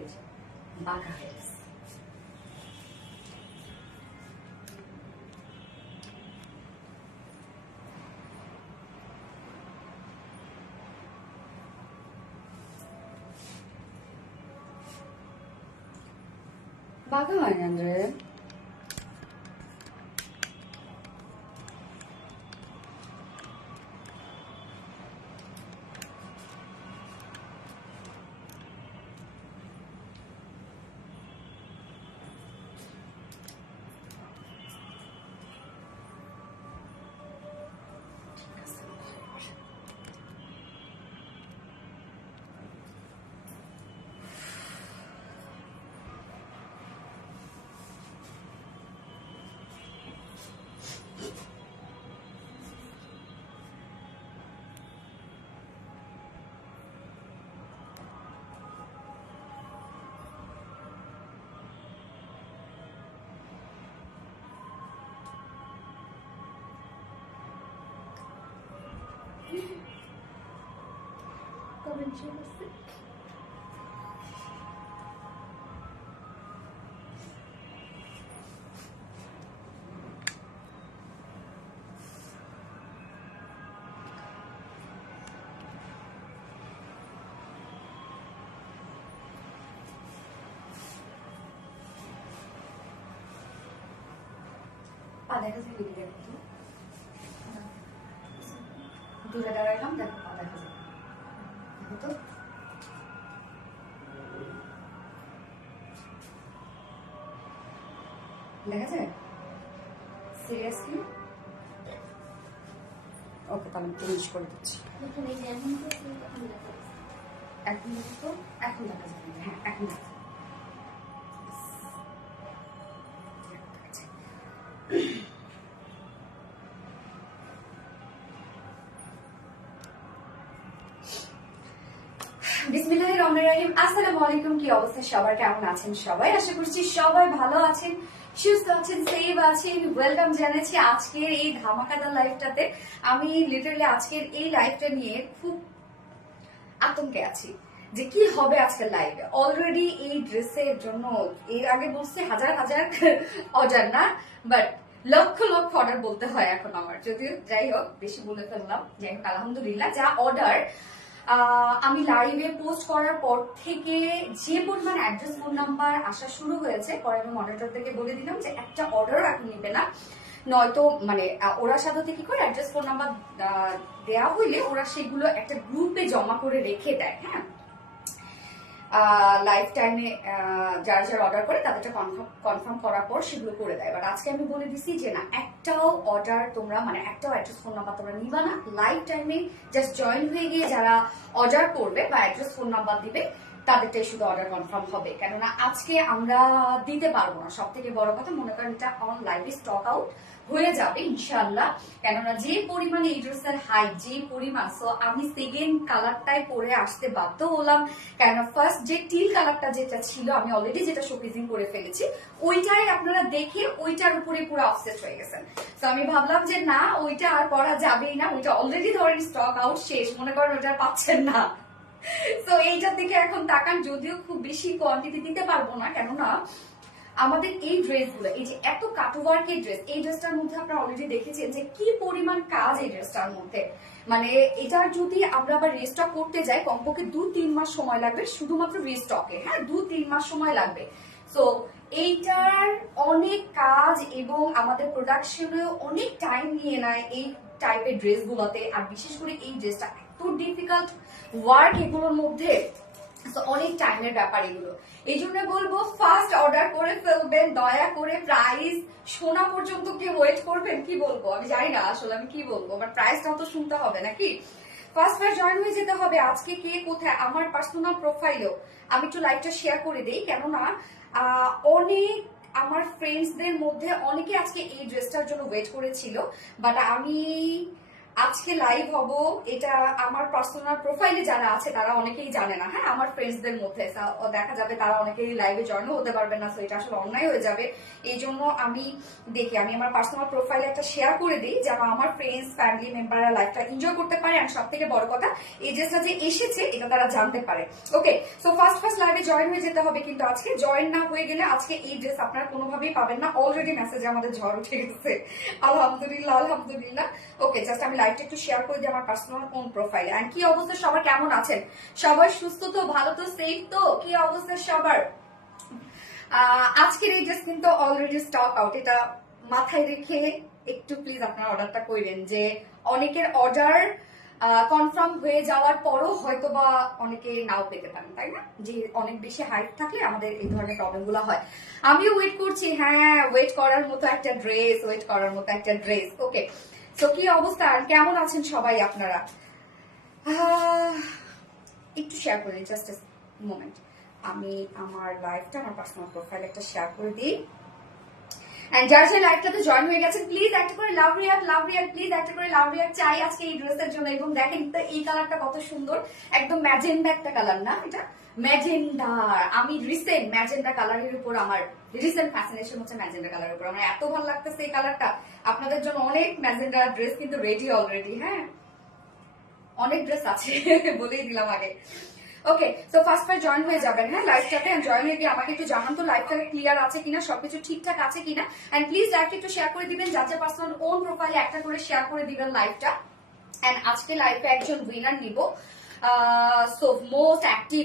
এই যে বাঁকা হয়ে গেছে। বাঁকা হয় না রে, কমেন্ট চলছে। পা দেখা যায় নাকি? দেখো তো, দূরে দাঁড়াইলাম, দেখো পা দেখা যায়। দেখো তো, দেখা যায় সিরিয়াসলি? ওকে, তাহলে আমি চেঞ্জ করে দিচ্ছি। এখন দেখো তো, এখন দেখা যাবে। হ্যাঁ, এখন দেখা যাবে। বিসমিল্লাহির রহমানির রহিম। আসসালামু আলাইকুম। কি অবস্থা সবার, কেমন আছেন সবাই? আশা করছি সবাই ভালো আছেন, সুস্থ আছেন, সেভ আছেন। ওয়েলকাম জানাচ্ছি আজকের এই ধামাকাদার লাইভটাতে। আমি লিটারালি আজকের এই লাইভটা নিয়ে খুব আতঙ্কে আছি যে কি হবে আজকের লাইভে। অলরেডি এই ড্রেসের জন্য এর আগে বলছে হাজার হাজার অর্ডার, না বাট লক্ষ লক্ষ অর্ডার বলতে হয় এখন আমার, যদিও যাই হোক বেশি বলে ফেললাম। যাই হোক, আলহামদুলিল্লাহ যা অর্ডার আমি লাইভে পোস্ট করার পর থেকে যে পরিমাণ অ্যাড্রেস, ফোন নাম্বার আসা শুরু হয়েছে, পরে আমি মনিটর থেকে বলে দিলাম যে একটা অর্ডারও এখন নিবে না, নয়তো মানে ওরা সাথে কি করে অ্যাড্রেস, ফোন নাম্বার দেওয়া হইলে ওরা সেগুলো একটা গ্রুপে জমা করে রেখে দেয়। হ্যাঁ, লাইফ টাইমে যারা যারা অর্ডার করে তাদেরটা কনফার্ম করার পর সেগুলো করে দেয়। বাট আজকে আমি বলে দিছি যে না, একটাও অর্ডার তোমরা মানে একটাও অ্যাড্রেস, ফোন নাম্বার তোমরা নিবা না। লাইফ টাইমে জাস্ট জয়েন হয়ে গিয়ে যারা অর্ডার করবে বা অ্যাড্রেস, ফোন নাম্বার দিবে তাদেরটাই শুধু অর্ডার কনফার্ম হবে। কেননা আজকে আমরা দিতে পারবো না। সব থেকে বড় কথা, মনে করেন এটা অন লাইভে স্টক আউট হয়ে যাবে ইনশাল্লাহ। কেননা যে পরিমাণে এই ড্রেসের হাইট, যে পরিমাণ, সো আমি সেকেন্ড কালারটাই পরে আসতে বাধ্য হলাম। কেননা ফার্স্ট যে টিল কালারটা যেটা ছিল, আমি অলরেডি যেটা শোকেজিং করে ফেলেছি, ওইটাই আপনারা দেখে ওইটার উপরে পুরো অবসেসড হয়ে গেছেন। তো আমি ভাবলাম যে না, ওইটা আর পরা যাবেই না, ওইটা অলরেডি ধরেন স্টক আউট শেষ, মনে করেন ওইটা পাচ্ছেন না। তো এইটার দিকে এখন তাকান। যদিও খুব বেশি কোয়ান্টিটি দিতে পারবো না, কেননা আমাদের এই ড্রেসগুলো, এই যে এত কাটওয়ার্কের ড্রেস, এই ড্রেসটার মধ্যে আপনারা অলরেডি দেখেছেন যে কি পরিমাণ কাজ এই ড্রেসটার মধ্যে। মানে এটার যদি আমরা আবার রিস্টক করতে যাই, কমপক্ষে 2-3 মাস সময় লাগবে শুধুমাত্র রিস্টকে। হ্যাঁ, 2-3 মাস সময় লাগবে। সো এইটার অনেক কাজ এবং আমাদের প্রোডাকশনেও অনেক টাইম নিয়ে নেয় এই টাইপের ড্রেসগুলোতে। আর বিশেষ করে এই ড্রেসটা এত ডিফিকাল্ট ওয়ার্ক এগুলোর মধ্যে, অনেক টাইমের ব্যাপার এগুলো। এই জন্য বলবো ফার্স্ট অর্ডার করে ফেলবেন দয়া করে। প্রাইস শোনা পর্যন্ত কি ওয়েট করবেন? কি বলবো আমি জানি না, আসলে আমি কি বলবো, বাট প্রাইসটাও তো শুনতে হবে নাকি। ফার্স্ট জয়েন হয়ে যেতে হবে। আজকে কে কোথায়, আমার পার্সোনাল প্রোফাইলও আমি একটু লাইভটা শেয়ার করে দেই, কেননা অনেক আমার ফ্রেন্ডসদের মধ্যে অনেকে আজকে এই ড্রেসটার জন্য ওয়েট করেছিল। বাট আমি আজকে লাইভ হব, এটা আমার পার্সোনাল প্রোফাইলে যারা আছে তারা অনেকেই জানে না, হ্যাঁ আমার ফ্রেন্ডসদের মধ্যে দেখা যাবে তারা অনেকেই লাইভে জয়েনও হতে পারবে না, তো এটা আসলে অন্যায় হয়ে যাবে। এই জন্য আমি আমি আমার পার্সোনাল প্রোফাইলে একটা শেয়ার করে দিই যেন আমার ফ্রেন্ডস ফ্যামিলি মেম্বাররা লাইভটা এনজয় করতে পারে, আর সব থেকে বড় কথা এই ড্রেসটা যে এসেছে এটা তারা জানতে পারে। ওকে, সো ফার্স্ট লাইভে জয়েন হয়ে যেতে হবে, কিন্তু আজকে জয়েন না হয়ে গেলে আজকে এই ড্রেস আপনারা কোনোভাবেই পাবেন না। অলরেডি মেসেজে আমাদের ঝড় উঠে গেছে, আলহামদুলিল্লাহ আলহামদুলিল্লাহ। ওকে, জাস্ট আমি লাইভটা একটু শেয়ার করে দিই আমার পার্সোনাল কোন প্রোফাইলে। এন্ড কি অবস্থা সবার, কেমন আছেন সবাই, সুস্থ তো, ভালো তো, সেফ তো, কি অবস্থা সবার? আজকের এই ড্রেস কিন্তু অলরেডি স্টক আউট, এটা মাথায় রেখে একটু প্লিজ আপনারা অর্ডারটা করবেন, যে অনেকের অর্ডার কনফার্ম হয়ে যাওয়ার পরও হয়তো বা অনেকে নাও পেতে পারেন, তাই না? যে অনেক বেশি হাইপ থাকলে আমাদের এই ধরনের প্রবলেম গুলো হয়। আমিও ওয়েট করছি, হ্যাঁ ওয়েট করার মতো একটা ড্রেস, ওয়েট করার মতো একটা ড্রেস। ওকে, তো কি অবস্থা আর কেমন আছেন সবাই আপনারা? একটু শেয়ার করে দিই, জাস্ট মোমেন্ট, আমি আমার লাইভটা আমার পার্সোনাল প্রোফাইলে একটা শেয়ার করে দিই। এন্ড যারা যে লাইভটাতে জয়েন হয়ে গেছেন প্লিজ একটা করে লাভ রিয়াক্ট, প্লিজ একটা করে লাভ রিয়াক্ট চাই আজকে এই ড্রেসের জন্য। এবং দেখেন তো এই কালারটা কত সুন্দর, একদম ম্যাজেন্ডা একটা কালার না এটা? ম্যাজেন্ডা, আমি রিসেন্ট ম্যাজেন্ডা কালারের উপর আমার রিসেন্ট ফ্যাসিনেশন হচ্ছে ম্যাজেন্ডা কালারের উপর, আমার এত ভালো লাগতেছে এই কালারটা। আপনাদের জন্য অনেক ম্যাজেন্ডা ড্রেস কিন্তু রেডি অলরেডি, হ্যাঁ অনেক ড্রেস আছে বলেই দিলাম আগে। ওকে, তো ফার্স্ট জয়েন হয়ে যাবেন, হ্যাঁ লাইভটাতে জয়েন হয়ে গিয়ে আমাকে একটু জানান তো লাইভটা ক্লিয়ার আছে কিনা, সবকিছু ঠিকঠাক আছে কিনা। এন্ড প্লিজ লাইভটা একটু শেয়ার করে দিবেন, যার পার্সোনাল ওন প্রোফাইলে একটা করে শেয়ার করে দিবেন লাইভটা। এন্ড আজকে লাইভে একজন উইনার নিব, সো মোস্ট অ্যাক্টিভ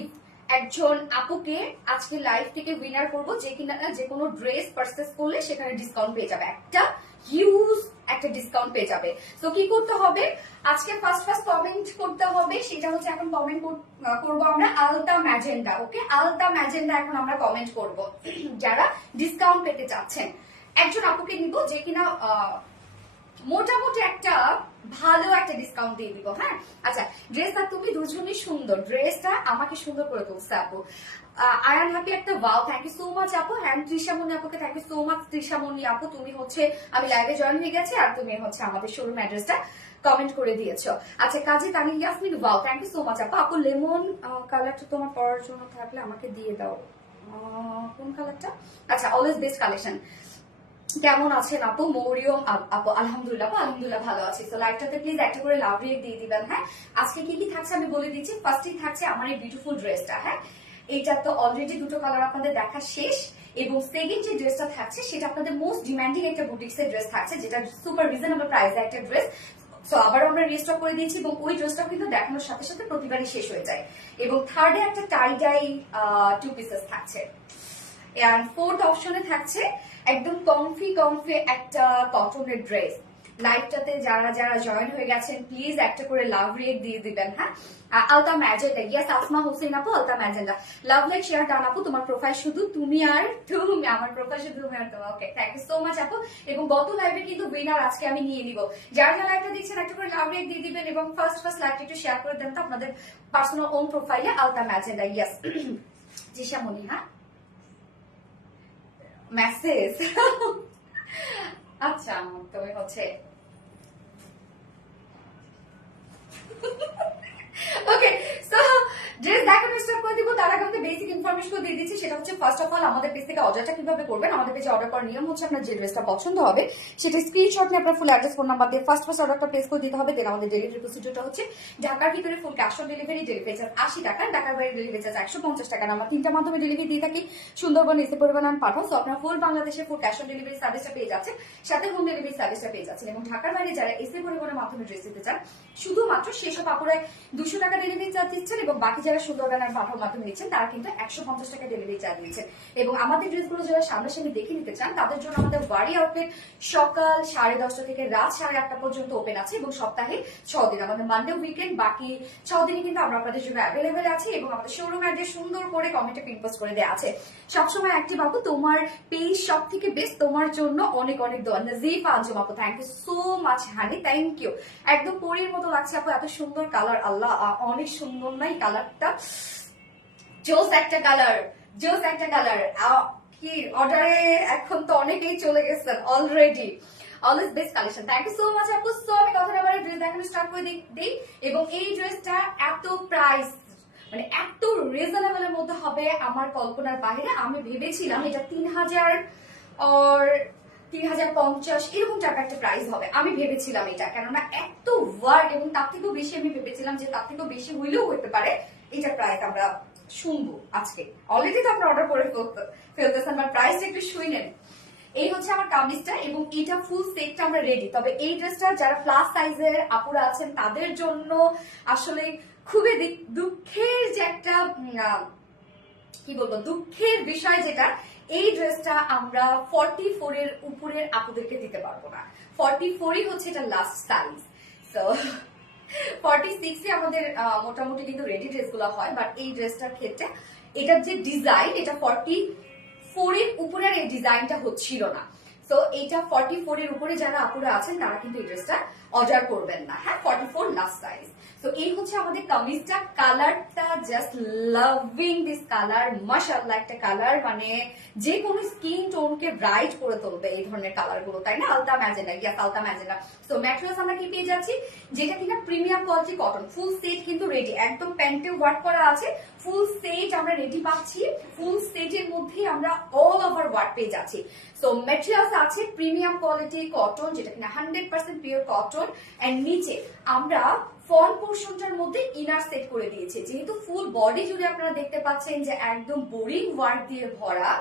একজন আপুকে আজকে লাইভ থেকে উইনার করবো, যে কিনা যে কোনো ড্রেস পারচেস করলে সেখানে ডিসকাউন্ট পেয়ে যাবে, একটা হিউজ একটা ডিসকাউন্ট পেয়ে যাবে। তো কি করতে হবে, আজকে ফার্স্ট কমেন্ট করতে হবে, সেটা হচ্ছে এখন কমেন্ট করবো আমরা আলতা ম্যাজেন্ডা। ওকে, আলতা ম্যাজেন্ডা এখন আমরা কমেন্ট করব যারা ডিসকাউন্ট পেতে চাচ্ছেন। একজন আপুকে নিব যে কিনা মোটামুটি একটা ভালো একটা ডিসকাউন্ট দিয়ে দিব, হ্যাঁ। আচ্ছা, ড্রেসটা তুমি দুজনই সুন্দর, ড্রেসটা আমাকে সুন্দর করে তুলছে আপু। আই এম হ্যাপি একটা wow, thank you so much আপু। হ্যাঁ তৃষামণি আপুকে thank you so much. Trishamoni আপু তুমি হচ্ছে, আমি লাইভে জয়েন হয়ে গেছি আর তুমি হচ্ছে আমাদের শোরুম অ্যাড্রেসটা কমেন্ট করে দিয়েছো। আচ্ছা, Kazi Tania Yasmin wow, thank you so much আপু। আপু লেমন কালারটা তোমার পরার জন্য থাকলে আমাকে দিয়ে দাও, কোন কালারটা? আচ্ছা, অলওয়েজ বেস্ট কালেকশন। কেমন আছেন আপু? মরিয়ম আপু আলহামদুলিল্লাহ, আপু আলহামদুলিল্লাহ ভালো আছি। তো লাইভটাতে প্লিজ একটা করে লাভ রিয়েক্ট দিয়ে দিবেন, হ্যাঁ। আজকে কি কি থাকছে আমি বলে দিচ্ছি। ফার্স্টেই থাকছে আমার এই বিউটিফুল ড্রেসটা, হ্যাঁ এইটা তো অলরেডি দুটো কালার আপনাদের দেখা শেষ। এবং সেকেন্ড যে ড্রেসটা থাকছে সেটা আপনাদের মোস্ট ডিমান্ডিং একটা বুটিক্সের ড্রেস থাকছে, যেটা সুপার রিজনেবল প্রাইসে একটা ড্রেস। সো আবার আমরা রিস্টক করে দিয়েছি এবং ওই ড্রেসটা কিন্তু দেখানোর সাথে সাথে প্রতিবারই শেষ হয়ে যায়। এবং থার্ডে একটা টাই ডাই 2 পিসেস থাকছে। এন্ড ফোর্থ অপশনে থাকছে একদম কমফি একটা কটনের ড্রেস। লাইভটাতে যারা যারা জয়েন হয়ে গেছেন প্লিজ একটা করে লাভ রিয়েক্ট দিয়ে দিবেন, হ্যাঁ। আলতা ম্যাজেন্ডা, ইয়েস আসমা হোসেন আপু, আলতা magenta love like share done আপু। তোমার প্রোফাইল শুধু তুমি আর তুমি, আমার প্রোফাইল শুধু তুমি আর তুমি। ওকে, থ্যাংক ইউ সো মাচ আপু। এবং গত লাইভে কিন্তু উইনার আজকে আমি নিয়ে নিব। যারা যারা লাইভটা দিচ্ছেন একটা করে লাভ রিয়েক্ট দিয়ে দিবেন এবং ফার্স্ট লাইভটা একটু শেয়ার করে দেন তো আপনাদের পার্সোনাল ওন প্রোফাইলে আলতা ম্যাজেন্ডা। ইয়েস জিশামণি, হ্যাঁ মেসেজ আচ্ছা তুমি হচ্ছে ওকে। সো ড্রেস দেখানো স্টার্ট করে দিব, তার আগে আমাদের বেসিক ইনফরমেশন দিয়ে দিচ্ছি। সেটা হচ্ছে ফার্স্ট অফ অল আমাদের পেজ থেকে অর্ডারটা কিভাবে করবেন। আমাদের পেজে অর্ডার করার নিয়ম হচ্ছে আপনার যে ড্রেসটা পছন্দ হবে সেটা স্ক্রিনশট নিয়ে আপনার ফুল অ্যাড্রেস ফোন নাম্বার দিয়ে ফার্স্ট অর্ডারটা প্লেস করে দিতে হবে। দেন আমাদের ডেলিভারি প্রসিডিউরটা হচ্ছে ঢাকার ভিতরে full cash on delivery, delivery charge 80 টাকা, ঢাকার বাইরে ডেলিভারি চার্জ 150 টাকা। আমরা তিনটা মাধ্যমে ডেলিভারি দিয়ে থাকি, সুন্দরবন এসে পরিমাণ পাঠাও। সো আপনার ফুল বাংলাদেশে ফুল ক্যাশ অন ডেলিভারি সার্ভিসটা পেয়ে যাচ্ছে, সাথে হোম ডেলিভারি সার্ভিসটা পেয়ে যাচ্ছেন। এবং ঢাকার বাইরে যারা এসে পরিমাণের মাধ্যমে ড্রেস দিতে চান শুধুমাত্র সেসব আপুরাই 200 টাকা ডেলিভারি চার্জ দিচ্ছেন এবং বাকি যারা সুন্দরবন আর পাঠার মাধ্যমে নিচ্ছেন তারা কিন্তু 150 টাকা ডেলিভারি চার্জ দিচ্ছেন। এবং আমাদের ড্রেসগুলো যারা সামনাসামনি দেখে নিতে চান তাদের জন্য আমাদের ওয়ারি আউটলেট সকাল 10:30 থেকে রাত 8:30 পর্যন্ত ওপেন আছে এবং সপ্তাহে 6 দিন, আমাদের মানডে উইকেন্ড বাকি 6 দিনই কিন্তু আমরা আপনাদের জন্য অ্যাভেলেবেল আছি। এবং আমাদের শোরুম অ্যাড্রেস সুন্দর করে কমেন্টে পিন পোস্ট করে দেওয়া আছে। সবসময় অ্যাক্টিভ আপু, তোমার পেজ সব থেকে বেস্ট, তোমার জন্য অনেক অনেক দোয়া। নাজিফ আঞ্জুম আপু, thank you so much honey, thank you. একদম পরীর মতো লাগছে আপু, এত সুন্দর কালার, আল্লাহ অনেক সুন্দর নাই কালারটা, জোস একটা কালার, জোস একটা কালার। কি অর্ডারে এখন তো অনেকেই চলে গেছেন already. Always best collection. Thank you so much আপু। সো আমি কথা না বাড়িয়ে ড্রেস দেখানো স্টার্ট করে দিই। এবং এই ড্রেসটা এত প্রাইস মানে এত রিজনেবলের মধ্যে হবে আমার কল্পনার বাইরে। আমি ভেবেছিলাম এটা 3000 আর 3050 এরকম টাকা একটা প্রাইস হবে, আমি ভেবেছিলাম এটা, কেননা এত ওয়ার্ক এবং তার থেকেও বেশি আমি ভেবেছিলাম যে তার থেকেও বেশি হইলেও হতে পারে এটার প্রাইস আমরা শুনবো আজকে। অলরেডি তো আপনারা অর্ডার করে ফেলতেছেন, বাট প্রাইসটা একটু শুনেন। এই হচ্ছে আমার কামিজটা এবং এটা ফুল সেটটা আমরা রেডি। তবে এই ড্রেসটা যারা প্লাস সাইজের আপুরা আছেন তাদের জন্য আসলে খুবই দুঃখের যে একটা কি বলবো দুঃখের বিষয়, যেটা এই ড্রেসটা আমরা 44 এর উপরের আপুদেরকে দিতে পারবো না। 44ই হচ্ছে এটা লাস্ট সাইজ। সো 46 এ আমাদের মোটামুটি কিন্তু রেডি ড্রেসগুলো হয়, বাট এই ড্রেসটার ক্ষেত্রে এটার যে ডিজাইন, এটা 44 এর উপরের এই ডিজাইনটা হচ্ছিল না। সো এটা 44 এর উপরে যারা আপুরা আছেন তারা কিন্তু এই ড্রেসটা অর্ডার করবেন না। হ্যাঁ, 44 লাস্ট সাইজ। তো এই হচ্ছে আমাদের কামিজটা। কালারটা জাস্ট লাভিং দিস কালার, মাশাআল্লাহ একটা কালার, মানে যে কোনো স্কিন টোনকে ব্রাইট করে তুলবে এই ধরনের কালার গুলো, তাই না? আলতা magenta, yes alta magenta. So materials আমরা কি পেয়ে যাচ্ছি, যেটা কিনা premium quality cotton. Full set কিন্তু রেডি, একদম প্যান্টে ওয়ার্ক করা আছে। ফুল সেট আমরা রেডি পাচ্ছি। ফুল সেটের মধ্যে আমরা অল ওভার ওয়ার্ক পেয়ে যাচ্ছি। সো ম্যাটেরিয়ালস আছে প্রিমিয়াম কোয়ালিটি কটন, যেটা কিনা 100% পিওর কটন। এন্ড নিচে আমরা ফ্রন্ট পোর্শনটার মধ্যে ইনার সেট করে দিয়েছে, যেহেতু ফুল বডি জুড়ে আপনারা দেখতে পাচ্ছেন যে একদম বোরিং ওয়ার্ক দিয়ে ভরা।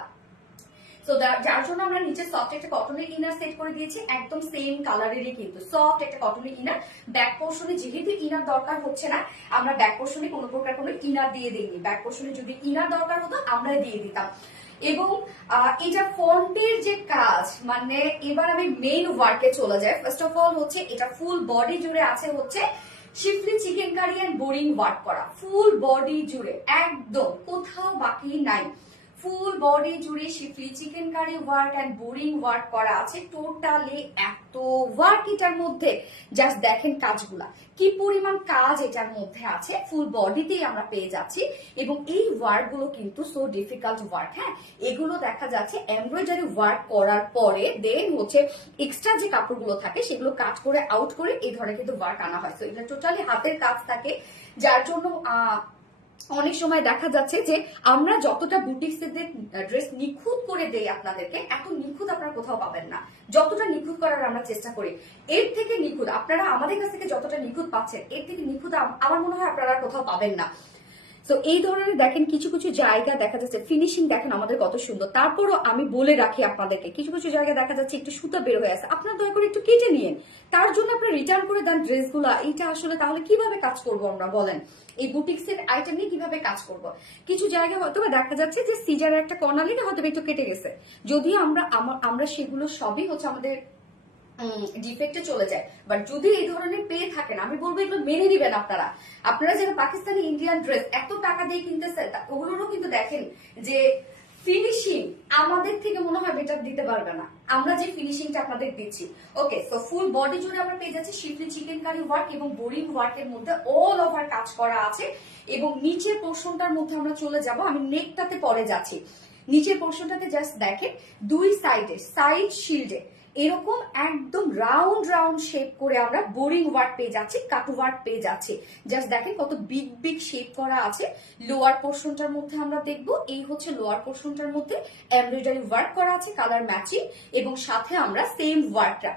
তো যার জন্য আমরা নিচে সফট একটা কটনের ইনার সেট করে দিয়েছি, একদম সেম কালারেরই কিন্তু সফট একটা কটনের ইনার। ব্যাক পোর্শনে যেহেতু ইনার দরকার হচ্ছে না, আমরা ব্যাক পোর্শনে কোনো প্রকার কোনো ইনার দিয়ে দিইনি। ব্যাক পোর্শনে যদি ইনার দরকার হতো আমরা দিয়ে দিতাম। এবং এটা ফন্টের যে কাজ, মানে এবার আমি মেইন ওয়ার্কে চলে যাই। ফার্স্ট অফ অল হচ্ছে এটা ফুল বডি জুড়ে আছে হচ্ছে schiffli chikankari and boring work করা। ফুল বডি জুড়ে একদম কোথাও বাকি নাই। ফুল বডি জুড়ে schiffli chikankari work and boring work করা আছে। টোটালি এত ওয়ার্ক এটার মধ্যে, জাস্ট দেখেন কাজগুলা কি পরিমাণ কাজ এটার মধ্যে আছে। ফুল বডিতেই আমরা পেয়ে যাচ্ছি এবং এই ওয়ার্ক গুলো কিন্তু সো ডিফিকাল্ট ওয়ার্ক। হ্যাঁ, এগুলো দেখা যাচ্ছে এমব্রয়ডারি ওয়ার্ক করার পরে দেন হচ্ছে এক্সট্রা যে কাপড়গুলো থাকে সেগুলো কাট করে আউট করে এই ধরনের কিন্তু ওয়ার্ক আনা হয়। তো এগুলো টোটালি হাতের কাজ থাকে, যার জন্য অনেক সময় দেখা যাচ্ছে যে আমরা যতটা বুটিক্সের ড্রেস নিখুঁত করে দেই আপনাদেরকে, এত নিখুঁত আপনারা কোথাও পাবেন না। যতটা নিখুঁত করার আমরা চেষ্টা করি, এর থেকে নিখুঁত আপনারা আমাদের কাছ থেকে যতটা নিখুঁত পাচ্ছেন, এর থেকে নিখুঁত আমার মনে হয় আপনারা কোথাও পাবেন না। তো এই ধরনের দেখেন কিছু কিছু জায়গা দেখা যাচ্ছে ফিনিশিং দেখেন আমাদের কত সুন্দর। তারপরও আমি বলে রাখি আপনাদেরকে, কিছু কিছু জায়গায় দেখা যাচ্ছে একটু সুতা বের হয়ে আছে, আপনারা দয়া করে একটু কেটে নিন। তার জন্য আপনারা রিটার্ন করে দেন ড্রেসগুলো। এটা আসলে তাহলে কিভাবে কাজ করবো আমরা বলেন, এই বুটিক্সের আইটেম নিয়ে কিভাবে কাজ করব? কিছু জায়গায় হয়তো দেখা যাচ্ছে যে সিজারের একটা কর্নালিতে হয়তো একটু কেটে গেছে, যদিও আমরা সেগুলো সবই হচ্ছে আমাদের ডিফেক্টে চলে যায়। বাট যদি এই ধরনের পেয়ে থাকেন, আমি বলবো এগুলো মেনে নিবেন আপনারা। আপনারা যারা পাকিস্তানি ইন্ডিয়ান ড্রেস এত টাকা দিয়ে কিনতেছেন, ওগুলোরও কিন্তু দেখেন যে ফিনিশিং আমাদের থেকে মনে হয় বেটার দিতে পারবে না আমরা যে ফিনিশিংটা আপনাদের দিচ্ছি। ওকে, সো ফুল বডি জুড়ে আমরা পেয়ে যাচ্ছি শিফলি চিকেন কারি ওয়ার্ক এবং বোরিং ওয়ার্কের মধ্যে অল ওভার কাজ করা আছে। এবং নিচের পোর্শনটার মধ্যে আমরা চলে যাব, আমি নেকটাতে পরে যাচ্ছি। নিচের পোর্শনটাতে জাস্ট দেখেন দুই সাইডে সাইড শিল্ডে এরকম একদম রাউন্ড রাউন্ড শেপ করে আমরা বোরিং ওয়ার্ক পেয়ে যাচ্ছি, কাট ওয়ার্ক পেয়ে যাচ্ছি। জাস্ট দেখেন কত বিগ বিগ শেপ করা আছে। লোয়ার পোর্শনটার মধ্যে আমরা দেখবো, এই হচ্ছে লোয়ার পোর্শনটার মধ্যে এমব্রয়ডারি ওয়ার্ক করা আছে কালার ম্যাচিং, এবং সাথে আমরা সেম ওয়ার্কটা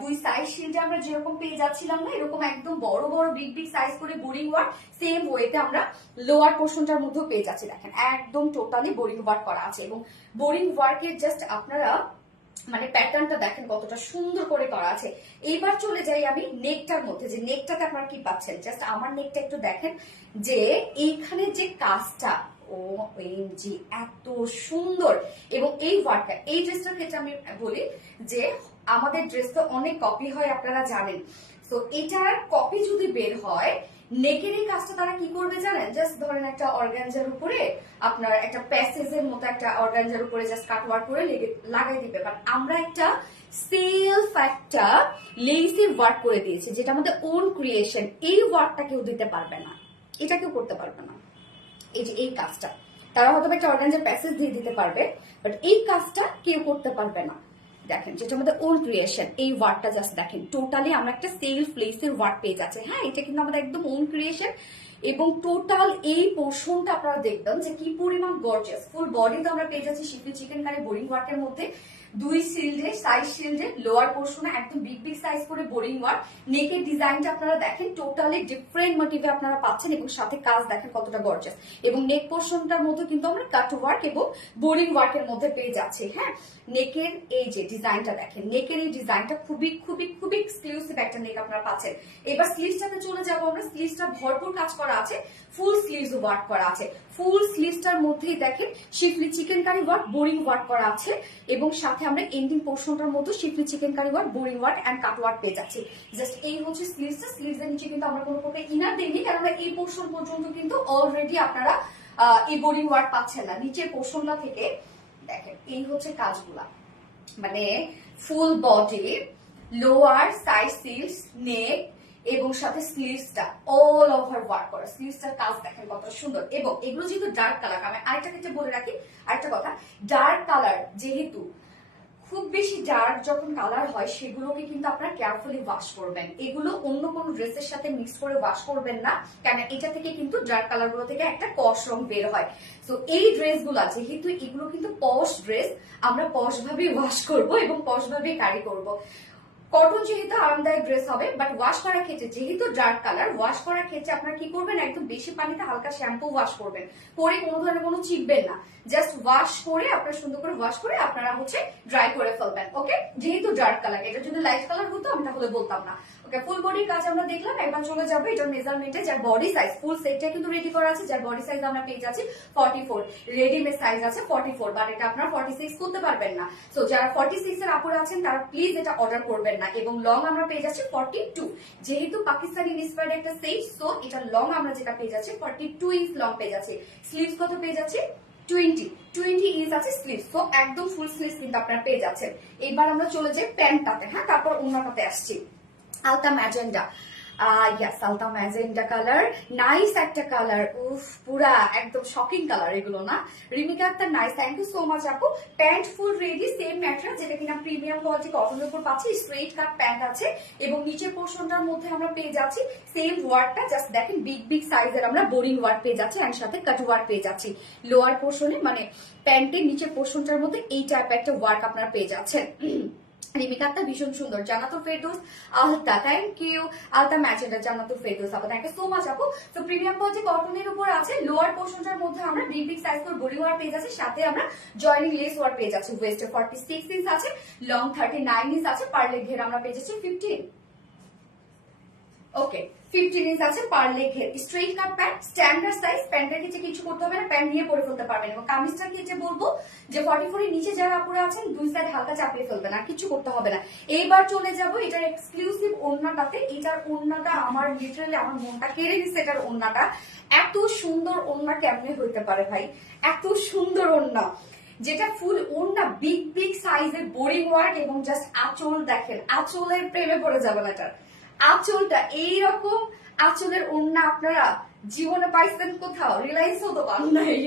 দুই সাইড শিল্ডে আমরা যেরকম পেয়ে যাচ্ছিলাম না, এরকম একদম বড় বড় বিগ বিগ সাইজ করে বোরিং ওয়ার্ক সেম ওয়েতে আমরা লোয়ার পোর্শনটার মধ্যেও পেয়ে যাচ্ছি। দেখেন একদম টোটালি বোরিং ওয়ার্ক করা আছে এবং বোরিং ওয়ার্কের জাস্ট আপনারা মানে প্যাটার্নটা দেখেন কতটা সুন্দর করে করা আছে। এইবার চলে যাই আমি নেকটার মধ্যে, যে নেকটাতে আপনারা কি পাচ্ছেন। জাস্ট আমার নেকটা একটু দেখেন, যে এইখানে যে কাজটা, ও জি এত সুন্দর। এবং এই ওয়ার্কটা, এই ড্রেসটার ক্ষেত্রে আমি বলি যে আমাদের ড্রেস তো অনেক কপি হয় আপনারা জানেন। তো এটার কপি যদি বের হয়, নেকের এই কাজটা তারা কি করবে জানেন, জাস্ট ধরেন একটা অর্গানজার উপরে আপনার একটা প্যাসেজের মতো একটা অর্গানজার উপরে জাস্ট কাটওয়ার্ক করে লাগাই দিবে। বাট আমরা একটা সেলফ একটা লেসি ওয়ার্ক করে দিয়েছি, যেটা আমাদের ওন ক্রিয়েশন। এই ওয়ার্কটা কেউ দিতে পারবে না, এটা কেউ করতে পারবে না। এই যে এই কাজটা তারা হয়তো একটা অর্গানজার প্যাসেজ দিয়ে দিতে পারবে, বাট এই কাজটা কেউ করতে পারবে না। দেখেন যেটা আমাদের ওন ক্রিয়েশন, এই ওয়ার্কটা জাস্ট দেখেন টোটালি আমরা একটা সেলফ লেসের ওয়ার্ক পেয়ে যাচ্ছে। হ্যাঁ, এটা কিন্তু আমাদের একদম ওন ক্রিয়েশন এবং টোটাল এই পোর্শনটা আপনারা দেখবেন যে কি পরিমাণ গর্জিয়াস। ফুল বডিতে আমরা পেয়ে যাচ্ছি শিফলি চিকেন কারি বোরিং ওয়ার্কের মধ্যে, দুই শিল্ডে সাইড শিল্ডে লোয়ার পোর্শনে একদম বিগ বিগ সাইজ করে বোরিং ওয়ার্ক। নেকের ডিজাইনটা আপনারা দেখেন টোটালি ডিফারেন্ট মোটিভে আপনারা পাচ্ছেন এবং সাথে কাজ দেখেন কতটা গর্জিয়াস। এবং নেক পোর্শনটার মধ্যে কিন্তু আমরা কাট ওয়ার্ক এবং বোরিং ওয়ার্কের মধ্যে পেয়ে যাচ্ছি। হ্যাঁ, নেকের এই যে ডিজাইনটা দেখেন, নেকের এই ডিজাইনটা খুবই খুবই খুবই এক্সক্লুসিভ একটা নেক আপনারা পাচ্ছেন। এবার স্লিভসটাতে চলে যাবো আমরা। স্লিভসটা ভরপুর কাজ করা আছে, ফুল স্লিভস ওয়ার্ক করা আছে। ফুল স্লিভসটার মধ্যেই দেখেন schiffli chikankari work boring work করা আছে এবং সাথে আমরা এন্ডিং পোর্শনটার মধ্যে schiffli chikankari work boring work and cut work পেয়ে যাচ্ছি। জাস্ট এই হচ্ছে স্লিভসটা। স্লিভসের নিচে কিন্তু আমরা কোনো প্রকার ইনার দিইনি, কারণ এই পোর্শন পর্যন্ত কিন্তু অলরেডি আপনারা এই বোরিং ওয়ার্ক পাচ্ছেন না। নিচের পোর্শনটা থেকে দেখেন এই হচ্ছে কাজগুলা, মানে full body, lower side sleeves, neck এবং সাথে স্লিভসটা অল ওভার ওয়ার্ক করা। স্লিভসটার কাজ দেখেন কত সুন্দর। এবং এগুলো যেহেতু ডার্ক কালার, আমি আরেকটা ক্ষেত্রে বলে রাখি আরেকটা কথা, ডার্ক কালার যেহেতু খুব বেশি ডার্ক যখন কালার হয় সেগুলোকে কিন্তু আপনারা কেয়ারফুলি ওয়াশ করবেন। এগুলো অন্য কোনো ড্রেসের সাথে মিক্স করে ওয়াশ করবেন না, কারণ এটা থেকে কিন্তু ডার্ক কালার গুলো থেকে একটা কস রং বের হয়। তো এই ড্রেসগুলো যেহেতু এগুলো কিন্তু পশ ড্রেস, আমরা পশ ভাবে ওয়াশ করব এবং পশ ভাবে ক্যারি করব। কটন যেহেতু আরামদায়ক ড্রেস হবে, বাট ওয়াশ করার ক্ষেত্রে যেহেতু ডার্ক কালার, ওয়াশ করার ক্ষেত্রে আপনারা কি করবেন, একদম বেশি পানিতে হালকা শ্যাম্পু ওয়াশ করবেন, করে কোনো ধরনের কোনো চিপবেন না। জাস্ট ওয়াশ করে আপনারা সুন্দর করে ওয়াশ করে আপনারা হচ্ছে ড্রাই করে ফেলবেন। ওকে, যেহেতু ডার্ক কালার, এটা যদি লাইট কালার হতো আমি তাহলে বলতাম না। ওকে, ফুল বডির কাজ আমরা দেখলাম। এবার চলে যাবে এটার মেজারমেন্টে। যার বডি সাইজ ফুল সেটটা কিন্তু রেডি করা আছে, যার বডি সাইজ আমরা পেয়ে যাচ্ছি 44, রেডিমেড সাইজ আছে 44, বাট এটা আপনারা 46 করতে পারবেন না। সো যারা 46 এর আপুরা আছেন তারা প্লিজ এটা অর্ডার করবেন না। এবং লং আমরা পেয়ে যাচ্ছি 42, যেহেতু পাকিস্তানি ইন্সপায়ার্ড একটা সেট, সো এটা লং আমরা যেটা পেয়ে যাচ্ছি 42 ইঞ্চ লং পেয়ে যাচ্ছি। স্লিভস কত পেয়ে যাচ্ছি 20 ইঞ্চ আছে স্লিভস, তো একদম ফুল স্লিভস কিন্তু আপনারা পেয়ে যাচ্ছেন। এবার আমরা চলে যাই প্যান্টটাতে। হ্যাঁ, তারপর অন্যটাতে আসছি। আলতা magenta, yes alta magenta colour, nice একটা কালার, উফ পুরা একদম শকিং কালার এগুলো না। রিমিকা একটা nice, thank you so much আপু। Pant full ready, same material যেটা কিনা প্রিমিয়াম কোয়ালিটি কটনের উপর পাচ্ছি। স্ট্রেট কাট প্যান্ট আছে এবং নিচের পোর্শনটার মধ্যে আমরা পেয়ে যাচ্ছি সেম ওয়ার্কটা, জাস্ট দেখেন বিগ বিগ সাইজের আমরা বোরিং ওয়ার্ক পেয়ে যাচ্ছি এর সাথে কাট ওয়ার্ক পেয়ে যাচ্ছি। লোয়ার পোর্শনে মানে প্যান্টের নিচের পোর্শনটার মধ্যে এই টাইপ একটা ওয়ার্ক আপনারা পেয়ে যাচ্ছেন। রিমিকাটা ভীষণ সুন্দর। জান্নাতুল ফেরদৌস আলতা, থ্যাংক ইউ। আলতা ম্যাজেন্ডা জান্নাতুল ফেরদৌস আপু, থ্যাংক ইউ সো মাচ আপু। তো প্রিমিয়াম কোয়ালিটি কটনের উপর আছে। লোয়ার পোর্শনটার মধ্যে আমরা বিগ বিগ সাইজ করে বোরিং ওয়ার্ক পেয়ে যাচ্ছি, সাথে আমরা জয়েনিং লেস ওয়ার্ক পেয়ে যাচ্ছি। ওয়েস্টে 46 ইঞ্চ আছে, লং 39 ইঞ্চ আছে, পার লেগ ঘের আমরা পেয়ে যাচ্ছি 15, ওকে 15 ইঞ্চ আছে পার লেগ ঘের। স্ট্রেট কাট প্যান্ট, স্ট্যান্ডার্ড সাইজ। প্যান্টের ক্ষেত্রে কিছু করতে হবে না, প্যান্ট নিয়ে পরে ফেলতে পারবেন। এবং কামিজটার ক্ষেত্রে বলবো যে 44 এর নিচে যারা আপুরা আছেন দুই সাইড হালকা চাপিয়ে ফেলবেন, আর কিছু করতে হবে না। এইবার চলে যাবো এটার এক্সক্লুসিভ ওড়নাটাতে। এটার ওড়নাটা আমার লিটারালি আমার মনটা কেড়ে দিচ্ছে। এটার ওড়নাটা এত সুন্দর, ওড়না কেমনে হইতে পারে ভাই, এত সুন্দর ওড়না, যেটা ফুল ওড়না বিগ বিগ সাইজের বোরিং ওয়ার্ক এবং জাস্ট আঁচল দেখেন, আঁচলের প্রেমে পড়ে যাবেন। এটার আঁচলটা এইরকম, আঁচলের ওড়না আপনারা জীবনে পাইছেন কোথাও? রিলায়েন্সও তো পান নাই।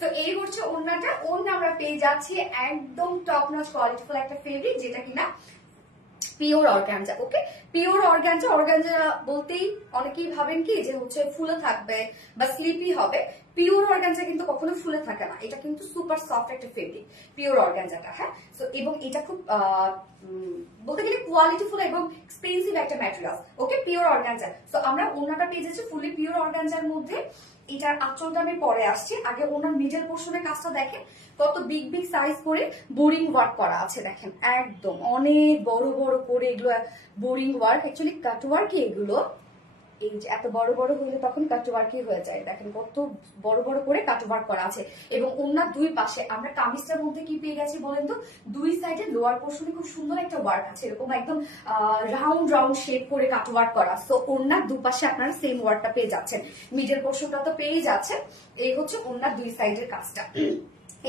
তো এই হচ্ছে ওড়নাটা। ওড়না আমরা পেয়ে যাচ্ছি একদম টপ নচ কোয়ালিটিফুল একটা ফেব্রিক, যেটা কিনা পিওর অর্গানজা। ওকে, পিওর অর্গানজা। অর্গানজা বলতেই অনেকেই ভাবেন কি যে হচ্ছে ফুলে থাকবে বা স্লিপি হবে। পিওর অর্গানজা কিন্তু কখনো ফুলে থাকে না, এটা কিন্তু সুপার সফট একটা ফেব্রিক পিওর অর্গানজাটা। হ্যাঁ, তো এবং এটা খুব বলতে গেলে কোয়ালিটিফুল এবং এক্সপেন্সিভ একটা ম্যাটেরিয়াল। ওকে, পিওর অর্গানজা। তো আমরা ওনাটা পেয়ে যাচ্ছি ফুলি পিওর অর্গানজার মধ্যে। এটার আঁচলটা আমি পরে আসছি, আগে ওনার মিডল পোর্শনের কাজটা দেখেন কত বিগ বিগ সাইজ করে বোরিং ওয়ার্ক করা আছে। দেখেন একদম অনেক বড় বড় করে এগুলো বোরিং ওয়ার্ক, অ্যাকচুয়ালি কাট ওয়ার্কই এগুলো। এই যে এত বড় বড় হইলে তখন কাট ওয়ার্কই হয়ে যায়। দেখেন কত বড় বড় করে কাট ওয়ার্ক করা আছে। এবং ওনার দুই পাশে আমরা কামিজটার মধ্যে কি পেয়ে গেছি বলেন তো, দুই সাইডে লোয়ার পোর্শনে খুব সুন্দর একটা ওয়ার্ক আছে, এরকম একদম রাউন্ড রাউন্ড শেপ করে কাট ওয়ার্ক করা। সো ওনার দুপাশে আপনারা সেম ওয়ার্কটা পেয়ে যাচ্ছেন, মিডল পোর্শনটা তো পেয়ে যাচ্ছেন। এই হচ্ছে ওনার দুই সাইডের কাজটা।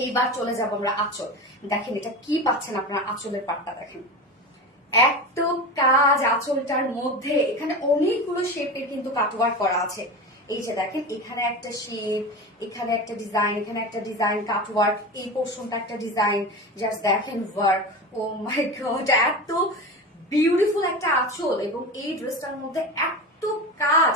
এইবার চলে যাব আমরা আঁচল। দেখেন এটা কি পাচ্ছেন আপনারা, আঁচলের পাটটা দেখেন, এত কাজ আঁচলটার মধ্যে। এখানে অনেকগুলো শেপের কিন্তু কাটওয়ার্ক করা আছে, এই যে দেখেন এখানে একটা শেপ, এখানে একটা ডিজাইন, এখানে একটা ডিজাইন কাট ওয়ার্ক, এই পোর্শনটা একটা ডিজাইন, জাস্ট দেখেন ওয়ার্ক। ও মাই গড, এত বিউটিফুল একটা আঁচল এবং এই ড্রেসটার মধ্যে এত কাজ,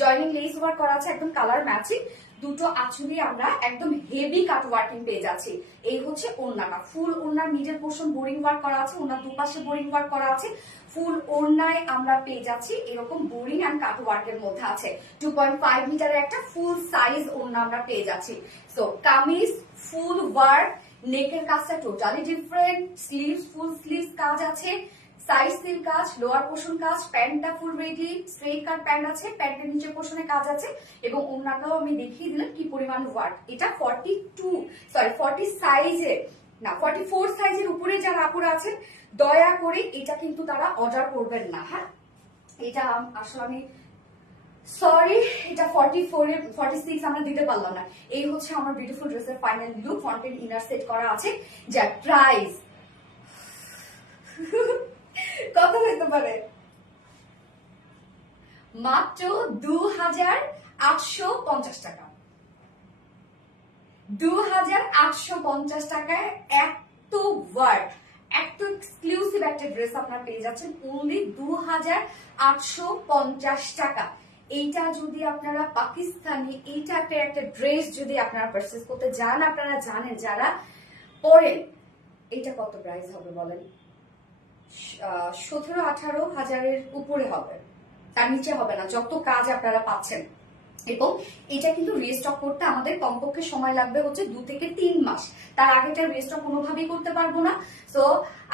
জয়নিং লেস ওয়ার্ক করা আছে একদম কালার ম্যাচিং। দুটো আঁচলি আমরা একদম হেভি কাট ওয়ার্কিং পেয়ে যাচ্ছি। এই হচ্ছে ওড়নাটা, ফুল ওড়নার মিডল পোর্শন বোরিং ওয়ার্ক করা আছে, ওড়নার দুপাশে বোরিং ওয়ার্ক করা আছে। ফুল ওড়নায় আমরা পেয়ে যাচ্ছি এরকম বোরিং অ্যান্ড কাট ওয়ার্কের মধ্যে আছে। 2.5 মিটারের একটা ফুল সাইজ ওড়না আমরা পেয়ে যাচ্ছি। সো কামিজ ফুল ওয়ার্ক, নেকের কাজটা টোটালি ডিফারেন্ট, স্লিভস ফুল স্লিভস কাজ আছে, সাইড সিল কাজ, লোয়ার পোর্শন কাজ, প্যান্টটা ফুল রেডি, স্ট্রেট কাট প্যান্ট আছে, প্যান্টের নিচের পোর্শনে কাজ আছে এবং ওড়নাটাও আমি দেখিয়ে দিলাম কি পরিমাণ ওয়ার্ক। এটা 40 সাইজে না 44 সাইজের উপরে যারা আপুরা আছেন দয়া করে এটা কিন্তু তারা অর্ডার করবেন না। হ্যাঁ, এটা আসলে আমি সরি, এটা 46 আমরা দিতে পারলাম না। এই হচ্ছে আমার বিউটিফুল ড্রেসের final look. Front end inner set করা আছে, যার প্রাইস কত হইতে পারে? মাত্র 2850 টাকা। 2850 টাকায় এত ওয়ার্ক, এত এক্সক্লুসিভ একটা ড্রেস আপনারা পেয়ে যাচ্ছেন অনলি 2850 টাকা। এইটা যদি আপনারা পাকিস্তানি এই টাইপের একটা ড্রেস যদি আপনারা পারচেজ করতে যান, আপনারা জানেন যারা পরেন এটা কত প্রাইস হবে বলেন? 17-18 হাজারের উপরে হবে, তার নিচে হবে না যত কাজ আপনারা পাচ্ছেন। এবং এটা কিন্তু রিস্টক করতে আমাদের কমপক্ষে সময় লাগবে হচ্ছে 2 থেকে 3 মাস, তার আগেটা রিস্টক কোনোভাবেই করতে পারবো না। সো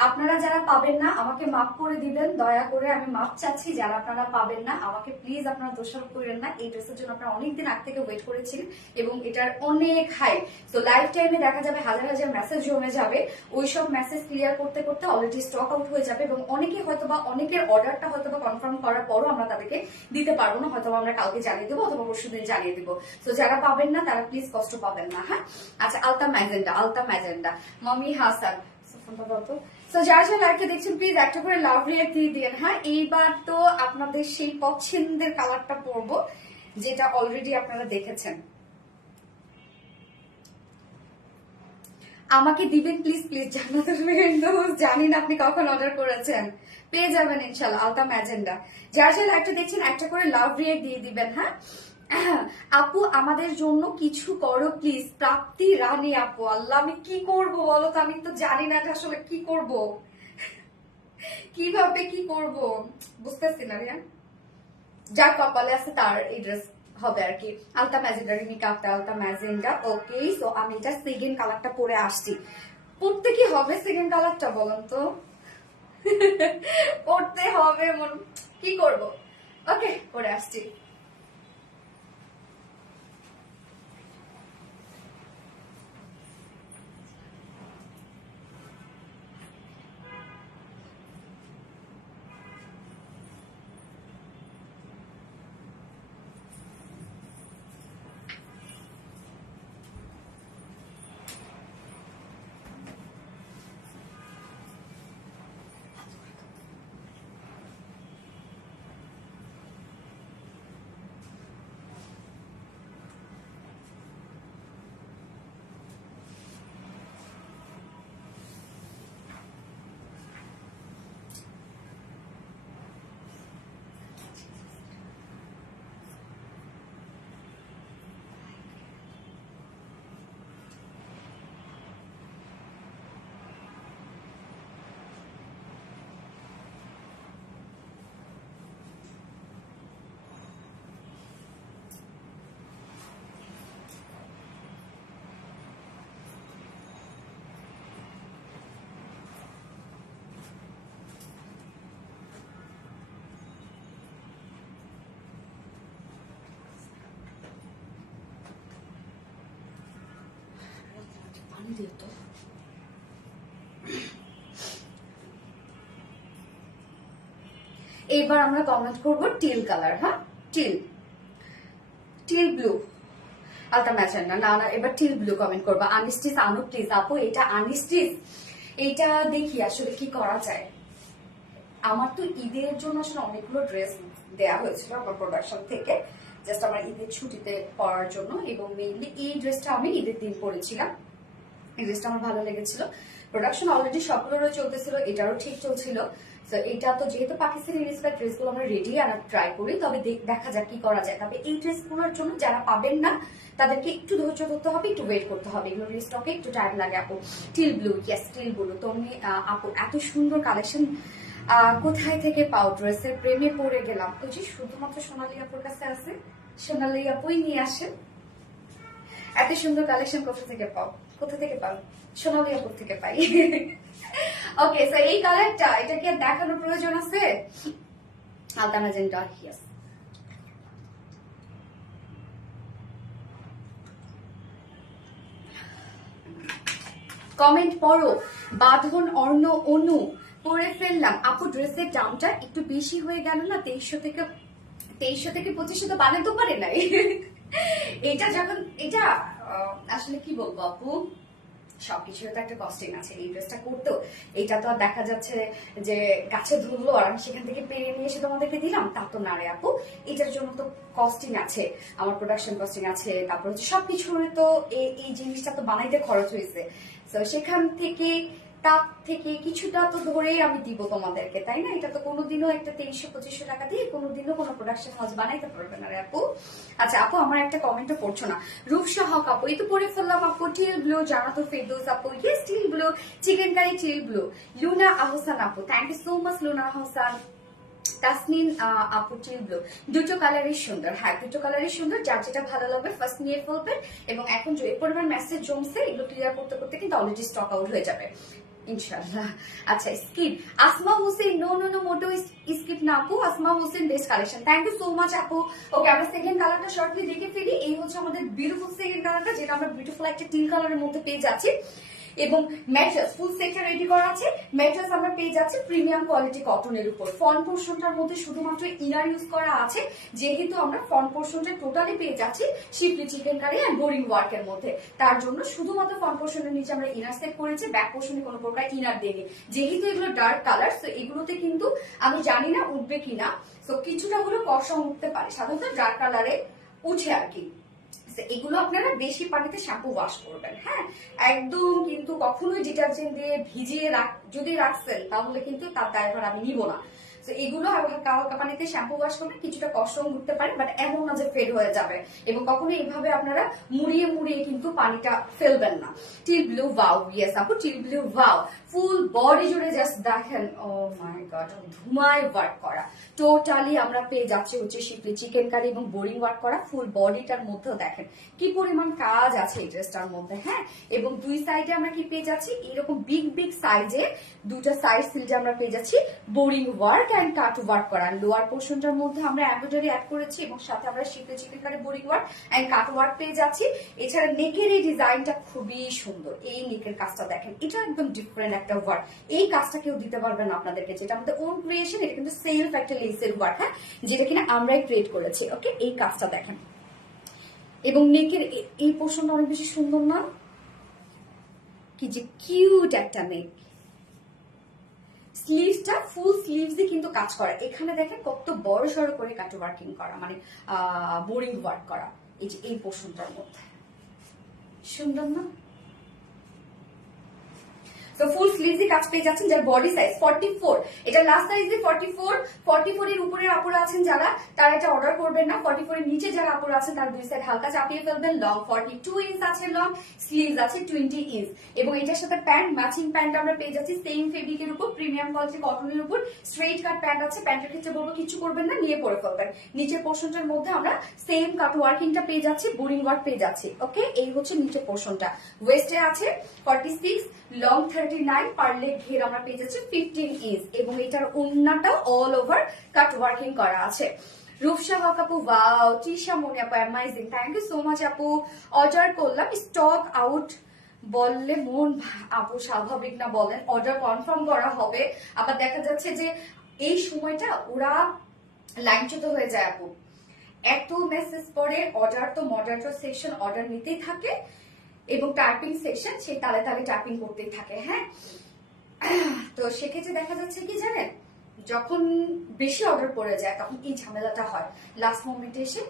আপনারা যারা পাবেন না আমাকে মাফ করে দিবেন, দয়া করে আমি মাফ চাচ্ছি। যারা আপনারা পাবেন না আমাকে প্লিজ আপনারা দোষারোপ করেন না, এই ড্রেসের জন্য আপনারা অনেকদিন আগ থেকে ওয়েট করেছিলেন এবং এটার অনেক হাই। তো লাইফ টাইমে দেখা যাবে হাজার হাজার মেসেজ জমে যাবে, ওই সব মেসেজ ক্লিয়ার করতে করতে অলরেডি স্টক আউট হয়ে যাবে এবং অনেকে হয়তোবা অনেকের অর্ডারটা হয়তোবা কনফার্ম করার পরও আমরা তাদেরকে দিতে পারবো না, হয়তো আমরা কালকে জানিয়ে দেবো অথবা পরশুদিন জানিয়ে দেবো। তো যারা পাবেন না তারা প্লিজ কষ্ট পাবেন না। হ্যাঁ, আচ্ছা, আলতা ম্যাজেন্ডা মামি হাসান তো যারা যারা লাইভটা দেখছেন প্লিজ একটা করে লাভ রিয়াক্ট দিয়ে দিন। হ্যাঁ, এইবার তো আপনাদের সেই পছন্দের কালারটা পরবো যেটা অলরেডি আপনারা দেখেছেন। আমাকে দিবেন প্লিজ প্লিজ, জানি না আপনি কখন অর্ডার করেছেন, পেয়ে যাবেন ইনশাল্লাহ। আলতা ম্যাজেন্ডা যারা যারা লাইভটা দেখছেন একটা করে লাভ রিয়াক্ট দিয়ে দিবেন। হ্যাঁ, আপু আমাদের জন্য কিছু করো প্লিজ, প্রাপ্তি রানী আপু। আল্লাহ, আমি কি করব বলো তো, আমি তো জানি না আসলে কি করব, কিভাবে কি করব বুঝতেছি না। রিয়া যার কপালে আছে তার এই ড্রেস হবে আর কি। আলতা ম্যাজেন্ডা, রিমি কাপটা আলতা ম্যাজেন্ডা। ওকে, সো আমি এটা সেকেন্ড কালারটা পরে আসছি। পড়তে কি হবে সেকেন্ড কালারটা বলুন তো? পড়তে হবে, কি করব? ওকে, পরে আসছি। এবার আমরা কমেন্ট করব টিল কালার। হ্যাঁ, টিল ব্লু আলতা ম্যাজেন্ডা। না না, এবার টিল ব্লু কমেন্ট করবো। আনিস্টিস আনু প্লিজ আপু, এটা আনিস্টিস, এটা দেখি আসলে কি করা যায়। আমার তো ঈদের জন্য আসলে অনেকগুলো ড্রেস দেয়া হয়েছিল আমার প্রোডাকশন থেকে, জাস্ট আমার ঈদের ছুটিতে পরার জন্য, এবং মেইনলি এই ড্রেসটা আমি ঈদের দিন পরেছিলাম। এই ড্রেসটা আমার ভালো লেগেছিল। প্রোডাকশন অলরেডি সবগুলোরও চলতেছিল, এটারও ঠিক চলছিল। তো এটা তো যেহেতু পাকিস্তানি ইন্সপায়ার্ড ড্রেসগুলো আমরা রেডি আনার ট্রাই করি, তবে দেখা যাক কি করা যায়। তবে এই ড্রেসগুলোর জন্য যারা পাবেন না তাদেরকে একটু ধৈর্য ধরতে হবে, একটু ওয়েট করতে হবে, এগুলো রিস্টকে একটু টাইম লাগে আপু। Teal blue, yes teal blue. তুমি আপু এত সুন্দর কালেকশন কোথায় থেকে পাও? ড্রেসের প্রেমে পড়ে গেলাম। ওই যে শুধুমাত্র সোনালী আপুর কাছে আছে, সোনালী আপুই নিয়ে আসেন। এত সুন্দর কালেকশন কোথা থেকে পাও? কোথা থেকে পাও? সোনালী আপুর থেকে পাই। ওকে, সো এই কালারটা, এটা কি দেখানোর প্রয়োজন আছে? আলতা ম্যাজেন্টা, ইয়েস। কমেন্ট পড়ো। বাঁধন অর্ণ অনু পরে ফেললাম। আপু ড্রেসের দামটা একটু বেশি হয়ে গেল না? 2300 থেকে 2500 তো বানাতে পারে নাই। এটা যখন এটা আসলে কি বলবো আপু, সবকিছুর তো একটা কস্টিং আছে। এই ড্রেসটা করতেও এটা তো আর দেখা যাচ্ছে যে গাছে ধরলো আর আমি সেখান থেকে পেরে নিয়ে এসে তোমাদেরকে দিলাম, তা তো না রে আপু। এটার জন্য তো কস্টিং আছে, আমার প্রোডাকশন কস্টিং আছে, তারপর হচ্ছে সবকিছুর তো এই জিনিসটা তো বানাইতে খরচ হয়েছে। তো সেখান থেকে তার থেকে কিছুটা তো ধরেই আমি দিব তোমাদেরকে, তাই না? এটা তো কোনোদিনও একটা 2300-2500 টাকা দিয়ে কোনোদিনও কোনো প্রোডাকশন হাউস বানাইতে পারবে না রে আপু। আচ্ছা আপু, আমার একটা কমেন্টও পড়ছো না। রূপসা হক আপু, এই তো পড়ে ফেললাম আপু। টিল ব্লু, জানাতো ফেরদৌস আপু, yes teal blue, chicken curry teal blue. Luna Ahsan আপু, thank you so much Luna Ahsan. Tasnin আপু টিল ব্লু, দুটো কালারই সুন্দর। হ্যাঁ, দুটো কালারই সুন্দর, যার যেটা ভালো লাগবে ফার্স্ট নিয়ে ফেলবেন। এবং এখন যে পরিমাণ মেসেজ জমছে, এগুলো ক্লিয়ার করতে করতে কিন্তু অলরেডি স্টক আউট হয়ে যাবে ইনশাআল্লাহ। আচ্ছা স্কিপ, Asma Hossain, no no no, মোটো স্কিপ না আপু। Asma Hossain best collection, thank you so much আপু। ওকে, আমরা সেকেন্ড কালারটা শর্টলি দেখে ফেলি। এই হচ্ছে আমাদের বিউটিফুল সেকেন্ড কালারটা, যেটা আমরা বিউটিফুল একটা টিল কালারের মধ্যে পেয়ে যাচ্ছি। এবং ম্যাট্রেস ফুল সেটটা রেডি করা আছে। ম্যাট্রেস আমরা পেয়ে যাচ্ছি প্রিমিয়াম কোয়ালিটি কটনের উপর। ফ্রন্ট পোর্শনটার মধ্যে শুধুমাত্র ইনার ইউজ করা আছে, যেহেতু আমরা ফ্রন্ট পোর্শনটা টোটালি পেয়ে যাচ্ছি শিপলি চিকেন কারি এন্ড বোরিং ওয়ার্কের মধ্যে। তার জন্য শুধুমাত্র ফ্রন্ট পোর্শনের নিচে আমরা ইনার সেট করেছি, ব্যাক পোর্শনে কোনো প্রকার ইনার দেয়নি। যেহেতু এগুলো ডার্ক কালার, তো এগুলোতে কিন্তু আমি জানি না উঠবে কিনা, তো কিছুটা হলো কষা উঠতে পারে, সাধারণত ডার্ক কালারে উঠে আর কি। এগুলো আপনারা বেশি পানিতে শ্যাম্পু ওয়াশ করবেন। হ্যাঁ, একদম কিন্তু কখনোই ডিটারজেন্ট দিয়ে ভিজিয়ে যদি রাখছেন তাহলে কিন্তু তার দায়ভার আমি নিব না। তো এগুলো হালকা হালকা পানিতে শ্যাম্পু ওয়াশ করলে কিছুটা কষ্ট উঠতে পারে, বাট এমন না যে ফেড হয়ে যাবে। এবং কখনো এইভাবে আপনারা মুড়িয়ে মুড়িয়ে কিন্তু পানিটা ফেলবেন না। টিল ব্লু, ওয়াও, ইয়েস আপু টিল ব্লু, ওয়াও। ফুল বডি জুড়ে জাস্ট দেখেন, ও মাই গড, ধুমায় ওয়ার্ক করা। টোটালি আমরা পেয়ে যাচ্ছি হচ্ছে শিপলি চিকেন কারি এবং বোরিং ওয়ার্ক করা। ফুল বডিটার মধ্যেও দেখেন কি পরিমাণ কাজ আছে এই ড্রেসটার মধ্যে। হ্যাঁ, এবং দুই সাইডে আমরা কি পেয়ে যাচ্ছি, এরকম বিগ বিগ সাইজে দুটো সাইড সিলটা আমরা পেয়ে যাচ্ছি boring work and cut work করা। লোয়ার পোর্শনটার মধ্যে আমরা এমব্রয়ডারি অ্যাড করেছি এবং সাথে আমরা schiffli chikankari boring work and cut work পেয়ে যাচ্ছি। এছাড়া নেকের এই ডিজাইনটা খুবই সুন্দর। এই নেকের কাজটা দেখেন, এটা একদম ডিফারেন্ট একটা ওয়ার্ক। এই কাজটা কেউ দিতে পারবে না আপনাদেরকে, যেটা আমাদের ওন ক্রিয়েশন। এটা কিন্তু সেলফ একটা লেসের ওয়ার্ক, হ্যাঁ, যেটা কিনা আমরাই ক্রিয়েট করেছি। ওকে, এই কাজটা দেখেন। এবং নেকের এই পোর্শনটা অনেক বেশি সুন্দর না? কি যে কিউট একটা নেক। স্লিভসটা ফুল স্লিভস দিয়ে কিন্তু কাজ করা। এখানে দেখেন কত বড় সড়ো করে কাট ওয়ার্কিং করা, মানে বোরিং ওয়ার্ক করা। এই যে এই পোর্শনটার মধ্যে সুন্দর না? তো ফুল স্লিভসই কাজ পেয়ে যাচ্ছেন, যার বডি সাইজ 44। এটা লাস্ট সাইজ 44 এর উপরের আপুরা আছেন যারা, তারা এটা অর্ডার করবেন না। 44 এর নিচে যারা আপুরা আছেন তার দুই সাইড হালকা চাপিয়ে ফেলবেন। লং 42 ইঞ্চ আছে, লং স্লিভস আছে 20 ইঞ্চ। এবং এটার সাথে প্যান্ট, ম্যাচিং প্যান্ট আমরা পেয়ে যাচ্ছি সেম ফেব্রিকের উপর, প্রিমিয়াম কোয়ালিটি কটনের উপর। স্ট্রেট কাট প্যান্ট আছে। প্যান্টের ক্ষেত্রে বলবো কিছু করবেন না, নিয়ে পরে ফেলবেন। নিচের পোর্শনটার মধ্যে আমরা সেম কাট ওয়ার্কিংটা পেয়ে যাচ্ছি, বোরিং ওয়ার্ক পেয়ে যাচ্ছি। ওকে, এই হচ্ছে নিচের পোর্শনটা। ওয়েস্টে আছে 46, লং 39, পারলে ঘের আমরা পেয়ে যাচ্ছি 15 ইঞ্চ। এবং এটার ওন্নাটা অল ওভার কাট ওয়ার্কিং করা আছে। রূপসা হক আপু, ওয়াও। তৃষা মনি আপু, amazing, thank you so much আপু। অর্ডার করলাম, স্টক আউট বললে মন আপু স্বাভাবিক না বলেন। অর্ডার কনফার্ম করা হবে, আবার দেখা যাচ্ছে যে এই সময়টা ওরা লাইনচ্যুত হয়ে যায় আপু। এত মেসেজ পরে অর্ডার, তো মডারেটর সেকশন অর্ডার নিতেই থাকে এবং টাইপিং সেকশন সেই তালে তালে টাইপিং করতেই থাকে। হ্যাঁ, তো সেক্ষেত্রে দেখা যাচ্ছে কি জানেন, যখন বেশি অর্ডার পড়ে যায় তখন এই ঝামেলাটা হয়। লাস্ট মোমেন্টে এসে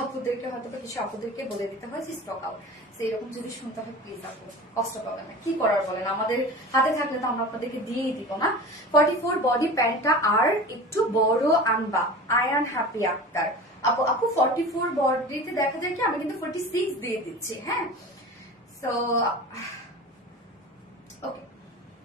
আপুদেরকে হয়তো কিছু আপুদেরকে বলে দিতে হয় যে স্টক আউট, এরকম যদি শুনতে হয় প্লিজ আপু কষ্ট পাবেন না, কি করার বলেন, আমাদের হাতে থাকলে তো আমরা আপনাদেরকে দিয়েই দিব না। 44 বডি প্যান্টটা আর একটু বড় আনবা, আয়ান হ্যাপি আক্তার আপু 44 বডিতে দেখা যায় কি আমি কিন্তু 46 দিয়ে দিচ্ছি। হ্যাঁ, সো ওকে,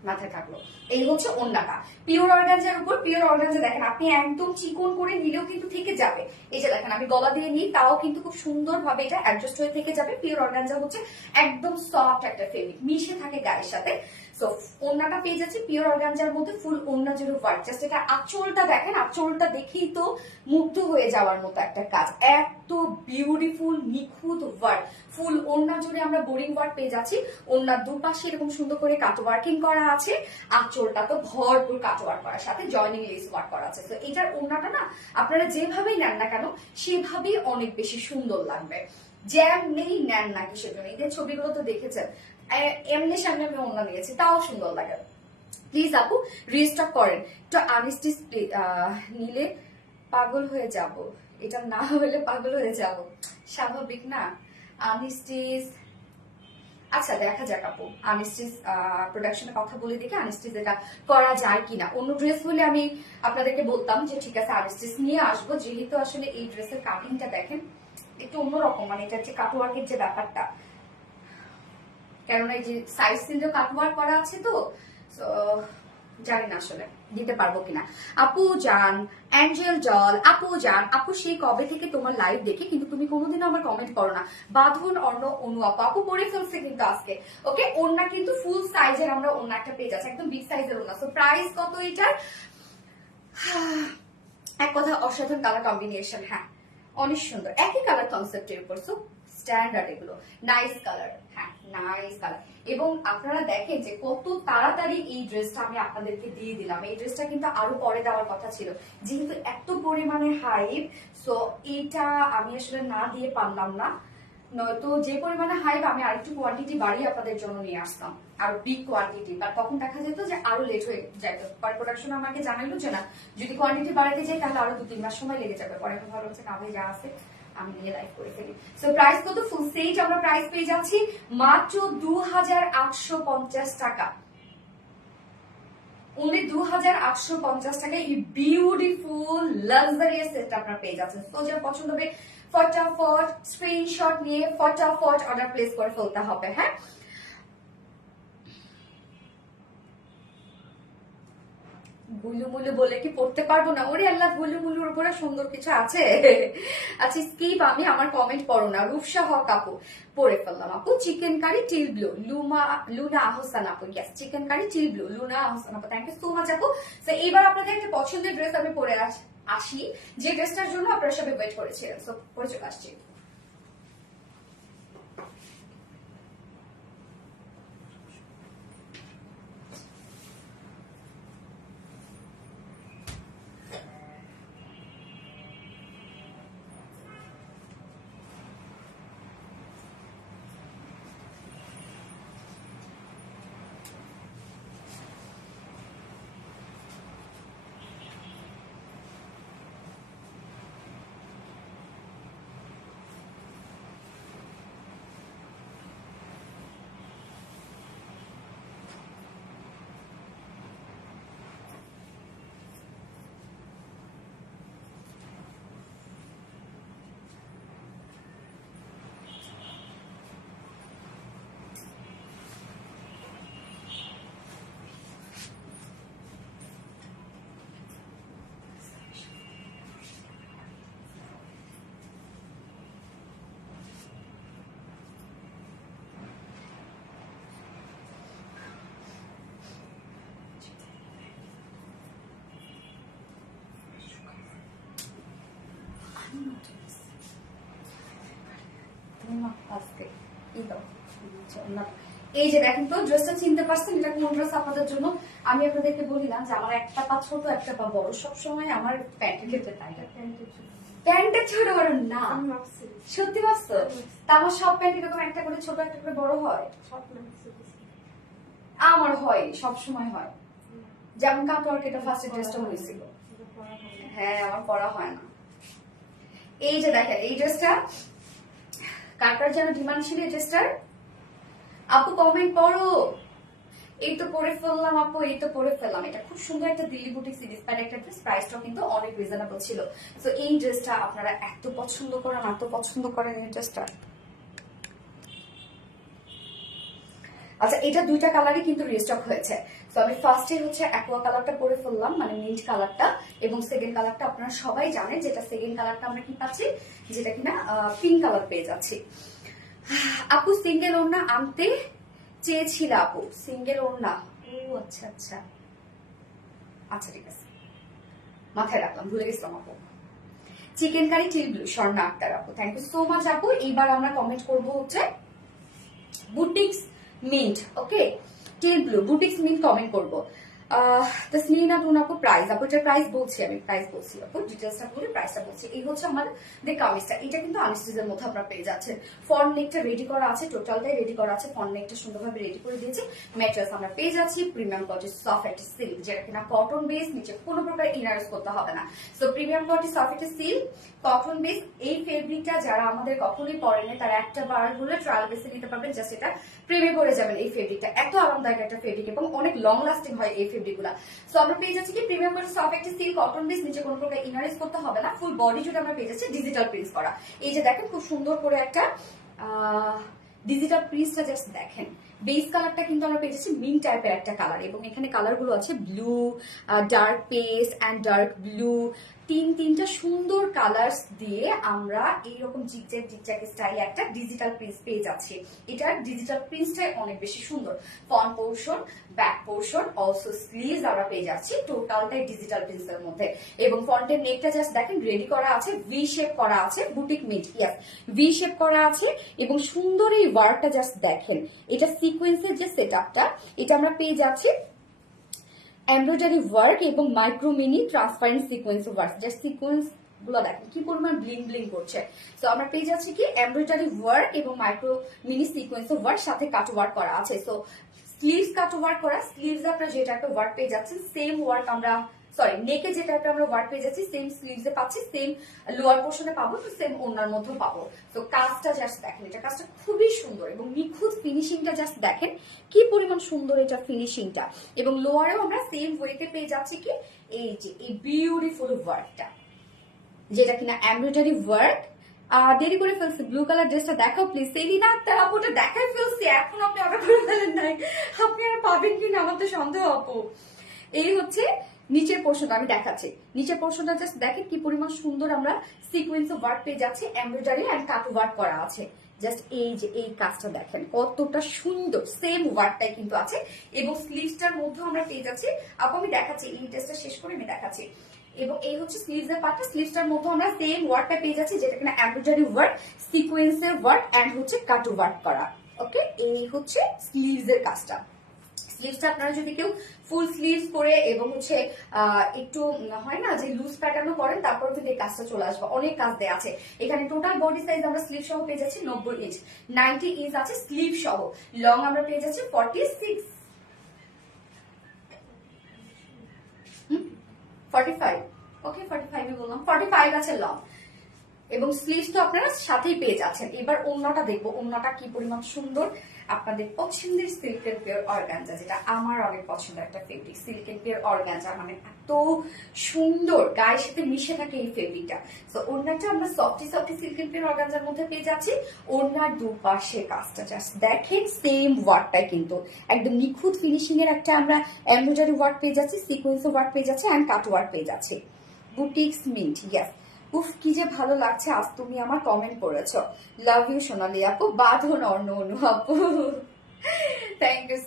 মাথায় থাকলো। এই হচ্ছে ওন্নাটা পিওর অর্গানজার উপর। পিওর অর্গানজা দেখেন আপনি একদম চিকন করে নিলেও কিন্তু থেকে যাবে। এই যে দেখেন আমি গলা দিয়ে নিই তাও কিন্তু খুব সুন্দর ভাবে এটা অ্যাডজাস্ট হয়ে থেকে যাবে। পিওর অর্গানজা হচ্ছে একদম সফট একটা ফেব্রিক, মিশে থাকে গায়ের সাথে। সো ওন্নাটা পেয়ে যাচ্ছে পিওর অর্গানজার মধ্যে, ফুল ওন্না জুড়ে ওয়ার্ক। জাস্ট এটা আঁচলটা দেখেন, আঁচলটা দেখেই তো মুগ্ধ হয়ে যাওয়ার মতো একটা কাজ, এত বিউটিফুল নিখুঁত ওয়ার্ক। ফুল ওন্না জুড়ে আমরা বোরিং ওয়ার্ক পেয়ে যাচ্ছি। ওন্নার দুপাশে এরকম সুন্দর করে কাট ওয়ার্কিং করা আছে, আঁচলটা তো ভরপুর কাট ওয়ার্ক করার সাথে জয়নিং লেস ওয়ার্ক করা আছে। তো এটার ওন্নাটা না আপনারা যেভাবেই নেন না কেন সেভাবেই অনেক বেশি সুন্দর লাগবে। যেমনি নেন না কিসের জন্য, এদের ছবিগুলো তো দেখেছেন, এমনি সামনে আমি ওন্না নিয়েছি তাও সুন্দর লাগে। প্লিজ আপু রিস্টক করেন তো, আনস্টিচ নিলে পাগল হয়ে যাব, এটা না হলে পাগল হয়ে যাব, স্বাভাবিক না আনস্টিচ। আচ্ছা দেখা যাক আপু, আনস্টিচ প্রোডাকশনের কথা বলে দেখি আনস্টিচ এটা করা যায় কিনা। অন্য ড্রেস হলে আমি আপনাদেরকে বলতাম যে ঠিক আছে আনস্টিচ নিয়ে আসবো, যেহেতু আসলে এই ড্রেসের কাটিংটা দেখেন একটু অন্যরকম, মানে এটা হচ্ছে কাটওয়ার্কের যে ব্যাপারটা, কেননা এই যে সাইড সিনটা কাটওয়ার্ক করা আছে তো জানি না আসলে দিতে পারবো কিনা। আপু জান অ্যাঞ্জেল জল, আপু জান আপু সেই কবে থেকে তোমার লাইভ দেখে কিন্তু তুমি কোনোদিনও আমার কমেন্ট করো না। বাঁধন অন্য অনু আপু, আপু পরে ফেলছে কিন্তু আজকে। ওকে, ওন্না কিন্তু ফুল সাইজের আমরা ওন্না একটা পেজ আছে, একদম বিগ সাইজের ওন্না। সো প্রাইস কত এটার? এক কথা অসাধারণ কালার কম্বিনেশন, হ্যাঁ অনেক সুন্দর, একই কালার কনসেপ্টের উপর। সো স্ট্যান্ডার্ড এগুলো, নাইস কালার, হ্যাঁ নাইস কালার। এবং আপনারা দেখেন যে কত তাড়াতাড়ি এই ড্রেসটা আমি আপনাদেরকে দিয়ে দিলাম। এই ড্রেসটা কিন্তু আরো পরে দেওয়ার কথা ছিল, যেহেতু এত পরিমাণে হাইপ, সো এটা আমি আসলে না দিয়ে পারলাম না। নয়তো যে পরিমাণে হাইপ আমি আরেকটু কোয়ান্টিটি বাড়িয়ে আপনাদের জন্য নিয়ে আসতাম, আরো বিগ কোয়ান্টিটি, বাট তখন দেখা যেত যে আরো লেট হয়ে যেত। পরে প্রোডাকশন আমাকে জানাইলো যে না যদি কোয়ান্টিটি বাড়াতে যাই তাহলে আরো 2-3 মাস সময় লেগে যাবে। পরে আমি ভালো হচ্ছে কাঁধে যা আছে আমি নিয়ে লাইভ করে ফেলি। সো প্রাইস কত? ফুল সেট আমরা প্রাইস পেয়ে যাচ্ছি মাত্র 2850 টাকা, only 2850 টাকায় এই বিউটিফুল লাক্সারিয়াস সেটটা আপনারা পেয়ে যাচ্ছেন। তো যা পছন্দ হবে ফটাফট স্ক্রিনশট নিয়ে ফটাফট অর্ডার প্লেস করে ফেলতে হবে। হ্যাঁ, গুলুমুলু বলে কি পড়তে পারবো না? ওরে আল্লাহ, গুলুমুলুর উপরে সুন্দর কিছু আছে? আচ্ছা স্কিপ, আমি আমার কমেন্ট পড়ো না। রূপসা হক আপু পড়ে ফেললাম। আপু chicken curry teal blue, Luna Ahsan আপু, yes chicken curry teal blue, Luna Ahsan আপু, থ্যাংক ইউ সো মাচ আপু। তো এবার আপনাদের একটা পছন্দের ড্রেস আমি পরে আসি, যে ড্রেসটার জন্য আপনারা সবাই ওয়েট করেছিলেন। সো পরে চলে আসছি। এই যে দেখেন তো ড্রেসটা চিনতে পারছেন, এটা কোন ড্রেস আপনাদের জন্য? আমি আপনাদেরকে বলি না যে আমার একটা পা ছোট একটা পা বড়, সবসময় আমার প্যান্টের ক্ষেত্রে তাই। প্যান্টের ছোট বড় না, সত্যি ভাবছো? তা আমার সব প্যান্ট এরকম একটা করে ছোট একটা করে বড় হয়? আমার হয়, সবসময় হয়। যেমন কাটওয়ার্ক এটা ফার্স্ট ড্রেসটা হয়েছিল, হ্যাঁ আমার পরা হয় না। এই যে দেখেন এই ড্রেসটা কার কার যেন ডিমান্ড ছিল এই ড্রেসটার, আপু কমেন্ট করো। এই তো পরে ফেললাম আপু, এই তো পরে ফেললাম। এটা খুব সুন্দর একটা দিল্লি বুটিক সিরিজের একটা ড্রেস, প্রাইসটাও কিন্তু অনেক রিজনেবল ছিল। সো এই ড্রেসটা আপনারা এত পছন্দ করেন, এত পছন্দ করেন এই ড্রেসটা। আচ্ছা এটা দুইটা কালারই কিন্তু রিস্টক হয়েছে। তো আমি ফার্স্টে হচ্ছে অ্যাকোয়া কালারটা পরে ফেললাম, মানে মিন্ট কালারটা, এবং সেকেন্ড কালারটা আপনারা সবাই জানেন যেটা সেকেন্ড কালারটা আমরা কি পাচ্ছি, যেটা কিনা পিঙ্ক কালার পেয়ে যাচ্ছি। আপু সিঙ্গেল ওড়না আনতে চেয়েছিল, আপু সিঙ্গেল ওড়না, ও আচ্ছা আচ্ছা আচ্ছা ঠিক আছে, মাথায় রাখলাম, ভুলে গেছিলাম আপু। Chicken curry teal blue, Swarna Akter আপু, থ্যাংক ইউ সো মাচ আপু। এইবার আমরা কমেন্ট করবো হচ্ছে বুটিক্স মিন্ট, ওকে teal blue boutiques mint comment করবো। তসলিনা টুন আপু প্রাইস, আপু এটার প্রাইস বলছি, আমি প্রাইস বলছি আপু, ডিটেলসটা বলে প্রাইসটা বলছি। এই হচ্ছে আমাদের কামিজটা, এটা কিন্তু আনস্টিচের মধ্যে আপনারা পেয়ে যাচ্ছেন। ফ্রন্ট নেকটা রেডি করা আছে, টোটালটাই রেডি করা আছে, ফ্রন্ট নেকটা সুন্দরভাবে রেডি করে দিয়েছে। ম্যাটেরিয়ালস আমরা পেয়ে যাচ্ছি প্রিমিয়াম কোয়ালিটি সফট সিল্ক, যেটা কিনা কটন বেস, নিচে কোনো প্রকার ইনার করতে হবে না। So premium quality soft silk cotton base, এই ফেব্রিকটা যারা আমাদের কখনোই পরেনি তারা একটা বার হলে ট্রায়াল বেসে নিতে পারবেন, জাস্ট এটা প্রেমে পড়ে যাবেন। এই ফেব্রিকটা এত আরামদায়ক একটা ফেব্রিক এবং অনেক লং লাস্টিং হয় এই ফেব্রিকগুলো। সো আমরা পেয়ে যাচ্ছি কি প্রিমিয়াম কোয়ালিটি সফট একটা সিল্ক কটন বেস, নিচে কোনো প্রকার ইনারেস করতে হবে না, ফুল বডি জুড়ে আমরা পেয়ে যাচ্ছি ডিজিটাল প্রিন্ট করা। এই যে দেখেন খুব সুন্দর করে একটা ডিজিটাল প্রিন্টটা জাস্ট দেখেন। বেস কালারটা কিন্তু আমরা পেয়ে যাচ্ছি মিন্ট টাইপের একটা কালার, এবং এখানে কালার গুলো আছে blue, dark pest and dark blue, তিনটা সুন্দর কালার্স দিয়ে আমরা এইরকম জিগজ্যাগ জিগজ্যাগ স্টাইলে একটা ডিজিটাল প্রিন্ট পেয়ে যাচ্ছি। এটার ডিজিটাল প্রিন্টটাই অনেক বেশি সুন্দর। Front portion, back portion, also sleeves আমরা পেয়ে যাচ্ছি টোটালটাই ডিজিটাল প্রিন্টসের মধ্যে। এবং ফ্রন্টের নেকটা জাস্ট দেখেন রেডি করা আছে, ভি শেপ করা আছে, বুটিক মিট, ইয়াস ভি শেপ করা আছে, এবং সুন্দর এই ওয়ার্কটা জাস্ট দেখেন। এটা সিকোয়েন্সের যে সেটআপটা, এটা আমরা পেয়ে যাচ্ছি এমব্রয়ডারি ওয়ার্ক এবং micro mini transparent sequence work, just sequence গুলো দেখেন কি পরিমাণ ব্লিং ব্লিং করছে। তো আমরা পেয়ে যাচ্ছি কি এমব্রয়ডারি ওয়ার্ক এবং মাইক্রো মিনি সিকোয়েন্স ওয়ার্ক, সাথে কাট ওয়ার্ক করা আছে। সো স্লিভস কাট ওয়ার্ক করা, স্লিভস আপনারা যেটা একটা ওয়ার্ক পেয়ে যাচ্ছেন, সেম ওয়ার্ক আমরা সরি নেকে যেটা একটা আমরা ওয়ার্ক পেয়ে যাচ্ছি সেম স্লিভসে পাচ্ছি, সেম লোয়ার পোর্শনে পাবো, তো সেম ওনার মধ্যে পাবো। তো কাজটা জাস্ট দেখেন, এটা কাজটা খুবই সুন্দর এবং নিখুঁত ফিনিশিংটা জাস্ট দেখেন কি পরিমাণ সুন্দর এটা ফিনিশিংটা। এবং লোয়ারেও আমরা সেম ওয়েতে পেয়ে যাচ্ছি কি এই যে এই বিউটিফুল ওয়ার্কটা, যেটা কিনা এমব্রয়ডারি ওয়ার্ক। দেরি করে ফেলছি, ব্লু কালার ড্রেসটা দেখাও প্লিজ। সেলিনা আক্তার আপু ওটা দেখাই ফেলছি, এখন আপনি অর্ডার করে ফেলেন নাই, আপনি আর পাবেন কিনা আমার তো সন্দেহ আপু। এই হচ্ছে নিচের পোর্শনটা আমি দেখাচ্ছি, নিচের পোর্শনটা জাস্ট দেখেন কি পরিমাণ সুন্দর আমরা সিকোয়েন্স অফ ওয়ার্ক পেয়ে যাচ্ছি, এমব্রয়ডারি এন্ড কাট ওয়ার্ক করা আছে। জাস্ট এই যে এই কাজটা দেখেন কতটা সুন্দর, সেম ওয়ার্কটাই কিন্তু আছে। এবং স্লিভসটার মধ্যে আমরা পেয়ে যাচ্ছি, আপু আমি দেখাচ্ছি এই ড্রেসটা শেষ করে আমি দেখাচ্ছি। এবং এই হচ্ছে স্লিভস এর পার্টটা, স্লিভসটার মধ্যে আমরা সেম ওয়ার্কটা পেয়ে যাচ্ছি, যেটা কিনা এমব্রয়ডারি ওয়ার্ক, সিকোয়েন্সের ওয়ার্ক এন্ড হচ্ছে কাট ওয়ার্ক করা। ওকে এই হচ্ছে স্লিভস এর কাজটা। স্লিভসটা আপনারা যদি কেউ ফুল স্লিভস করে এবং হচ্ছে একটু হয় না যে লুজ প্যাটার্নও করেন, তারপর কিন্তু এই কাজটা চলে আসবে। অনেক কাজ দেওয়া আছে এখানে। টোটাল বডি সাইজ আমরা স্লিভ সহ পেয়ে যাচ্ছি 90 ইঞ্চ, 90 ইঞ্চ আছে স্লিভ সহ। লং আমরা পেয়ে যাচ্ছি 46 45, ওকে 45 বললাম, 45 আছে লং, এবং স্লিভস তো আপনারা সাথেই পেয়ে যাচ্ছেন। এবার ওড়নাটা দেখবো, ওড়নাটা কি পরিমাণ সুন্দর। আপনাদের পছন্দের সিল্কের পিওর অর্গানজা, যেটা আমার অনেক পছন্দের একটা ফেব্রিক, সিল্কের পিওর অর্গানজা মানে এত সুন্দর, গায়ের সাথে মিশে থাকে এই ফেব্রিকটা। তো ওড়নাটা আমরা সফটি সিল্কের পিওর অর্গানজার মধ্যে পেয়ে যাচ্ছি। ওড়নার দুপাশে কাজটা জাস্ট দেখেন, সেম ওয়ার্কটাই কিন্তু একদম নিখুঁত ফিনিশিং এর একটা আমরা এমব্রয়ডারি ওয়ার্ক পেয়ে যাচ্ছি, সিকোয়েন্স ওয়ার্ক পেয়ে যাচ্ছি এন্ড কাট ওয়ার্ক পেয়ে যাচ্ছি। বুটিক্স মিন্ট, ইয়েস উফ কি যে ভালো লাগছে, আজ তুমি আমার কমেন্ট করেছো, লাভ ইউ সোনালি আপু, বাঁধন অর্ণ অনু আপু, থ্যাংক ইউ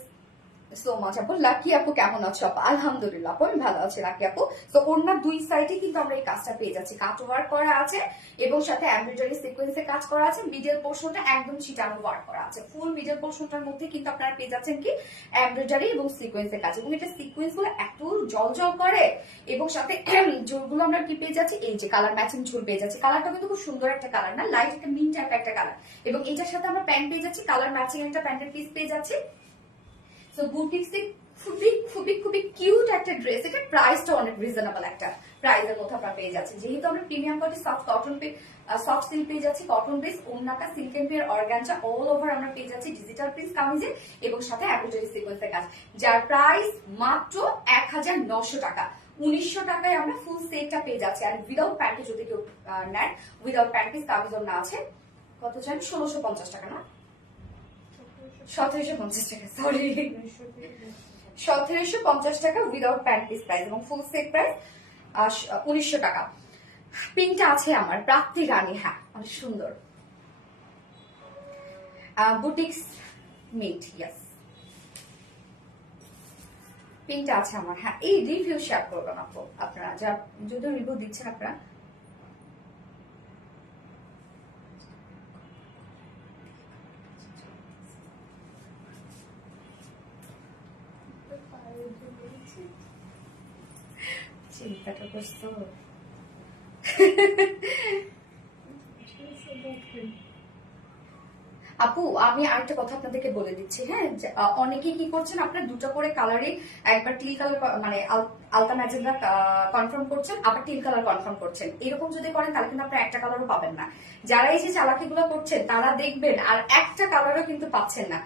সো মাচ আপু। লাকি আপু কেমন আছো আপু? আলহামদুলিল্লাহ আপু আমি ভালো আছি লাকি আপু। তো ওড়নার দুই সাইডে কিন্তু আমরা এই কাজটা পেয়ে যাচ্ছি, কাট ওয়ার্ক করা আছে এবং সাথে এমব্রয়ডারি সিকোয়েন্সে কাজ করা আছে। মিডল পোর্শনটা একদম চিটানো ওয়ার্ক করা আছে, ফুল মিডল পোর্শনটার মধ্যে কিন্তু আপনারা পেয়ে যাচ্ছেন কি এমব্রয়ডারি এবং সিকোয়েন্সের কাজ। এবং এটা সিকোয়েন্স গুলো এত জল করে, এবং সাথে ঝুলগুলো আমরা কি পেয়ে যাচ্ছি, এই যে কালার ম্যাচিং ঝুল পেয়ে যাচ্ছি। কালারটা কিন্তু খুব সুন্দর একটা কালার না, লাইট একটা মিন্ট টাইপ একটা কালার। এবং এটার সাথে আমরা প্যান্ট পেয়ে যাচ্ছি, কালার ম্যাচিং একটা প্যান্টের পিস পেয়ে যাচ্ছি। সো বুটিক্স খুবই খুবই খুবই কিউট একটা ড্রেস। এটা প্রাইসটা অনেক রিজনেবল একটা প্রাইসের মধ্যে আপনারা পেয়ে যাচ্ছেন, যেহেতু আমরা premium quality soft cotton soft silk পেয়ে যাচ্ছি, কটন বেস, ওন্নাটা silk and pure organza all over আমরা পেয়ে যাচ্ছি ডিজিটাল প্রিন্ট কামিজে এবং সাথে এমব্রয়ডারি সিকোয়েন্সের কাজ, যার প্রাইস মাত্র 1900 টাকা। 1900 টাকায় আমরা ফুল সেটটা পেয়ে যাচ্ছি। আর উইদাউট প্যান্টে যদি কেউ নেয়, উইদাউট প্যান্ট পিস কামিজ না আছে, কত চান? 1650 টাকা না, 1750 টাকা, সরি 1750 টাকা উইদাউট প্যান্ট পিস প্রাইস, এবং ফুল সেট প্রাইস 1900 টাকা। পিঙ্কটা আছে আমার প্রাপ্তি রানী, হ্যাঁ অনেক সুন্দর, বুটিক্স মিট, ইয়েস পিঙ্কটা আছে আমার, হ্যাঁ এই রিভিউ শেয়ার করবেন আপু আপনারা, যা যদি রিভিউ দিচ্ছেন আপনারা। চিন্তাটা করছো? আপু আমি আরেকটা কথা আপনাদেরকে বলে দিচ্ছি, হ্যাঁ অনেকে কি করছেন, আপনার দুটো করে কালারে একবার টিল কালার মানে আলতা ম্যাজেন্ডা কনফার্ম করছেন, আবার টিল কালার কনফার্ম করছেন, এরকম যদি করেন তাহলে কিন্তু আপনার একটা কালারও পাবেন না। যারা এই যে চালাকিগুলো করছেন তারা দেখবেন আর একটা কালারও কিন্তু পাচ্ছেন না।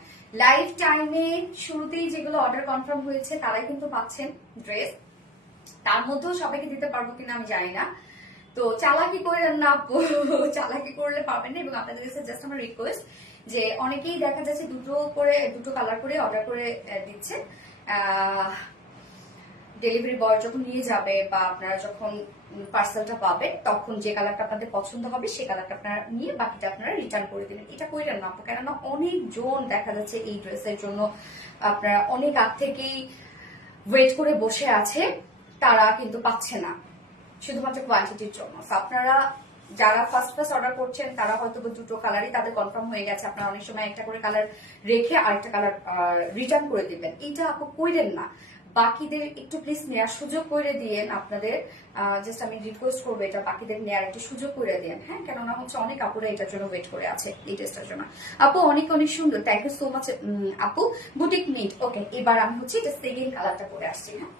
লাইফ টাইমে শুরুতেই যেগুলো অর্ডার কনফার্ম হয়েছে তারাই কিন্তু পাচ্ছেন ড্রেস, তার মধ্যেও সবাইকে দিতে পারবো কিনা আমি জানি না। তো চালাকি করে না, চালাকি করলে পাবেন না। এবং আপনাদের কাছে জাস্ট আমার রিকোয়েস্ট যে অনেকেই দেখা যাচ্ছে দুটো কালার করে অর্ডার করে দিচ্ছে, ডেলিভারি বয় যখন নিয়ে যাবে বা আপনারা যখন পার্সেলটা পাবে তখন যে কালারটা আপনাদের পছন্দ হবে সেই কালারটা আপনারা নিয়ে বাকিটা আপনারা রিটার্ন করে দিবেন। এটা কইলেন না, কেননা অনেকজন দেখা যাচ্ছে এই ড্রেসের জন্য আপনারা অনেক আগ থেকেই ওয়েট করে বসে আছে, তারা কিন্তু পাচ্ছে না শুধুমাত্র কোয়ান্টিটির জন্য। আপনারা যারা ফার্স্ট অর্ডার করছেন তারা হয়তো দুটো কালারই তাদের কনফার্ম হয়ে গেছে, আপনারা অনেক সময় একটা করে কালার রেখে আরেকটা কালার রিটার্ন করে দিবেন, এটা আপু কইলেন না। বাকিদের একটু প্লিজ নেওয়ার সুযোগ করে দিয়েন, আপনাদের জাস্ট আমি রিকোয়েস্ট করবো এটা, বাকিদের নেওয়ার একটু সুযোগ করে দিয়েন, হ্যাঁ কেননা হচ্ছে অনেক আপুরা এটার জন্য ওয়েট করে আছে এই টেস্টের জন্য। আপু অনেক অনেক সুন্দর, থ্যাংক ইউ সো মাচ আপু। বুটিক নিট, ওকে এবার আমি হচ্ছে এটা সেকেন্ড কালারটা করে আসছি, হ্যাঁ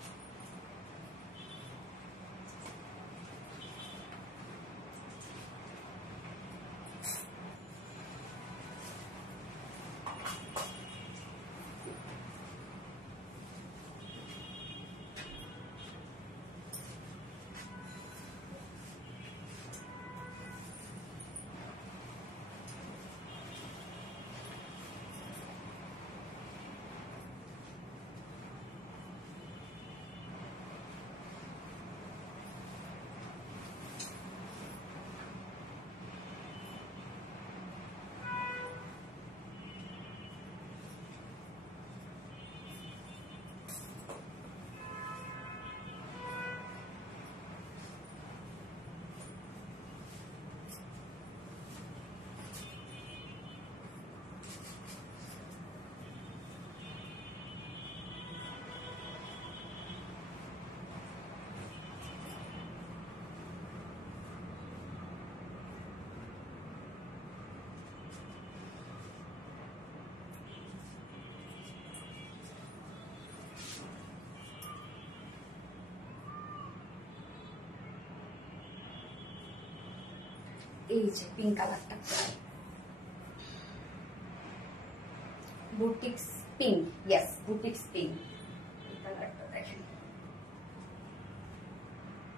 এই যে পিঙ্ক কালারটা, boutiques pink, yes boutiques pink, এই কালারটা দেখেন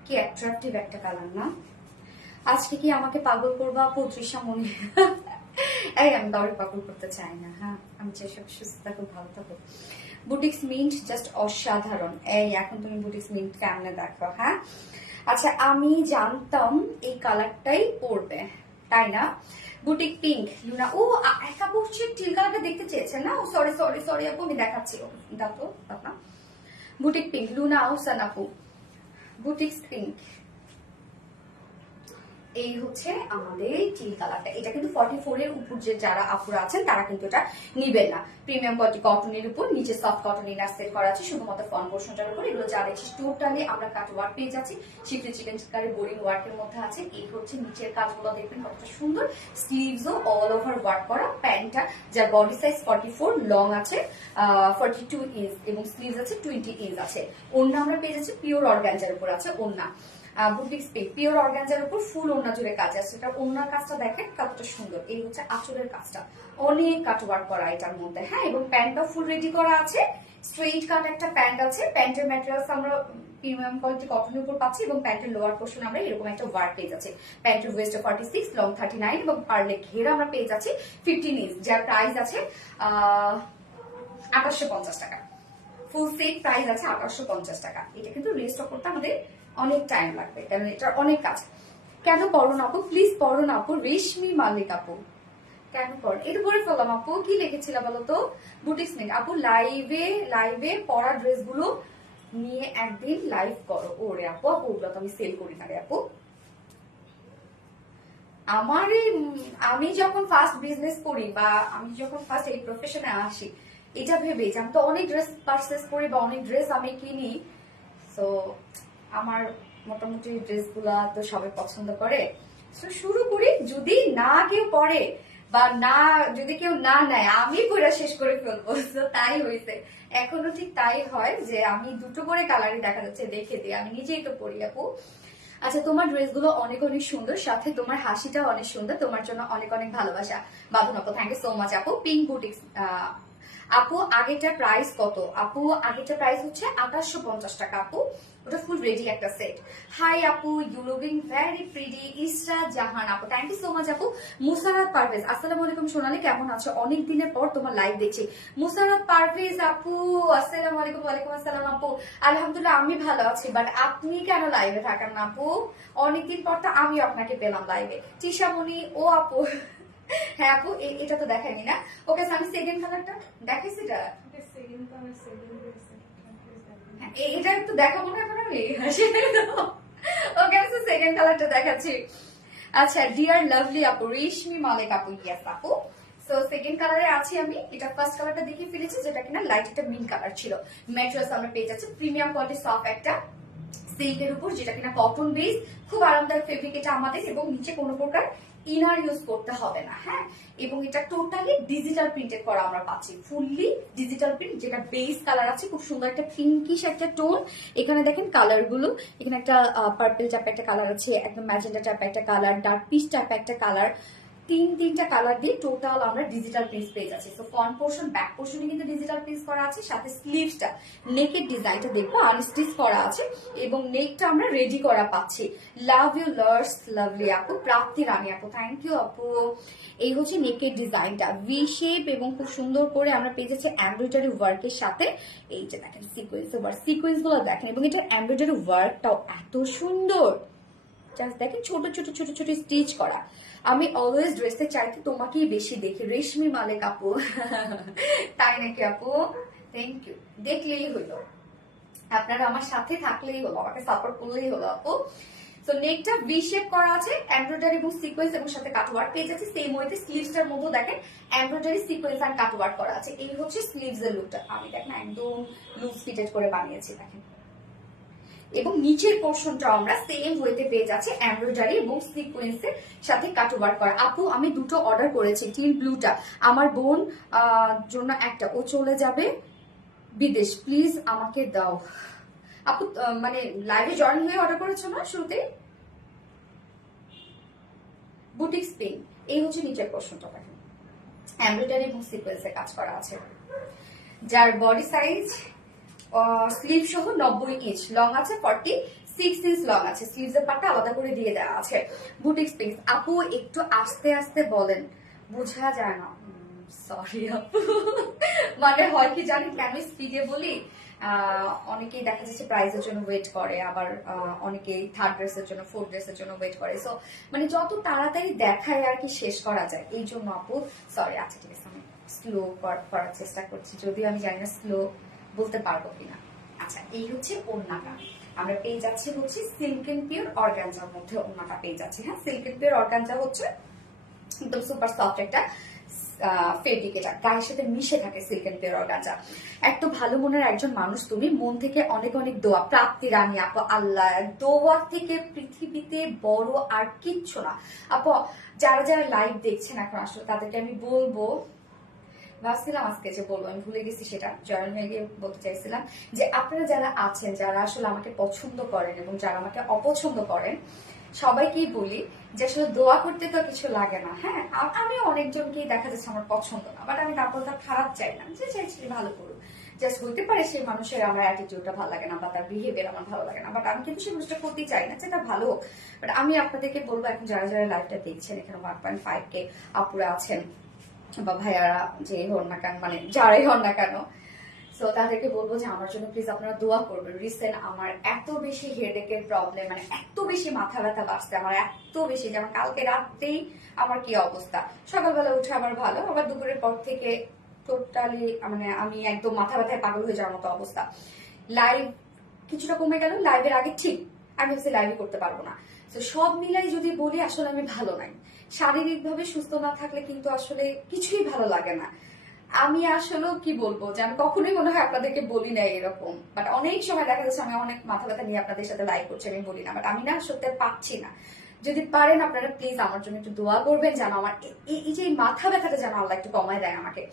কি অ্যাট্রাকটিভ একটা কালার না। আজকে কি আমাকে পাগল করবা আপু তৃষা মনে? এই আমি কাউকে পাগল করতে চাই না, হ্যাঁ আমি যেসব সুস্থ থাকো ভালো থাকো। বুটিক্স মিন্ট জাস্ট অসাধারণ। এই এখন তুমি বুটিক্স মিন্ট কেমনে দেখো, হ্যাঁ আচ্ছা আমি জানতাম এই কালারটাই পরবে, তাই না? বুটিক পিঙ্ক লুনা, ও এক আপু হচ্ছে টিল কালারটা দেখতে চেয়েছেন না, ও সরি সরি সরি আপু আমি দেখাচ্ছি, দেখো আপনার বুটিক পিঙ্ক লুনা আহসান আপু, বুটিক্স পিঙ্ক এই হচ্ছে আমাদের টিল কালারটা। এটা কিন্তু 44 এর উপর যে যারা আপুরা আছেন তারা কিন্তু এটা নিবেন না। প্রিমিয়াম কোয়ালিটি কটনের উপর নিচে সফট কটন ইনার সেট করা আছে শুধুমাত্র ফ্রন্ট পোর্শনটার উপর। এগুলো যা দেখছি টোটালি আমরা কাট ওয়ার্ক পেয়ে যাচ্ছি, শিফটে চিকেন কারি বোরিং ওয়ার্কের মধ্যে আছে। এই হচ্ছে নিচের কাজগুলো দেখবেন কতটা সুন্দর, স্লিভসও অল ওভার ওয়ার্ক করা। প্যান্টটা যার বডি সাইজ 44, লং আছে 42 ইঞ্চ এবং স্লিভস আছে 20 ইঞ্চ আছে। ওড়না আমরা পেয়ে যাচ্ছি পিওর অর্গানজার উপর আছে ওড়না, বুটিক্স পিঙ্ক পিওর অর্গানজার উপর ফুল ওড়না জুড়ে কাজ আছে। এটা ওড়নার কাজটা দেখেন কতটা সুন্দর। এই হচ্ছে আঁচলের কাজটা, অনেক কাট ওয়ার্ক করা এটার মধ্যে। হ্যাঁ, এবং প্যান্টটাও ফুল রেডি করা আছে, স্ট্রেইট কাট একটা প্যান্ট আছে। প্যান্টের ম্যাটেরিয়ালস আমরা প্রিমিয়াম কোয়ালিটি কটনের উপর পাচ্ছি এবং প্যান্টের লোয়ার পোর্শন আমরা এরকম একটা ওয়ার্ক পেয়ে যাচ্ছি। প্যান্টের ওয়েস্ট 46, লং 39 এবং পার্লে ঘেরা আমরা পেয়ে যাচ্ছি 15 ইঞ্চ, যার প্রাইস আছে 2850 টাকা। ফুল সেট প্রাইস আছে 2850 টাকা। এটা কিন্তু রিস্টক করতে আমাদের অনেক টাইম লাগবে, কারণ এটার অনেক কাজ। কেন পড়ো না আপু, প্লিজ পড়ো না আপু। রেশমি মালিক আপু কেন পড়ো, এটা পরে ফেললাম আপু। কি লিখেছিল বলো তো? বুটিক্স নেই আপু, লাইভে পরা ড্রেসগুলো নিয়ে একদিন লাইভ করো। ওরে আপু, আপু ওগুলো তো আমি সেল করি না রে আপু। আমার আমি যখন ফার্স্ট বিজনেস করি বা আমি যখন ফার্স্ট এই প্রফেশনে আসি, এটা ভেবে যে আমি তো অনেক ড্রেস পারচেস করি বা অনেক ড্রেস আমি কিনি, তো আমার মোটামুটি ড্রেসগুলা তো সবাই পছন্দ করে। তো শুরু করি, যদি না কেউ পরে বা না যদি কেউ না নেয় আমি পুরো শেষ করে ফেলবো। তো তাই হয়েছে, এখনো ঠিক তাই হয় যে আমি দুটো করে কালারই দেখা যাচ্ছে দেখে দিই, আমি নিজেই তো পরি আপু। আচ্ছা, তোমার ড্রেসগুলো অনেক অনেক সুন্দর, সাথে তোমার হাসিটাও অনেক সুন্দর, তোমার জন্য অনেক অনেক ভালোবাসা। বাঁধন আপু, থ্যাংক ইউ সো মাচ আপু। পিঙ্ক বুটিক্স আপু, আগেটার প্রাইস কত? আপু আগেটার প্রাইস হচ্ছে 2850 টাকা আপু, ওটা ফুল রেডি একটা সেট। হাই আপু, ইউ লুকিং ভেরি প্রিটি। ইসরা জাহান আপু, থ্যাংক ইউ সো মাচ আপু। মুসারাত পারভেজ, আসসালামু আলাইকুম সোনালি, কেমন আছো? অনেক দিনের পর তোমার লাইভ দেখছি। মুসারাত পারভেজ আপু, আসসালামু আলাইকুম। ওয়ালাইকুম আসসালাম আপু। আলহামদুলিল্লাহ আমি ভালো আছি, বাট আপনি কেন লাইভে থাকেন না আপু? অনেকদিন পর তো আমি আপনাকে পেলাম লাইভে। তৃষামণি, ও আপু হ্যাঁ আপু, এটা তো দেখাইনি না। ওকে, আমি সেকেন্ড কালারটা দেখাইছি, এটা একটু দেখাবো না এখন আমি। ওকে, আমি সেকেন্ড কালারটা দেখাচ্ছি। আচ্ছা, ডিয়ার লাভলি আপু, রেশমি মালিক আপু, ইয়েস আপু। সো সেকেন্ড কালারে আছি আমি। এটা ফার্স্ট কালারটা দেখিয়ে ফেলেছি, যেটা কিনা লাইট একটা মিন কালার ছিল। ম্যাটেরিয়ালস আমরা পেয়ে যাচ্ছি প্রিমিয়াম কোয়ালিটি সফট একটা সিল্কের উপর, যেটা কিনা কটন বেস, খুব আরামদায়ক ফেব্রিক এটা আমাদের, এবং নিচে কোনো প্রকার ইনার ইউজ করতে হবে না। হ্যাঁ, এবং এটা টোটালি ডিজিটাল প্রিন্টেড করা আমরা পাচ্ছি, ফুললি ডিজিটাল প্রিন্ট, যেটা বেস কালার আছে খুব সুন্দর একটা পিঙ্কিশ একটা টোন। এখানে দেখেন কালার গুলো, এখানে একটা পার্পল টাইপ একটা কালার আছে, একদম ম্যাজেন্ডা টাইপ একটা কালার, ডার্ক পিচ টাইপ একটা কালার, তিনটা কালার দিয়ে টোটাল আমরা ডিজিটাল প্রিন্ট পেয়ে যাচ্ছি। তো ফ্রন্ট পোর্শন ব্যাক পোর্শনে কিন্তু ডিজিটাল প্রিন্ট করা আছে, সাথে স্লিভসটা নেকের ডিজাইনটা দেখবো আনস্টিচ করা আছে, এবং নেকটা আমরা রেডি করা পাচ্ছি। লাভ ইউ লার্স লাভলি আপু, প্রাপ্তি রানী আপু, থ্যাংক ইউ আপু। এই হচ্ছে নেকের ডিজাইনটা, ভি শেপ, এবং খুব সুন্দর করে আমরা পেয়ে যাচ্ছি এমব্রয়ডারি ওয়ার্কের সাথে। এই যে দেখেন সিকোয়েন্স ওয়ার্ক, সিকোয়েন্স গুলো দেখেন, এবং এটার এমব্রয়ডারি ওয়ার্কটাও এত সুন্দর, জাস্ট দেখেন ছোট ছোট ছোট ছোট স্টিচ করা। আমি অলওয়েজ ড্রেসে চাইতে তোমাকেই বেশি দেখি, রেশমি মালিক আপু। তাই নাকি আপু? Thank you. দেখলেই হলো, আপনারা আমার সাথে থাকলেই হলো, আমাকে সাপোর্ট করলেই হলো আপু। তো নেকটা ভি শেপ করা আছে, এমব্রয়ডারি এবং সিকোয়েন্স এবং সাথে কাটওয়ার্ক পেয়ে যাচ্ছে। সেম ওয়েতে স্লিভসটার মধ্যে দেখেন এমব্রয়ডারি সিকোয়েন্স আর কাটওয়ার্ক করা আছে। এই হচ্ছে স্লিভস এর লুকটা, আমি দেখেন একদম লুজ ফিটেড করে বানিয়েছি দেখেন। এবং নিচের পোর্শনটা আমরা সেম ওয়েতে পেয়ে যাচ্ছি এমব্রয়ডারি এবং সিকোয়েন্সের সাথে কাটওয়ার্ক করা। আপু আমি দুটো অর্ডার করেছি, টিল ব্লুটা আমার বোন জন্য একটা, ও চলে যাবে বিদেশ, প্লিজ আমাকে দাও। আপু মানে লাইভে জয়েন হয়ে অর্ডার করেছো না শুরুতে? বুটিক্স পিঙ্ক, এই হচ্ছে নিচের পোর্শনটা দেখেন, এমব্রয়ডারি এবং সিকোয়েন্সে কাজ করা আছে, যার বডি সাইজ স্লিভ সহ 90 ইঞ্চ, লং আছে 46 ইঞ্চ লং আছে, স্লিভস এর পাটটা আলাদা করে দিয়ে দেওয়া আছে। বুটিক্স পিঙ্ক আপু, একটু আস্তে আস্তে বলেন, বোঝা যায় না। সরি আপু, মানে হয় কি জানেন কেন স্পিডে বলি, অনেকেই দেখা যাচ্ছে প্রাইজের জন্য ওয়েট করে, আবার অনেকেই থার্ড ড্রেসের জন্য, ফোর্থ ড্রেসের জন্য ওয়েট করে। সো মানে যত তাড়াতাড়ি দেখায় আর কি শেষ করা যায়, এই জন্য আপু সরি। আচ্ছা ঠিক আছে, আমি স্লো করার চেষ্টা করছি, যদিও আমি জানি না স্লো বলতে পারবো কিনা। আচ্ছা, এই হচ্ছে ওড়নাটা, আমরা পেয়ে যাচ্ছি হচ্ছে সিল্ক এন্ড পিওর অর্গানজার মধ্যে ওনাটা পেয়ে যাচ্ছি। হ্যাঁ, সিল্ক এন্ড পিওর অর্গানজা হচ্ছে একদম সুপার সফট একটা ফেব্রিক, এটা গায়ের সাথে মিশে থাকে সিল্ক এন্ড পিওর অর্গানজা। এত ভালো মনের একজন মানুষ তুমি, মন থেকে অনেক অনেক দোয়া, প্রাপ্তি রানী আপু, আল্লাহ দোয়ার থেকে পৃথিবীতে বড় আর কিচ্ছু না আপু। যারা যারা লাইভ দেখছেন এখন আসলে তাদেরকে আমি বলবো, ভাবছিলাম আজকে যে বলবো, আমি ভুলে গেছি সেটা, জয়েন হয়ে গিয়ে বলতে চাইছিলাম যে আপনারা যারা আছেন, যারা আসলে আমাকে পছন্দ করেন এবং যারা আমাকে অপছন্দ করেন, সবাইকেই বলি যে আসলে দোয়া করতে তো কিছু লাগে না। হ্যাঁ, আমি অনেকজনকেই দেখা যাচ্ছে আমার পছন্দ না, বাট আমি তারপর তার খারাপ চাই না, যে চাইছি ভালো করুক। জাস্ট হইতে পারে সেই মানুষের আমার অ্যাটিটিউডটা ভালো লাগে না বা তার বিহেভিয়ার আমার ভালো লাগে না, বাট আমি কিন্তু সেই মানুষটা করতেই চাই না যে তার ভালো হোক। বাট আমি আপনাদেরকে বলবো, এখন যারা যারা লাইভটা দেখছেন, এখানে 1.5K আপুরা আছেন বা ভাইয়ারা যে হন না কেন, মানে যারাই হন না কেন, সো তাদেরকে বলবো যে আমার জন্য প্লিজ আপনারা দোয়া করবেন। রিসেন্ট আমার এত বেশি হেডেকের প্রবলেম, মানে এত বেশি মাথা ব্যথা বাড়ছে আমার, এত বেশি, যেমন কালকে রাতেই আমার কি অবস্থা, সকালবেলা উঠে আবার ভালো, আবার দুপুরের পর থেকে টোটালি মানে আমি একদম মাথা ব্যথায় পাগল হয়ে যাওয়ার মতো অবস্থা। লাইভ কিছুটা কমে গেল, লাইভের আগে ঠিক আমি হচ্ছে লাইভই করতে পারবো না। তো সব মিলাই যদি বলি আসলে আমি ভালো নাই, শারীরিকভাবে সুস্থ না থাকলে কিন্তু আসলে কিছুই ভালো লাগে না। আমি আসলে কি বলবো, যে আমি কখনোই মনে হয় আপনাদেরকে বলি না এরকম, বাট অনেক সময় দেখা যাচ্ছে আমি অনেক মাথা ব্যথা নিয়ে আপনাদের সাথে লাইভ করছি, আমি বলি না, বাট আমি না সত্যি পাচ্ছি না। যদি পারেন আপনারা প্লিজ আমার জন্য একটু দোয়া করবেন, যেন আমার এই যে মাথা ব্যথাটা যেন আল্লাহ একটু কমায় দেয় আমাকে।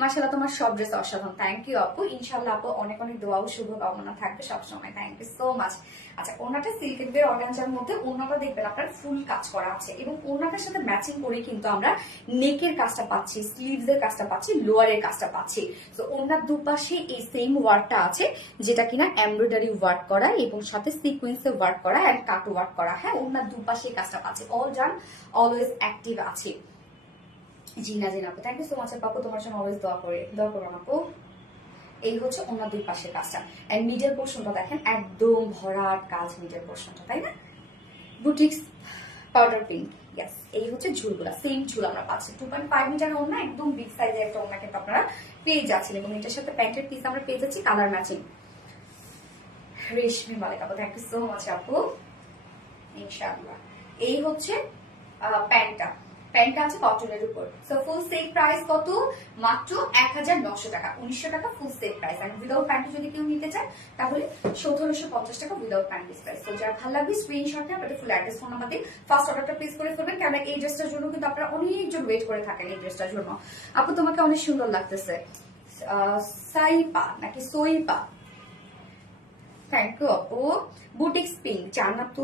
মাশাআল্লাহ, তোমার সব ড্রেস অসাধারণ, থ্যাংক ইউ আপু। ইনশাআল্লাহ আপু অনেক অনেক দোয়া ও শুভ কামনা থাকবে সবসময়, থ্যাংক ইউ সো মাচ। আচ্ছা, ওনাটা সিল্ক এন্ড অর্গানজার মধ্যে, ওনাটা দেখবেন আপনার ফুল কাজ করা আছে এবং ওনাটার সাথে ম্যাচিং করে কিন্তু আমরা নেকের কাজটা পাচ্ছি, স্লিভস এর কাজটা পাচ্ছি, লোয়ারের কাজটা পাচ্ছি। তো ওনার দুপাশে এই সেম ওয়ার্কটা আছে, যেটা কিনা এমব্রয়ডারি ওয়ার্ক করা এবং সাথে সিকোয়েন্সে ওয়ার্ক করা এন্ড কাট ওয়ার্ক করা। হ্যাঁ, ওনার দুপাশে কাজটা পাচ্ছি, অল ডান, অলওয়েজ অ্যাক্টিভ আছে। জিনা জিনা আপু, থ্যাংক ইউ সো মাচ আপু, তোমার জন্য অলওয়েজ দোয়া করবেন আপু। এই হচ্ছে ওনার দুই পাশে কাজটা, এন্ড মিডল পোর্শনটা দেখেন একদম ভরাট কাজ মিডল পোর্শনটা, তাই না? Boutiques powder pink, yes. এই হচ্ছে ঝুলগুলা, সেম ঝুল আমরা পাচ্ছি। 2.5 মিটার ওড়না, একদম বিগ সাইজের একটা ওড়না কিন্তু আপনারা পেয়ে যাচ্ছেন এবং এটার সাথে প্যান্টের পিস আমরা পেয়ে যাচ্ছি কালার ম্যাচিং। রেশমি মালিক আপু, থ্যাংক ইউ সো মাচ আপু, ইনশাআল্লাহ। এই হচ্ছে প্যান্টটা, প্যান্টটা আছে কটনের উপর। সো ফুল সেট প্রাইস কত? মাত্র 1900 টাকা, 1900 টাকা ফুল সেট প্রাইস। আর উইদাউট প্যান্ট যদি কেউ নিতে চায় তাহলে 1750 টাকা উইদাউট প্যান্ট প্রাইস। তো যার ভালো লাগবে স্ক্রিনশটে আপনাদের ফুল অ্যাড্রেস ফোন নাম্বার দিয়ে ফার্স্ট অর্ডারটা প্লেস করে ফেলবেন, কারণ এই ড্রেসটার জন্য কিন্তু আপনারা অনেকজন ওয়েট করে থাকেন এই ড্রেসটার জন্য। আপু তোমাকে অনেক সুন্দর লাগতেছে, সাইপা নাকি সোইপা, থ্যাংক ইউ আপু। বুটিক্স পিঙ্ক, জান্নাত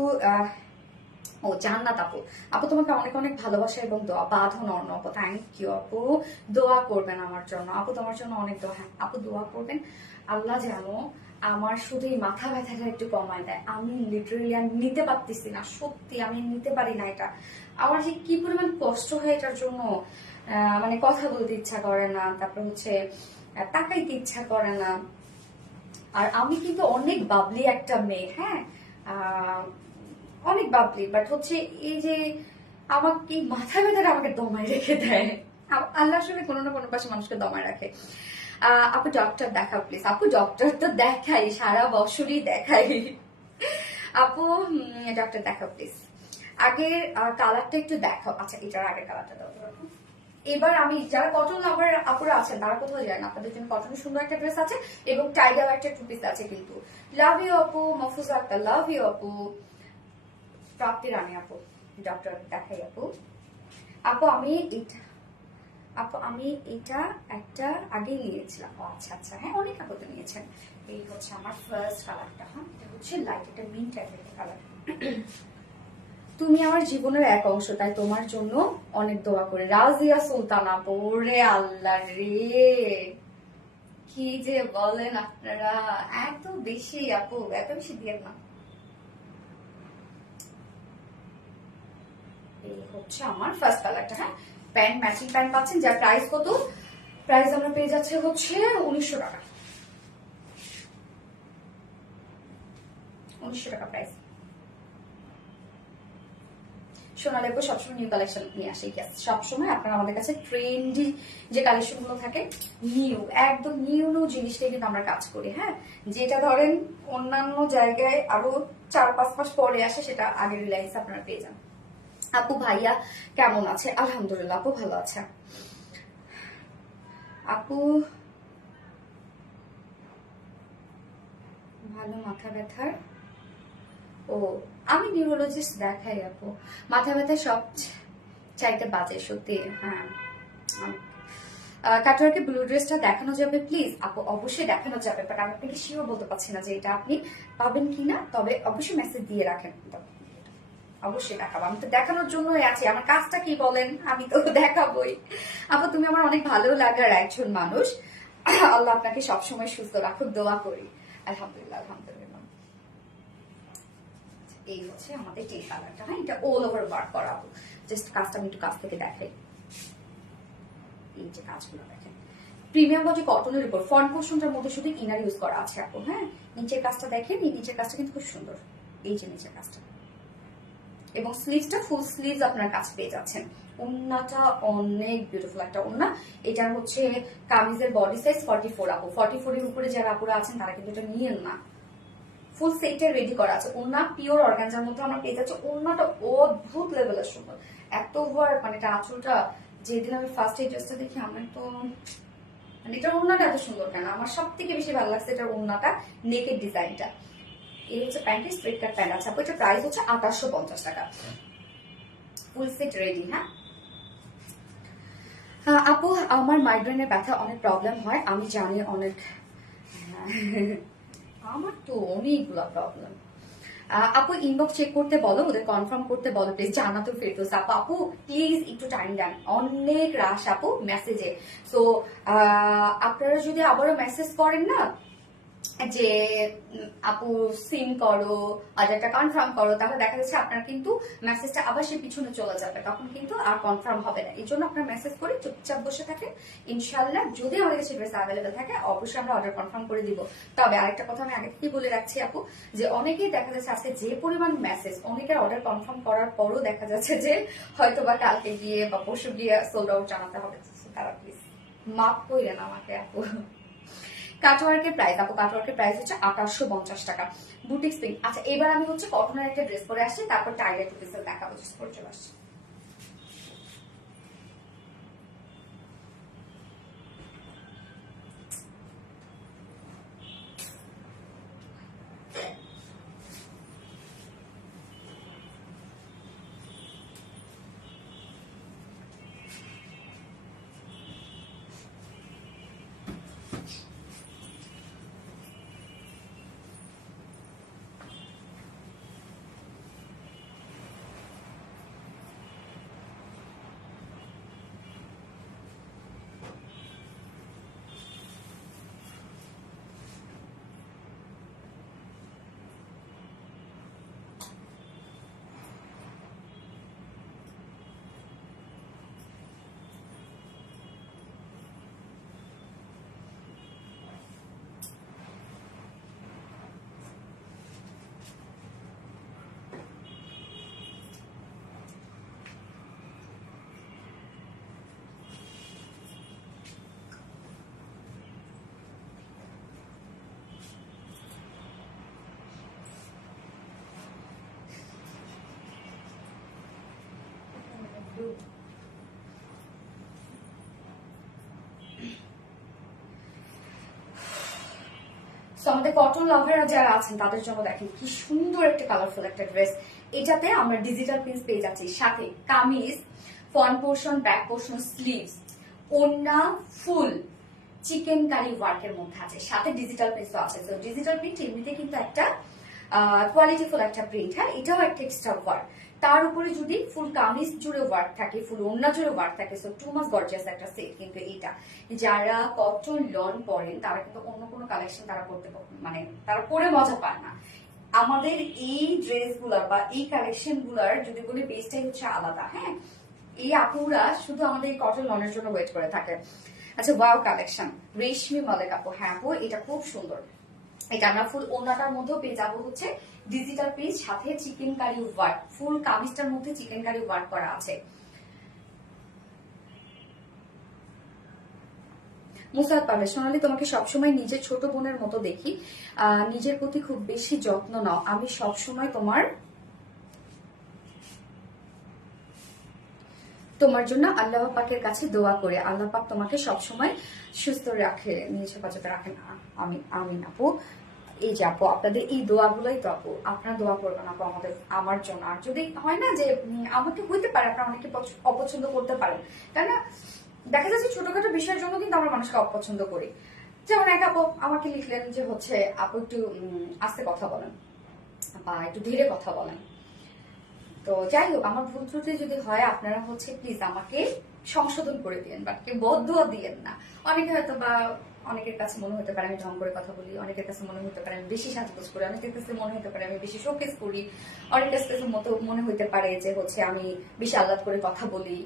ও জান্নাত আপু, আপু তোমাকে অনেক অনেক ভালোবাসা এবং দোয়া, বাঁধন অর্ণ আপু, থ্যাংক ইউ আপু। দোয়া করবেন আমার জন্য আপু, তোমার জন্য অনেক দোয়া। হ্যাঁ আপু, দোয়া করবেন আল্লাহ যেন আমার শুধু এই মাথা ব্যথাটা একটু কমায় দেয়। আমি লিটারেলি আমি নিতে পারতেছি না, সত্যি আমি নিতে পারি না এটা। আমার যে কি পরিমাণ কষ্ট হয় এটার জন্য, মানে কথা বলতে ইচ্ছা করে না, তারপর হচ্ছে তাকাইতে ইচ্ছা করে না। আর আমি কিন্তু অনেক বাবলি একটা মেয়ে, হ্যাঁ অনেক বাবলি, বাট হচ্ছে এই যে আমার কি মাথা ব্যথাটা আমাকে দমায় রেখে দেয়। আল্লাহ আসলে কোনো না কোনো পাশে মানুষকে দমায় রাখে। আপু ডক্টর দেখাও প্লিজ। আপু ডক্টর তো দেখাই, সারা বছরই দেখাই। আপু ডক্টর দেখাও প্লিজ। আগের কালারটা একটু দেখাও। আচ্ছা, এটার আগের কালারটা দাও। এবার আমি যারা কটন লাভার আপুরা আছেন তারা কোথাও যায় না, আপনাদের জন্য কটনের সুন্দর একটা ড্রেস আছে এবং টাইগার একটা টু পিস আছে কিন্তু। লাভ ইউ আপু। মফুজা আক্তার, লাভ ইউ আপু। প্রাপ্তি রানী আপু, ডক্টর দেখাই আপু। আপু আমি এটা একটা আগেই নিয়েছিলাম। ও আচ্ছা আচ্ছা, হ্যাঁ অনেক আপু তো নিয়েছেন। এই হচ্ছে আমার ফার্স্ট কালারটা, হ্যাঁ এটা হচ্ছে লাইট, এটা মিন্ট টাইপের কালার। তুমি আমার জীবনের এক অংশ, তাই তোমার জন্য অনেক দোয়া করে। রাজিয়া সুলতানা, ওরে আল্লাহ রে, কি যে বলেন আপনারা, এত বেশি আপু, এত বেশি দিয়ে না। এই হচ্ছে আমার ফার্স্ট কালারটা, হ্যাঁ প্যান্ট ম্যাচিং প্যান্ট পাচ্ছেন, যার প্রাইস কত? প্রাইস আমরা পেয়ে যাচ্ছে হচ্ছে 1900 টাকা, 1900 টাকা প্রাইস। সোনালী আপু সবসময় নিউ কালেকশন নিয়ে আসে। সবসময় আপনারা আমাদের কাছে ট্রেন্ডি যে কালেকশন গুলো থাকে নিউ, একদম নিউ নিউ জিনিসটাই কিন্তু আমরা কাজ করি। হ্যাঁ, যেটা ধরেন অন্যান্য জায়গায় আরো 4-5 মাস পরে আসে, সেটা আগে রিলায়েন্স আপনারা পেয়ে যান। আপু ভাইয়া কেমন আছে? আলহামদুলিল্লাহ আপু ভালো আছে। আপু ভালো মাথা ব্যথার, ও আমি নিউরোলজিস্ট দেখাই আপু। মাথা ব্যথা সব চাইতে বাজে সত্যি। হ্যাঁ, কাটোয়ারকে ব্লু ড্রেসটা দেখানো যাবে প্লিজ? আপু অবশ্যই দেখানো যাবে, বাট আমি আপনাকে শিওর বলতে পারছি না যে এটা আপনি পাবেন কিনা, তবে অবশ্যই মেসেজ দিয়ে রাখেন। অবশ্যই দেখাবো, আমি তো দেখানোর জন্যই আছি, আমার কাজটা কি বলেন, আমি তো দেখাবোই। আপু তুমি আমার অনেক ভালো লাগার একজন মানুষ, আল্লাহ আপনাকে সবসময় সুস্থ রাখুক, দোয়া করি। আলহামদুলিল্লাহ আলহামদুলিল্লাহ। এই হচ্ছে আমাদের টি কালারটা। হ্যাঁ, এটা অল ওভার ওয়ার্ক করাবো। জাস্ট কাজটা আমি একটু কাছ থেকে দেখাই। এই যে কাজগুলো দেখেন, প্রিমিয়াম বডি কটনের উপর ফ্রন্ট পোর্শনটার মধ্যে শুধু ইনার ইউজ করা আছে আপু। হ্যাঁ, নিচের কাজটা দেখেন, এই নিচের কাজটা কিন্তু খুব সুন্দর। এই যে নিচের কাজটা, এবং স্লিভসটা ফুল স্লিভস আপনার কাছে পেয়ে যাচ্ছেন। ওন্নাটা অনেক বিউটিফুল একটা ওন্না। এটার হচ্ছে কামিজের বডি সাইজ 44 আপু। 44 এর উপরে যারা আপুরা আছেন তারা কিন্তু এটা নিয়েন না, ফুল সেটে রেডি করা আছে। ওন্না পিওর অর্গানজার মধ্যে আমরা পেয়ে যাচ্ছি। ওন্নাটা অদ্ভুত লেভেলের সুন্দর, এত ওয়ার্ক, মানে এটা আঁচলটা যেদিন আমি ফার্স্ট এই ড্রেসটা দেখি আমার তো মানে এটার ওন্নাটা এত সুন্দর কেন, আমার সব থেকে বেশি ভালো লাগছে এটার ওন্নাটা, নেকের ডিজাইনটা। এই হচ্ছে প্যান্ট, স্ট্রেট কাট প্যান্ট আছে আপু। এটার প্রাইস হচ্ছে 2850 টাকা, ফুল সেট রেডি। হ্যাঁ আপু, আমার মাইগ্রেনের ব্যথা অনেক প্রবলেম হয়, আমি জানি অনেক। আমার তো অনেকগুলো প্রবলেম। আপু ইনবক্স চেক করতে বলো, ওদের কনফার্ম করতে বলো প্লিজ। জান্নাত ফেরদৌস আপু, আপু প্লিজ একটু টাইম দেন, অনেক রাশ আপু মেসেজে। সো আপনারা যদি আবারও মেসেজ করেন না যে আপু সিন করো, অর্ডারটা কনফার্ম করো, তাহলে দেখা যাচ্ছে আপনার কিন্তু মেসেজটা আবার সে পিছনে চলে যাবে, তখন কিন্তু আর কনফার্ম হবে না। এই জন্য আপনার মেসেজ করে চুপচাপ বসে থাকেন। ইনশাল্লাহ যদি আমাদের কাছে ড্রেস অ্যাভেলেবেল থাকে অবশ্যই আমরা অর্ডার কনফার্ম করে দিব। তবে আরেকটা কথা আমি আগে থেকেই বলে রাখছি আপু, যে অনেকেই দেখা যাচ্ছে আজকে যে পরিমাণ মেসেজ, অনেকের অর্ডার কনফার্ম করার পরও দেখা যাচ্ছে যে হয়তো বা কালকে গিয়ে বা পরশু গিয়ে সোল্ড আউট জানাতে হবে। তারা প্লিজ মাফ কইরেন আমাকে আপু। কাটওয়ার্কের প্রাইস আপু, কাটওয়ার্কের প্রাইস হচ্ছে 2850 টাকা। Boutique pink. আচ্ছা, এবার আমি হচ্ছে কটনের একটা ড্রেস পরে আসছি, তারপর টাইগার টু পিসেল দেখাবো, জাস্ট পরে চলে আসছি। আমাদের কটন লাভাররা যারা আছেন তাদের জন্য দেখেন কি সুন্দর একটা কালারফুল একটা ড্রেস। এটাতে আমরা ডিজিটাল প্রিন্ট পেয়ে যাচ্ছি, সাথে kameez, front portion, back portion, sleeves, ওন্না ফুল চিকেন কারি ওয়ার্কের মধ্যে আছে, সাথে ডিজিটাল প্রিন্টও আছে। তো ডিজিটাল প্রিন্ট এমনিতে কিন্তু একটা কোয়ালিটিফুল একটা প্রিন্ট। হ্যাঁ, এটাও একটা এক্সট্রা ওয়ার্ক, তার উপরে যদি ফুল কামিজ জুড়ে ওয়ার্ক থাকে, ফুল ওন্না জুড়ে ওয়ার্ক থাকে, সো টু মাস গর্জিয়াস একটা সেট। কিন্তু এইটা যারা কটন লন পরেন তারা কিন্তু অন্য কোনো কালেকশন তারা করতে মানে তারা পরে মজা পায় না। আমাদের এই ড্রেস গুলার বা এই কালেকশন গুলার যদি বলি বেসটাই হচ্ছে আলাদা। হ্যাঁ, এই আপুরা শুধু আমাদের এই কটন লনের জন্য ওয়েট করে থাকে। আচ্ছা, ওয়াও কালেকশন, রেশমি মালেক আপু। হ্যাঁ আপু, এটা খুব সুন্দর, এটা আমরা ফুল ওনাটার মধ্যেও পেয়ে যাবো হচ্ছে ডিজিটাল প্রিন্ট, সাথে চিকেন কারি ওয়ার্ক, ফুল কামিজটার মধ্যে চিকেন কারি ওয়ার্ক করা আছে। মুসাদ পারভেজ, সোনালি তোমাকে সবসময় নিজের ছোট বোনের মতো দেখি, নিজের প্রতি খুব বেশি যত্ন নাও, আমি সবসময় তোমার জন্য আল্লাহ পাকের কাছে দোয়া করে, আল্লাহ পাক তোমাকে সবসময় সুস্থ রাখে, নিজ হেফাজতে রাখেন। আমি আপু, এই যে আপু আপনাদের এই দোয়াগুলোই তো আপু, আপনারা দোয়া করবেন আপু আমার জন্য। আর যদি হয় না যে আমাকে হইতে পারে আপনারা অনেকে অপছন্দ করতে পারেন, তাই না? দেখা যাচ্ছে ছোটখাটো বিষয়ের জন্য কিন্তু আমরা মানুষকে অপছন্দ করি। যেমন এক আপু আমাকে লিখলেন যে হচ্ছে আপু একটু আস্তে কথা বলেন বা একটু ধীরে কথা বলেন। তো যাই হোক, আমার ভুল ত্রুটি যদি হয় আপনারা হচ্ছে প্লিজ আমাকে সংশোধন করে দিয়েন, বা কেউ বদদুয়া দিয়েন না। অনেকে হয়তো বা অনেকের কাছে মনে হতে পারে আমি ঢং করে কথা বলি, অনেকের কাছে মনে হতে পারে আমি বেশি সাজগোজ করি, অনেকের কাছে মনে হতে পারে আমি বেশি শোকেস করি, অনেকের কাছে মনে হতে পারে যে হচ্ছে আমি বেশি আহ্লাদ করে কথা বলি,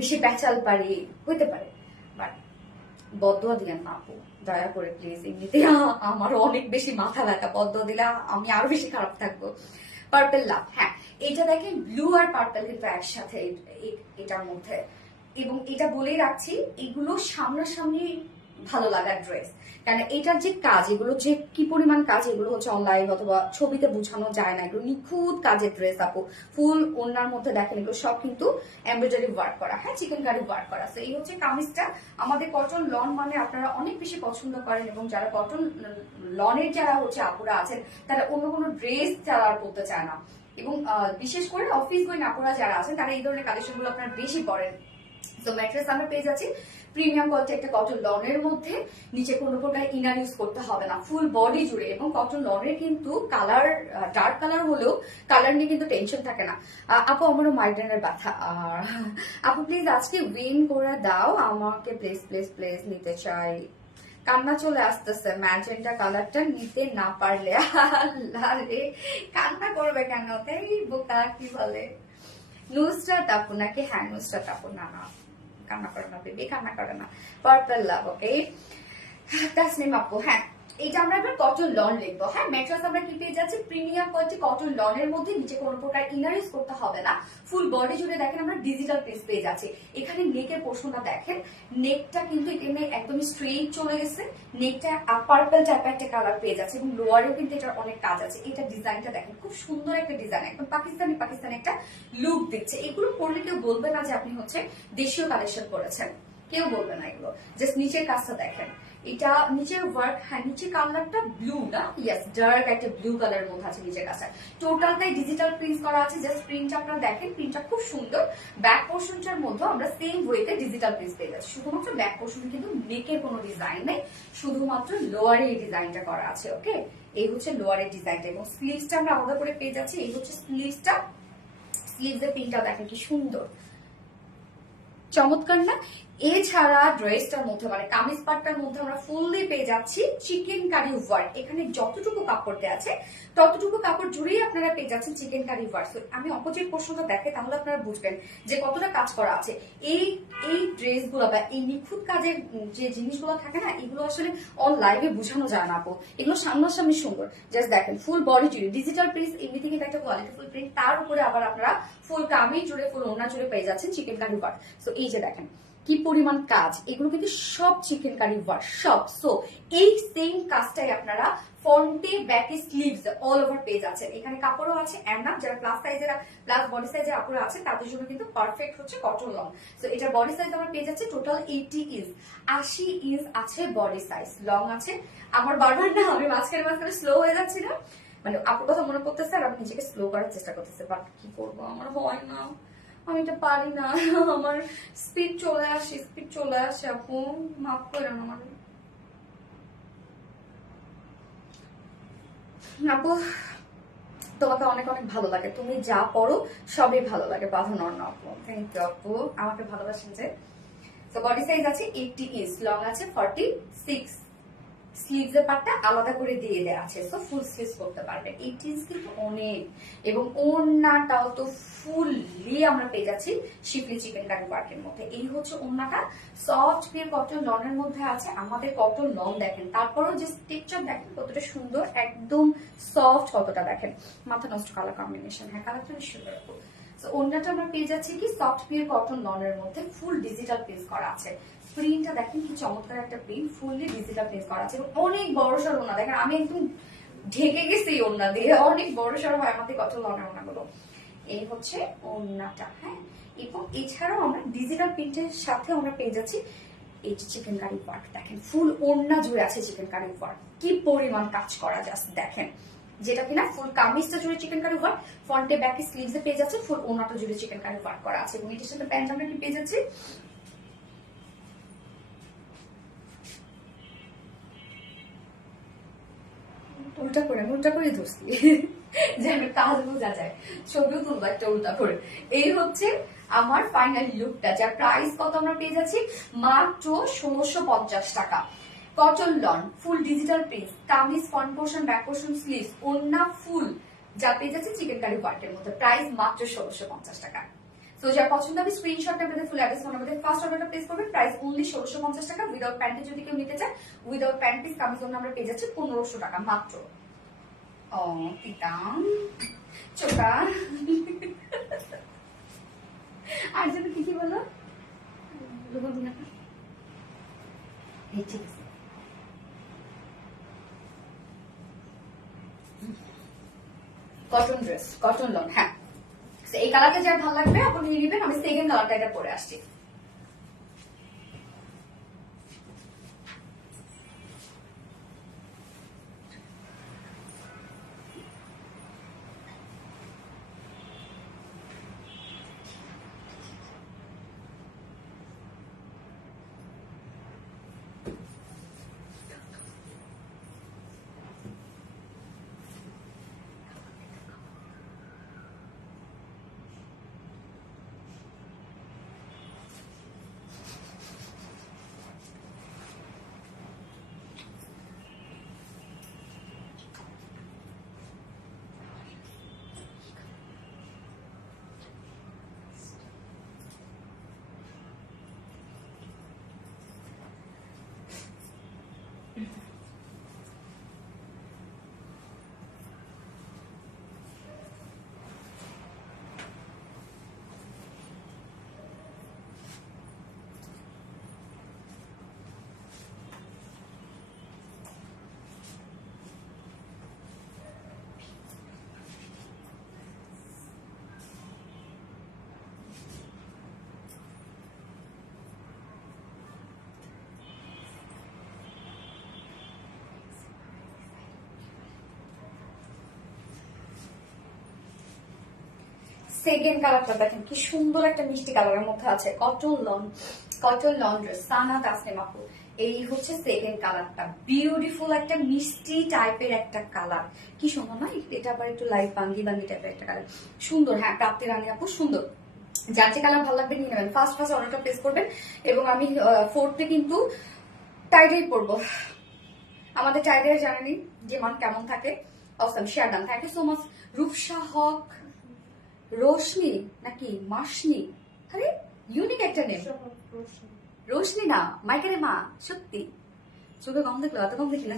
বেশি প্যাচাল পারি, হইতে পারে। বাট বদদুয়া দিলেন না আপু, দয়া করে প্লিজ। এমনিতে আমারও অনেক বেশি মাথা ব্যথা, বদদুয়া দিলে আমি আরো বেশি খারাপ থাকবো। পার্পল লাভ, হ্যাঁ এটা দেখেন ব্লু আর পার্পল কিন্তু একসাথে এটার মধ্যে, এবং এটা বলেই রাখছি এগুলো সামনাসামনি ভালো লাগার ড্রেস, কারণ এটার যে কাজ, এগুলো যে কি পরিমাণ কাজ, এগুলো হচ্ছে অনলাইন অথবা ছবিতে বোঝানো যায় না, এগুলো নিখুঁত কাজের ড্রেস আপু। ফুল ওনার মধ্যে দেখেন এগুলো সব কিন্তু এমব্রয়ডারি ওয়ার্ক করা, হ্যাঁ চিকেন কারি ওয়ার্ক করা। তো এই হচ্ছে কামিজটা। আমাদের কটন লন মানে আপনারা অনেক বেশি পছন্দ করেন, এবং যারা কটন লনের যারা হচ্ছে আপুরা আছেন তারা অন্য কোনো ড্রেস যারা আর পরতে চায় না, এবং বিশেষ করে অফিস গোয়িং আপুরা যারা আছেন তারা এই ধরনের কালেকশন গুলো আপনারা বেশি পরেন। তো ম্যাট্রেস আমরা পেয়ে যাচ্ছি প্রিমিয়াম কোয়ালিটি একটা কটন লনের মধ্যে, নিচে কোনো প্রকার ইনার ইউজ করতে হবে না, ফুল বডি জুড়ে। এবং কটন লনের কিন্তু কালার ডার্ক কালার হলেও কালার নিয়ে কিন্তু টেনশন থাকে না। আপু আমারও মাইগ্রেনের ব্যথা, আর আপু প্লিজ আজকে উইন করে দাও আমাকে, প্লিজ প্লিজ প্লিজ নিতে চাই। কান্না চলে আসতেছে, ম্যাজেন্টা কালারটা নিতে না পারলে। আল্লাহ রে, কান্না করবে কেন? তাই বোকা কি বলে নুসরাত আপু নাকি? হ্যাঁ নুসরাত আপু। না না কান্না করে না বেবি, কান্না করে না। পার্পল লাভ, ওকে। তাসনিম আপু, হ্যাঁ এটা আমরা এবার কটন লন লিখবো। হ্যাঁ ম্যাট্রেস আমরা কি পেয়ে যাচ্ছি প্রিমিয়াম কোয়ালিটি কটন লনের মধ্যে, নিচে কোনো প্রকার ইনার ইউজ করতে হবে না, ফুল বডি জুড়ে দেখেন আমরা ডিজিটাল পিস পেয়ে যাচ্ছি। এখানে নেকের পোর্শনটা দেখেন, নেকটা কিন্তু এখানে একদমই স্ট্রেইট চলে গেছে, নেকটা পার্পল টাইপের একটা কালার পেয়ে যাচ্ছে, এবং লোয়ারেও কিন্তু এটার অনেক কাজ আছে। এটা ডিজাইনটা দেখেন, খুব সুন্দর একটা ডিজাইন, একদম পাকিস্তানি একটা লুক দিচ্ছে। এগুলো পরলে কেউ বলবে না যে আপনি হচ্ছে দেশীয় কালেকশন করেছেন, কেউ বলবে না এগুলো। জাস্ট নিচের কাজটা দেখেন, এটা নিচের ওয়ার্ক, হ্যাঁ নিচের কালারটা ব্লু না, ইয়েস ডার্ক একটা ব্লু কালারের মধ্যে আছে নিচের কাজটা। টোটালটাই ডিজিটাল প্রিন্ট করা আছে, জাস্ট প্রিন্টটা আপনারা দেখেন, প্রিন্টটা খুব সুন্দর। ব্যাক পোর্শনটার মধ্যে আমরা সেম ওয়েতে ডিজিটাল প্রিন্ট পেয়ে যাচ্ছি, শুধুমাত্র ব্যাক পোর্শনে কিন্তু নেকের কোনো ডিজাইন নেই, শুধুমাত্র লোয়ারে এই ডিজাইনটা করা আছে। ওকে, এই হচ্ছে লোয়ারের ডিজাইনটা, এবং স্লিভসটা আমরা আলাদা করে পেয়ে যাচ্ছি। এই হচ্ছে স্লিভসটা, স্লিভসের প্রিন্টটা দেখেন কি সুন্দর, চমৎকার না? এছাড়া ড্রেসটার মধ্যে মানে কামিজ পাটটার মধ্যে আমরা ফুললি পেয়ে যাচ্ছি চিকেন কারি ওয়ার্ক। এখানে যতটুকু কাপড় দেওয়া আছে ততটুকু কাপড় জুড়েই আপনারা পেয়ে যাচ্ছেন চিকেন কারি ওয়ার্ক। আমি অপোজিট পোর্শনটা দেখে তাহলে আপনারা বুঝবেন যে কতটা কাজ করা আছে। এই এই ড্রেসগুলো বা এই নিখুঁত কাজের যে জিনিসগুলো থাকে না, এগুলো আসলে অন লাইভে বোঝানো যায় না আপু, এগুলো সামনাসামনি সুন্দর। জাস্ট দেখেন ফুল বডি জুড়ে ডিজিটাল প্রিন্ট, এমনি থেকে একটা কোয়ালিটি ফুল প্রিন্ট, তার উপরে আবার আপনারা ফুল কামিজ জুড়ে ফুল ওড়না জুড়ে পেয়ে যাচ্ছেন চিকেন কারি ওয়ার্ক। সো এই যে দেখেন কি পরিমাণ কাজ, এগুলো কিন্তু সব চিকেন কারি ওয়ার্ক সব। সো এই সেম কাজটাই আপনারা ফ্রন্টে ব্যাকে স্লিভস অল ওভার পেজ আছে। এখানে কাপড়ও আছে এন্ড যারা প্লাস সাইজের প্লাস বডি সাইজের আপুরা আছে তাদের জন্য কিন্তু পারফেক্ট হচ্ছে কটন লং। সো এটা বডি সাইজ আমরা পেয়ে যাচ্ছে টোটাল 80 ইঞ্চ, 80 ইঞ্চ আছে বডি সাইজ, লং আছে। আমার বারবার না আমি মাঝখানে স্লো হয়ে যাচ্ছি না, মানে আপুর কথা মনে করতেছে আর আমি নিজেকে স্লো করার চেষ্টা করতেছি, বাট কি করবো আমার হয় না, আমি এটা পারি না, আমার স্পিড চলে আসে আপু, মাফ করেন আমার আপু। তোমাকে অনেক অনেক ভালো লাগে, তুমি যা পড়ো সবই ভালো লাগে, বাধা নর্ন আপু। থ্যাংক ইউ আপু, আমাকে ভালোবাসেন যে। তো বডি সাইজ আছে 80 ইঞ্চ, লং আছে 46, স্লিভসের পার্টটা আলাদা করে দিয়ে দেওয়া আছে, সো ফুল স্লিভস করতে পারবেন। 18 কিন্তু অনেক, এবং ওড়নাটাও তো ফুললি আমরা পেয়ে যাচ্ছি শিফলি চিকেন কারি ওয়ার্কের মধ্যে। এই হচ্ছে ওড়নাটা, সফট পিওর কটন লনের মধ্যে আছে। আমাদের কটন লন দেখেন, তারপরেও যে টেক্সচার দেখেন কতটা সুন্দর, একদম সফট কতটা দেখেন, মাথা নষ্ট কালার কম্বিনেশন। হ্যাঁ, কালারটা সুন্দর। ওড়নাটা আমরা পেয়ে যাচ্ছি কি সফট পিওর কটন লনের মধ্যে, ফুল ডিজিটাল প্রিন্ট করা আছে। প্রিন্টটা দেখেন কি চমৎকার একটা প্রিন্ট, ফুললি ডিজিটাল প্রিন্ট করা আছে, এবং অনেক বড় সড়ো ওড়না দেখেন, আমি একদম ঢেকে গেছি এই ওড়না দিয়ে, অনেক বড় সড়ো হয় আমাদের কটন লনের ওড়নাগুলো। এই হচ্ছে ওড়নাটা। হ্যাঁ, এবং এছাড়াও আমরা ডিজিটাল প্রিন্টের সাথে আমরা পেয়ে যাচ্ছি এই যে চিকেন কারি ওয়ার্ক। দেখেন ফুল ওড়না জুড়ে আছে চিকেন কারি ওয়ার্ক, কি পরিমাণ কাজ করা, জাস্ট দেখেন। যেটা কিনা ফুল কামিজটা জুড়ে চিকেন কারি ওয়ার্ক, ফ্রন্টে ব্যাকে স্লিভসে পেয়ে যাচ্ছে, ফুল ওড়নাটা জুড়ে চিকেন কারি ওয়ার্ক করা আছে, এবং এটার সাথে প্যান্ট আমরা কি পেয়ে যাচ্ছি, উল্টা করে ধরছি যেন কাজ বোঝা যায়, ছবিও তুলবো একটা উল্টা করে। এই হচ্ছে আমার ফাইনাল লুকটা, যার প্রাইস কত আমরা পেয়ে যাচ্ছি মাত্র 1650 টাকা। Cotton loan, full digital print, kameez front portion, back portion, sleeves, ওড়না ফুল, যা পেয়ে যাচ্ছে চিকেন কারি ওয়ার্কের মধ্যে, প্রাইস মাত্র 1650 টাকা। তো যার পছন্দ হবে স্ক্রিনশটটা পেতে full address phone number first অর্ডারটা প্লেস করবেন, প্রাইস অনলি 1650 টাকা। উইদাউট প্যান্টে যদি কেউ নিতে চায়, উইদাউট প্যান্ট পিস কামিজ আমরা পেয়ে যাচ্ছি 1500 টাকা মাত্র। ও তিতাম চোখা আর যেন কি কি বলো, ঠিক আছে। Cotton dress, cotton loan. হ্যাঁ, এই কালারটা যার ভালো লাগবে আপনি নিয়ে নিবেন। আমি সেকেন্ড কালারটা এটা পরে আসছি। সেকেন্ড কালারটা দেখেন কি সুন্দর একটা মিষ্টি কালারের মধ্যে আছে, কটন লন ড্রেস, সানা তাসনিম আপু। এই হচ্ছে সেকেন্ড কালারটা, বিউটিফুল একটা মিষ্টি টাইপের একটা কালার, কি সুন্দর না? এটা আবার একটু লাইট বাঙ্গি টাইপের একটা কালার, সুন্দর। হ্যাঁ, প্রাপ্তি রানী আপু সুন্দর। যার যে কালার ভালো লাগবে নিয়ে নেবেন, ফার্স্ট অর্ডারটা প্লেস করবেন। এবং আমি ফোর্থে কিন্তু টাইডাই পরবো, আমাদের টাইডাই জানেনি ডিমান্ড কেমন থাকে। Asom share done, thank you so much. Rupsa Haque, Roshni নাকি মাসনি, আরে ইউনিক একটা নেম। রোশনি না, মাইকেরে মা, সত্যি চোখে কম দেখলো, এত কম দেখি না।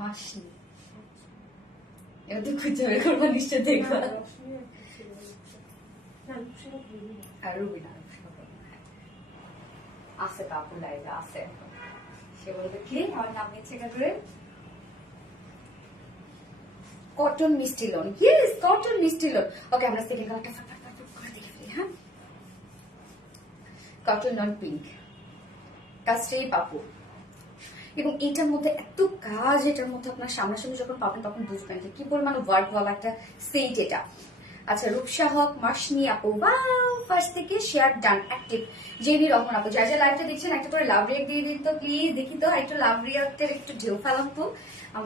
মাসনি, এবার তো খুঁজে বের করবো নিশ্চয়, দেখবা। আর রুবিনা আছে, কাপড় লাইজা আছে, সে বলবে কি আমার নাম নিচ্ছে করে। কটন মিষ্টি লোন, ইয়েস কটন মিষ্টি লোন। ওকে, আমরা সেকেন্ড কালারটা ফটাফট করে দেখে ফেলি। হ্যাঁ, কটন লন পিঙ্ক, কাস্টে পাপু। এবং এটার মধ্যে এত কাজ, এটার মধ্যে আপনার সামনাসামনি যখন পাবেন তখন বুঝবেন যে কি পরিমাণ ওয়ার্ক ওয়ালা একটা সেট এটা। আচ্ছা, রূপসা হক, মাসনি আপু, ওয়াও, ফার্স্ট থেকে share done active. JB Rahman আপু, যা যা লাইভটা দেখছেন একটা করে লাভ রিয়াক্ট দিয়ে দিন তো প্লিজ, দেখি তো একটু লাভ রিয়াক্টের একটু ঢেউ ফেলাম তো।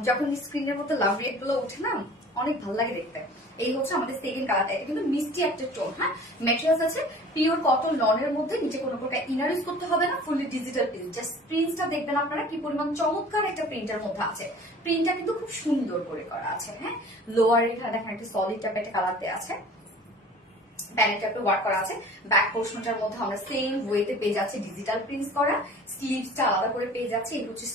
যখন স্ক্রিনের মতো লাভ রিয়াক্ট গুলো ওঠে না, অনেক ভালো লাগে দেখতে। এই হচ্ছে আমাদের সেকেন্ড কালারটা, এটা কিন্তু মিষ্টি একটা টোন। হ্যাঁ, ম্যাটেরিয়ালস আছে পিওর কটন লনের মধ্যে, নিচে কোনো প্রকার ইনার ইউজ করতে হবে না, ফুললি ডিজিটাল প্রিন্ট। জাস্ট প্রিন্টটা দেখবেন আপনারা কি পরিমাণ চমৎকার একটা প্রিন্টের মধ্যে আছে। প্রিন্টটা কিন্তু খুব সুন্দর করে করা আছে। হ্যাঁ, লোয়ার এখানে দেখেন একটা সলিড টাইপের একটা কালার দেওয়া আছে, প্যানেল টাইপে ওয়ার্ক করা আছে। ব্যাক পোর্শনটার মধ্যে আমরা সেম ওয়েতে পেয়ে যাচ্ছি ডিজিটাল প্রিন্টস করা, স্লিভসটা আলাদা করে পেয়ে যাচ্ছি। এই হচ্ছে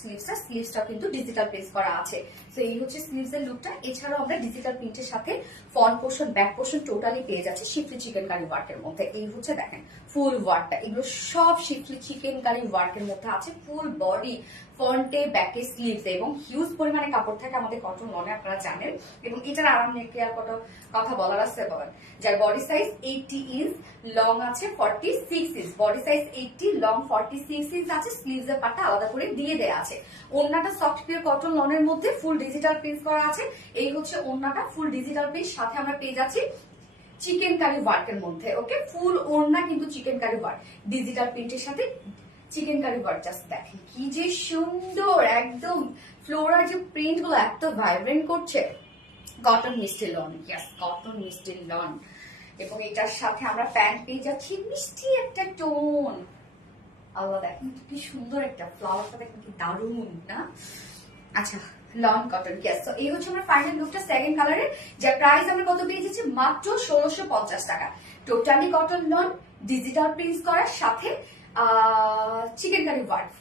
স্লিভসটা কিন্তু ডিজিটাল প্রিন্টস করা আছে। তো এই হচ্ছে স্লিভস এর লুকটা। এছাড়াও আমরা ডিজিটাল প্রিন্টের সাথে front portion back portion totally পেয়ে যাচ্ছি শিফলি চিকেন কারি ওয়ার্কের মধ্যে। এই হচ্ছে দেখেন ফুল ওয়ার্কটা, এগুলো সব শিফলি চিকেন কারি ওয়ার্কের মধ্যে আছে। ফুল বডি, ফ্রন্টে ব্যাকে স্লিভস এবং হিউজ পরিমাণে কাপড় থাকে আমাদের কটন লনে, আপনারা জানেন। এবং এটার আরাম নিয়ে কেয়ার কথা বলার আছে বলেন, যার বডি সাইজ 80 ইঞ্চ, লং আছে 46 inch. Body size 80, long 46 inch আছে। স্লিভস এর পাটটা আলাদা করে দিয়ে দেয়া আছে। ওড়নাটা সফট পিওর কটন লনের মধ্যে ফুল ডিজিটাল প্রিন্ট করা আছে। এই হচ্ছে ওড়নাটা, ফুল ডিজিটাল প্রিন্ট, সাথে আমরা পেয়ে যাচ্ছি চিকেন কারি ওয়ার্কের মধ্যে। ওকে, ফুল ওড়না কিন্তু চিকেন কারি ওয়ার্ক, ডিজিটাল প্রিন্টের সাথে চিকেন কারি ওয়ার্ক। জাস্ট দেখেন কি যে সুন্দর, একদম ফ্লোরার যে প্রিন্ট গুলো এত ভাইব্রেন্ট করছে। কটন মিষ্টি লন, ইয়াস কটন মিষ্টি লন। এবং এটার সাথে আমরা প্যান্ট পেয়ে যাচ্ছি মিষ্টি একটা টোন। আল্লাহ দেখেন কি সুন্দর একটা ফ্লাওয়ারটা, দেখেন কি দারুণ না? আচ্ছা, লন কটন, ইয়েস। তো এই হচ্ছে আমার ফাইনাল লুকটা সেকেন্ড কালারের, যার প্রাইস আমরা কত পেয়ে যাচ্ছি মাত্র 1650 টাকা। Totally cotton loan, digital prints করার সাথে চিকেন কারি ওয়ার্ক,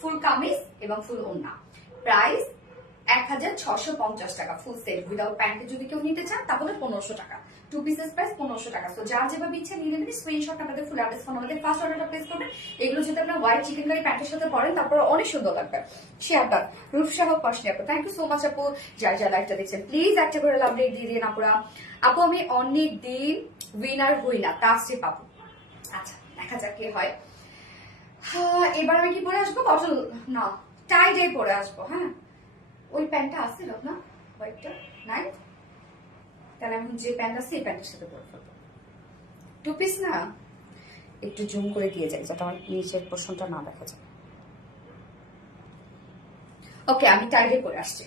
ফুল কামিজ এবং ফুল ওড়না। প্রাইস 1650 টাকা ফুল সেট। উইদাউট প্যান্টে যদি কেউ নিতে চান তাহলে 1500 টাকা। 2 পিসেস প্রাইস 1500 টাকা। তো যার যেভাবে ইচ্ছা নিয়ে নেবেন, স্ক্রিনশট আপনাদের ফুল অ্যাড্রেস ফোন আমাদের ফার্স্ট অর্ডারটা প্লেস করবেন। এগুলো যদি আপনার হোয়াইট চিকেন কারি প্যান্টের সাথে পরেন তারপর অনেক সুন্দর লাগবে। শেয়ার ডান রূপসা হোক পাশনি আপু, থ্যাংক ইউ সো মাচ আপু। যার যা লাইভটা দেখছেন প্লিজ একটা করে লাভ রেট দিয়ে দিন আপুরা। আপু আমি অনেক দিন উইনার হই না, তাসে পাবো। আচ্ছা, দেখা যাক কে হয়। এবার আমি কি পরে আসবো? কটন না, টাই ডাই পরে আসবো। হ্যাঁ, ওই প্যান্টটা আসছিল না, হোয়াইটটা নাই, তাহলে আমি যে প্যান্ট আছে এই প্যান্টের সাথে পরে ফেলবো। 2 পিস না, একটু জুম করে দিয়ে যাই যাতে আমার নিচের পোর্শনটা না দেখা যায়। ওকে, আমি টাই ডাই পরে আসছি।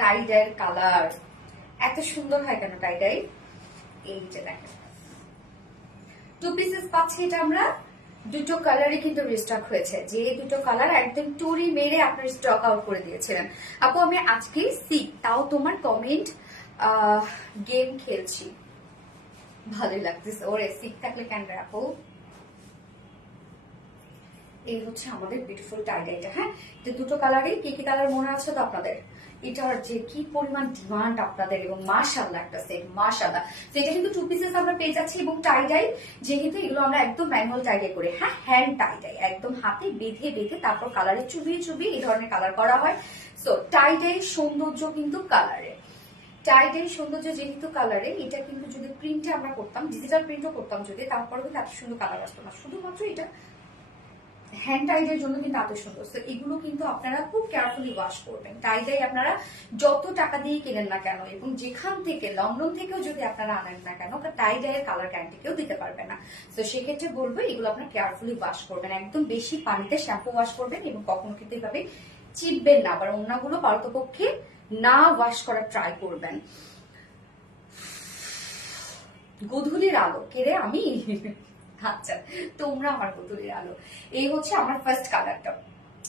টাই ডাইয়ের কালার এত সুন্দর হয় কেন? টাই ডাই এই যে দেখেন 2 পিসেস পাচ্ছি। এটা আমরা দুটো কালারই কিন্তু রিস্টক হয়েছে, যে দুটো কালার একদম টুরি মেরে আপনার স্টক আউট করে দিয়েছিলেন। আপু আমি আজকে সিক, তাও তোমার কমেন্ট গেম খেলছি, ভালোই লাগতেছে। ওরে সিক থাকলে কেন আপু? এই হচ্ছে আমাদের বিউটিফুল টাই ডাইটা। হ্যাঁ, যে দুটো কালারই কি কি কালার মনে আছে তো আপনাদের? এটার যে কি পরিমাণ ডিমান্ড আপনাদের, এবং মাশাআল্লাহ একটা সেট, মাশাআল্লাহ। তো এটা কিন্তু 2 পিসেস আমরা পেয়ে যাচ্ছি। এবং টাই ডাই যেহেতু এগুলো আমরা একদম ম্যানুয়াল টাই ডাই করে, হ্যাঁ হ্যান্ড টাই ডাই, একদম হাতে বেঁধে বেঁধে তারপর কালারে চুবিয়ে চুবিয়ে এই ধরনের কালার করা হয়। সো টাই ডাই সৌন্দর্য কিন্তু কালারে, টাই ডাই সৌন্দর্য যেহেতু কালারে, এটা কিন্তু যদি প্রিন্টে আমরা করতাম, ডিজিটাল প্রিন্টও করতাম যদি, তারপরে কিন্তু এত সুন্দর কালার আসতো না। শুধুমাত্র এটা হ্যান্ড টাইডের জন্য কিন্তু এত সুন্দর। তো এগুলো কিন্তু আপনারা খুব কেয়ারফুলি ওয়াশ করবেন। টাই ডাই আপনারা যত টাকা দিয়ে কেনেন না কেন, এবং যেখান থেকে লন্ডন থেকেও যদি আপনারা আনেন না কেন, টাই ডাইয়ের কালার গ্যারান্টি কেউ দিতে পারবে না। তো সেক্ষেত্রে বলবো এগুলো আপনার কেয়ারফুলি ওয়াশ করবেন, একদম বেশি পানিতে শ্যাম্পু ওয়াশ করবেন, এবং কখনো কিন্তু এইভাবে চিপবেন না। আবার অন্যগুলো পারতপক্ষে না ওয়াশ করার ট্রাই করবেন। গোধূলির আলো কেড়ে আমি আচ্ছা, তোমরা আমার গোধূলির আলো। এই হচ্ছে আমার ফার্স্ট কালারটা।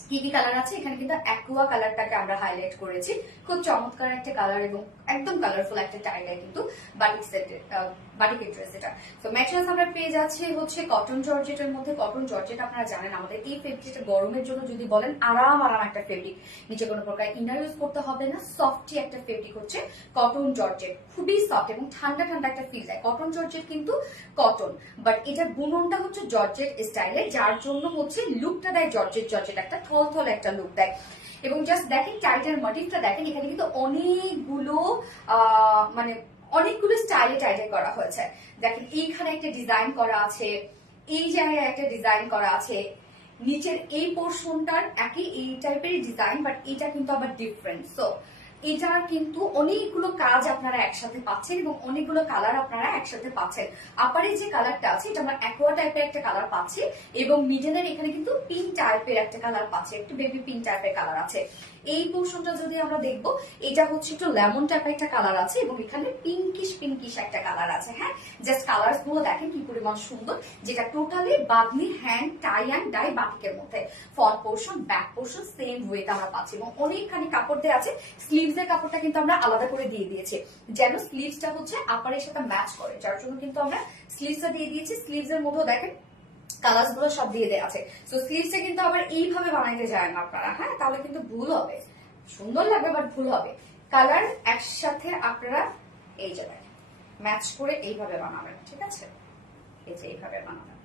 কি কি কালার আছে এখানে কিন্তু অ্যাকুয়া কালারটাকে আমরা হাইলাইট করেছি, খুব চমৎকার একটা কালার এবং একদম কালারফুল একটা টাইগার কিন্তু বাটিক সেটের বাটিকের ড্রেস এটা। তো ম্যাটেরিয়ালস আমরা পেয়ে যাচ্ছি হচ্ছে কটন জর্জেটের মধ্যে। কটন জর্জেট আপনারা জানেন আমাদের এই ফেব্রিকটা গরমের জন্য যদি বলেন আরাম একটা ফেব্রিক, নিচে কোনো প্রকার ইনার ইউজ করতে হবে না, সফটি একটা ফেব্রিক হচ্ছে কটন জর্জেট, খুবই সফট এবং ঠান্ডা ঠান্ডা একটা ফিল দেয়। কটন জর্জেট কিন্তু কটন, বাট এটার বুননটা হচ্ছে জর্জেট স্টাইলে, যার জন্য হচ্ছে লুকটা দেয় জর্জেট জর্জেট একটা থল একটা লুক দেয়। এবং জাস্ট দেখেন টাইটের মোটিভটা দেখেন, এখানে কিন্তু অনেকগুলো মানে অনেকগুলো স্টাইলে করা হয়েছে। দেখেন এইখানে একটা ডিজাইন করা আছে, এই জায়গায় একটা ডিজাইন করা আছে, নিচের এই পোর্শনটার একই এই টাইপের ডিজাইন, বাট এটা কিন্তু আবার ডিফারেন্ট। সো এটার কিন্তু অনেকগুলো কাজ আপনারা একসাথে পাচ্ছেন এবং অনেকগুলো কালার আপনারা একসাথে পাচ্ছেন। আপারে যে কালারটা আছে এটা আমরা অ্যাকোয়া টাইপের একটা কালার পাচ্ছি এবং মিডলের এখানে কিন্তু পিঙ্ক টাইপের একটা কালার পাচ্ছি, একটু বেবি পিঙ্ক টাইপের কালার আছে। এই পোর্শনটা যদি আমরা দেখবো এটা হচ্ছে একটু লেমন টাইপের একটা কালার আছে এবং এখানে পিঙ্কিশ একটা কালার আছে। হ্যাঁ, জাস্ট কালার গুলো দেখেন কি পরিমাণ সুন্দর, যেটা totally বাগনি hand tie and dye বাটিকের মধ্যে। Front portion back portion same ওয়েতে আমরা পাচ্ছি এবং অনেকখানি কাপড় দেওয়া আছে। স্লিভস এর কাপড়টা কিন্তু আমরা আলাদা করে দিয়ে দিয়েছি, যেন স্লিভসটা হচ্ছে আপারের সাথে ম্যাচ করে, যার জন্য কিন্তু আমরা স্লিভসটা দিয়ে দিয়েছি। স্লিভস এর মধ্যেও দেখেন কালার গুলো সব দিয়ে দেওয়া আছে। তো স্লিভসে কিন্তু আবার এইভাবে বানাইতে যায় না আপনারা, হ্যাঁ, তাহলে কিন্তু ভুল হবে। সুন্দর লাগবে বাট ভুল হবে। কালার একসাথে আপনারা এই জায়গায় ম্যাচ করে এইভাবে বানাবেন, ঠিক আছে, এই যে এইভাবে বানাবেন।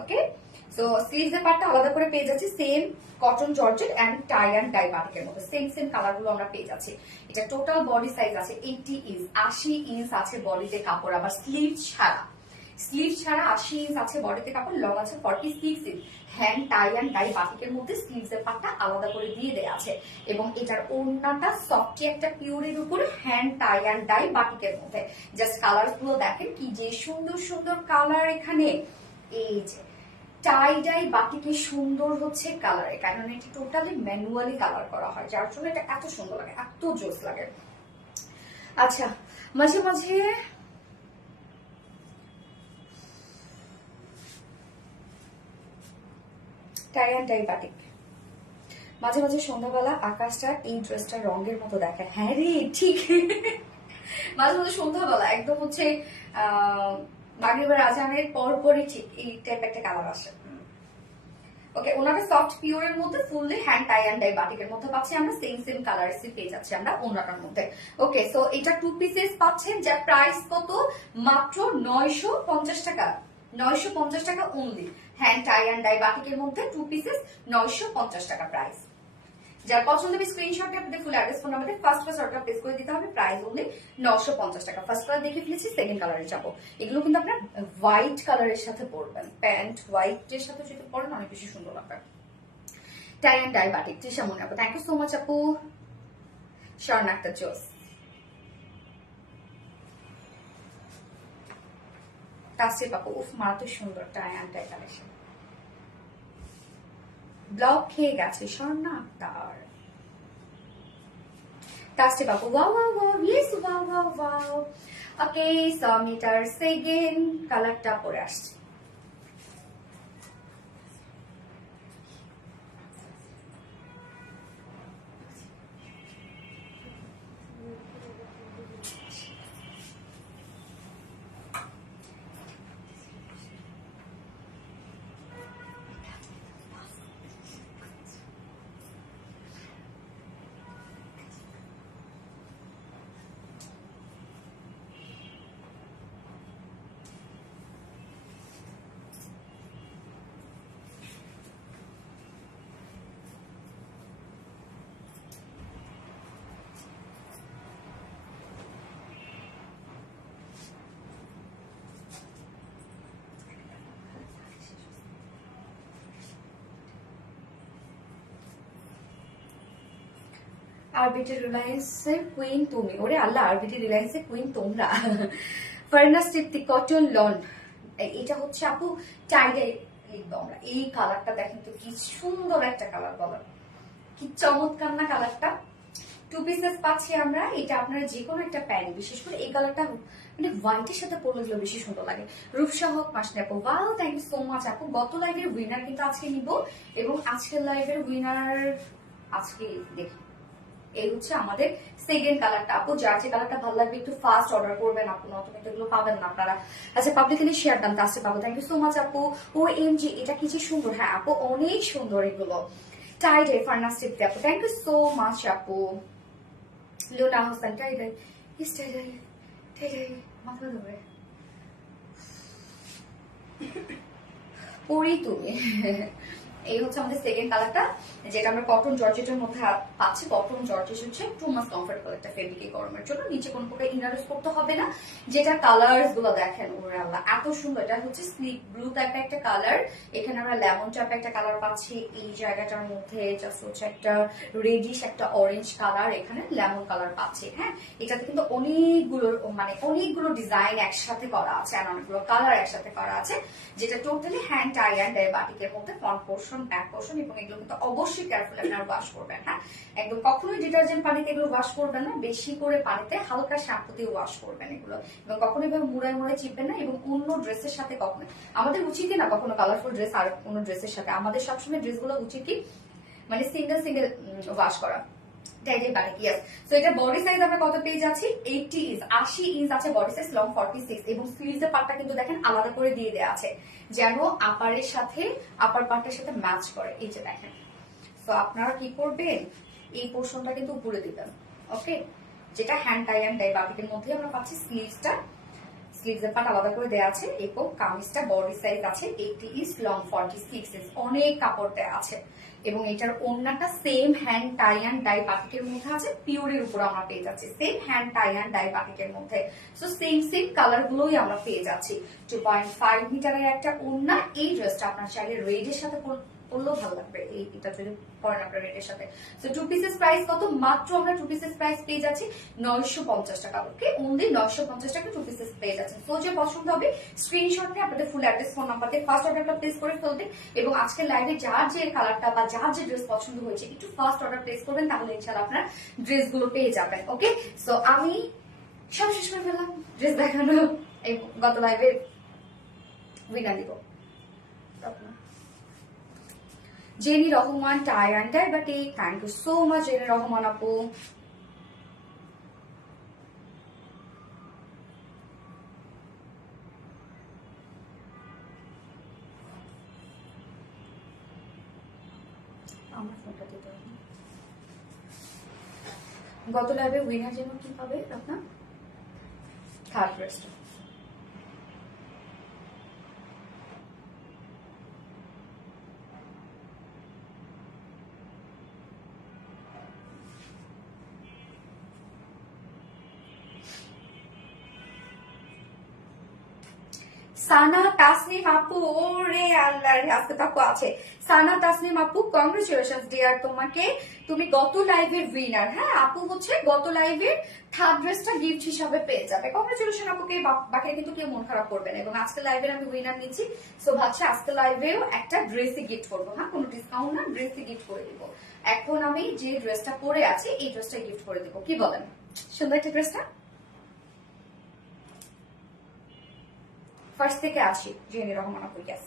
ওকে, তো স্লিভস এর পার্টটা আলাদা করে পেয়ে যাচ্ছি same cotton georgette and tie and dye বাটিকের মধ্যে সেম কালার গুলো আমরা পেয়ে যাচ্ছি। এটা টোটাল বডি সাইজ আছে 80 ইঞ্চ, 80 ইঞ্চ আছে বডিতে কাপড়, আবার স্লিভ ছাড়া 80 ইঞ্চ আছে বডিতে কাপড়, লং আছে 46 inch. Hand tie and dye বাটিকের মধ্যে স্লিভস এর পার্টটা আলাদা করে দিয়ে দেয়া আছে এবং এটার ওড়নাটা সফটি একটা পিওরের উপরে হ্যান্ড টাই অ্যান্ড ডাই বাটিকের মধ্যে। জাস্ট কালার গুলো দেখেন কি যে সুন্দর কালার এখানে। এই যে টাই ডাই বাটিকে সুন্দর হচ্ছে কালার, কারণ এটা টোটালি ম্যানুয়ালি কালার করা হয়, যার জন্য এটা এত সুন্দর লাগে, এত জোস লাগে। আচ্ছা, মাঝে মাঝে টাই অ্যান্ড ডাই বাটিক, মাঝে মাঝে সন্ধ্যাবেলা আকাশটা এই ড্রেসটা রঙের মতো দেখায়। হ্যাঁ রে, ঠিক, মাঝে মাঝে সন্ধ্যাবেলা একদম হচ্ছে মাগরিবের আজানের পরপরই ঠিক এই টাইপ একটা কালার আসে। ওকে, ওনাটা সফট পিওরের মধ্যে fully hand tie and dye বাটিকের মধ্যে পাচ্ছি আমরা, সেম কালারের পেয়ে যাচ্ছি আমরা ওনাটার মধ্যে। ওকে, সো এটা 2 পিসেস পাচ্ছেন, যার প্রাইস কত মাত্র 950 টাকা, 950 টাকা only. Hand tie and dye বাটিকের মধ্যে 2 পিসেস 950 টাকা প্রাইস। যার পছন্দ হবে স্ক্রিনশট নিয়ে আপনাদের ফুল অ্যাড্রেস ফোন নাম্বারে ফার্স্ট অর্ডার প্লেস করে দিতে হবে। প্রাইস অনলি 950 টাকা। ফার্স্ট কালার দেখে ফেলেছি, সেকেন্ড কালারে যাবো। এগুলো কিন্তু আপনার হোয়াইট কালারের সাথে পরবেন, প্যান্ট হোয়াইটের সাথে যদি পরেন অনেক বেশি সুন্দর লাগবে। Tie and dye batik, Trisha মনে আপু, থ্যাংক ইউ সো মাচ আপু, শার্ন একটা জোস। তাসিফ আপু, উফ মারাত্মক সুন্দর tie and dye collection. Block খেয়ে গেছে স্বর্ণা আক্তার। তাসিফ আপু, wow wow wow, yes wow wow wow. Okay, so metre second কালারটা পরে আসছে। আরবিটি রিলায়েন্সের কুইন তুমি, ওরে আল্লাহ, আরবিটি রিলায়েন্সের কুইন তোমরা। ফারনাস তৃপ্তি কটন লন, এটা হচ্ছে আপু টাইডে লিখবো আমরা। এই কালারটা দেখেন তো কি সুন্দর একটা কালার, বলো কি চমৎকার না কালারটা। 2 পিসেস পাচ্ছি আমরা, এটা আপনারা যে কোনো একটা প্যান্ট, বিশেষ করে এই কালারটা মানে হোয়াইটের সাথে পরলে এগুলো বেশি সুন্দর লাগে। রূপসা হক মাসনি আপু, wow thank you so much আপু। গত লাইভের উইনার কিন্তু আজকে নিব, এবং আজকের লাইভের উইনার আজকে দেখি। এই হচ্ছে আমাদের সেকেন্ড কালারটা। আপু যার যে কালারটা ভালো লাগবে একটু ফাস্ট অর্ডার করবেন আপু, নতুন এগুলো পাবেন না আপনারা। আচ্ছা পাবলিকলি শেয়ার দাম কাছে পাবো, থ্যাংক ইউ সো মাচ আপু। ও এম জি, এটা কি যে সুন্দর। হ্যাঁ আপু অনেক সুন্দর এগুলো। টাইডে ফার্নাস টিপতে আপু, থ্যাংক ইউ সো মাচ আপু। লুনা হোসেন টাইডে, ইস টাইডে টাইডে মাথা ধরে পরি তুমি। এই হচ্ছে আমাদের সেকেন্ড কালারটা, যেটা আমরা কটন জর্জেটের মধ্যে পাচ্ছি। কটন জর্জেট হচ্ছে টু মাস কমফোর্টেবল একটা ফেব্রিক এই গরমের জন্য। নিচে কোনো প্রকার ইনার ইউজ করতে হবে না। যেটা কালার্স গুলো দেখেন ওরে আল্লাহ এত সুন্দর। এটা হচ্ছে স্লিপ ব্লু টাইপের একটা কালার, এখানে আমরা লেমন টাইপের একটা কালার পাচ্ছি। এই জায়গাটার মধ্যে জাস্ট হচ্ছে একটা রেডিশ একটা অরেঞ্জ কালার, এখানে লেমন কালার পাচ্ছি। হ্যাঁ এটাতে কিন্তু অনেকগুলো ডিজাইন একসাথে করা আছে আর অনেকগুলো কালার একসাথে করা আছে, যেটা টোটালি হ্যান্ড টাই অ্যান্ড বাটিকের মধ্যে ফ্রন্ট পোর্শন ব্যাক পোর্শন। এবং এগুলো কিন্তু অবশ্যই কেয়ারফুল আপনারা ওয়াশ করবেন। হ্যাঁ একদম কখনোই ডিটারজেন্ট পানিতে এগুলো ওয়াশ করবেন না, বেশি করে পানিতে হালকা শ্যাম্পু দিয়ে ওয়াশ করবেন এগুলো। এবং কখনোই ভাবে মুড়ায় মুড়ায় চিপবেন না। এবং অন্য ড্রেসের সাথে কখনো, আমাদের উচিতই না কখনো কালারফুল ড্রেস আর কোনো ড্রেসের সাথে, আমাদের সবসময় ড্রেসগুলো উচিত কি মানে সিঙ্গেল সিঙ্গেল ওয়াশ করা। এটা বডি সাইজ আমরা কত পেয়ে যাচ্ছি, 80 ইঞ্চ 80 ইঞ্চ আছে বডি সাইজ, লং 46 এবং স্লিভসের পার্টটা কিন্তু দেখেন আলাদা করে দিয়ে দেওয়া আছে যেন আপারের সাথে আপার পার্টের সাথে ম্যাচ করে। এই যে দেখেন, তো আপনারা কি করবেন এই পোর্শনটা কিন্তু উপরে দিবেন। ওকে, যেটা হ্যান্ড টাই অ্যান্ড ডাই বাটিকের মধ্যে আমরা পাচ্ছি। স্লিভসের পার্ট আলাদা করে দেওয়া আছে এবং কামিজটা বডি সাইজ আছে 80 ইঞ্চ, লং 46 ইঞ্চ, অনেক কাপড় দেওয়া আছে। এবং এটার ওড়নাটা same hand tie and dye বাটিকের মধ্যে আছে, পিওরের উপর আমরা পেয়ে যাচ্ছি same hand tie and dye বাটিকের মধ্যে। সো সেম কালার গুলোই আমরা পেয়ে যাচ্ছি। 2.5 মিটারের একটা ওড়না। এই ড্রেসটা আপনার চাইলে রেডের সাথে পরলেও ভালো লাগবে, এটা যদি পরেন আপনার রেডের সাথে। সো 2 পিসেস প্রাইস কত, মাত্র আমরা 2 পিসেস প্রাইস পেয়ে যাচ্ছি 950 টাকা। ওকে, অনলি 950 টাকা 2 পিসেস পেয়ে যাচ্ছেন। সো যে পছন্দ হবে স্ক্রিনশট নিয়ে আপনাদের ফুল অ্যাড্রেস ফোন নাম্বার দিয়ে ফার্স্ট অর্ডারটা প্লেস করে ফেলবেন। এবং আজকের লাইভে যার যে কালারটা বা যার যে ড্রেস পছন্দ হয়েছে একটু ফার্স্ট অর্ডার প্লেস করবেন, তাহলে ইনশাআল্লাহ আপনার ড্রেসগুলো পেয়ে যাবেন। ওকে, সো আমি সব শেষ করে ফেললাম ড্রেস দেখানো। গত লাইভে উইনার দিব Jenny Rahman, tie and dye batik, thank you so much Jenny Rahman আপু। গত লাইভে উইনার যেন কি পাবে আপনার থার্ড ড্রেসটা। সানা তাসনিম আপু, ওরে আল্লাহ আজকে আপু আছে। সানা তাসনিম আপু, কংগ্রেচুলেশন ডিয়ার তোমাকে, তুমি গত লাইভের উইনার। হ্যাঁ আপু হচ্ছে গত লাইভের থার্ড ড্রেসটা গিফট হিসাবে পেয়ে যাবে। কংগ্রেচুলেশন আপুকে, বাকি কিন্তু কেউ মন খারাপ করবে না। এবং আজকে লাইভের আমি উইনার নিচ্ছি, সো ভাবছি আজকে লাইভেও একটা ড্রেসই গিফট করবো। হ্যাঁ কোনো ডিসকাউন্ট না, ড্রেসই গিফট করে দিব। এখন আমি যে ড্রেসটা পরে আছি এই ড্রেসটা গিফট করে দিব, কি বলেন? সুন্দর একটা ড্রেসটা ফার্স্ট থেকে আসি জেনি রহমান আপু। ইয়েস,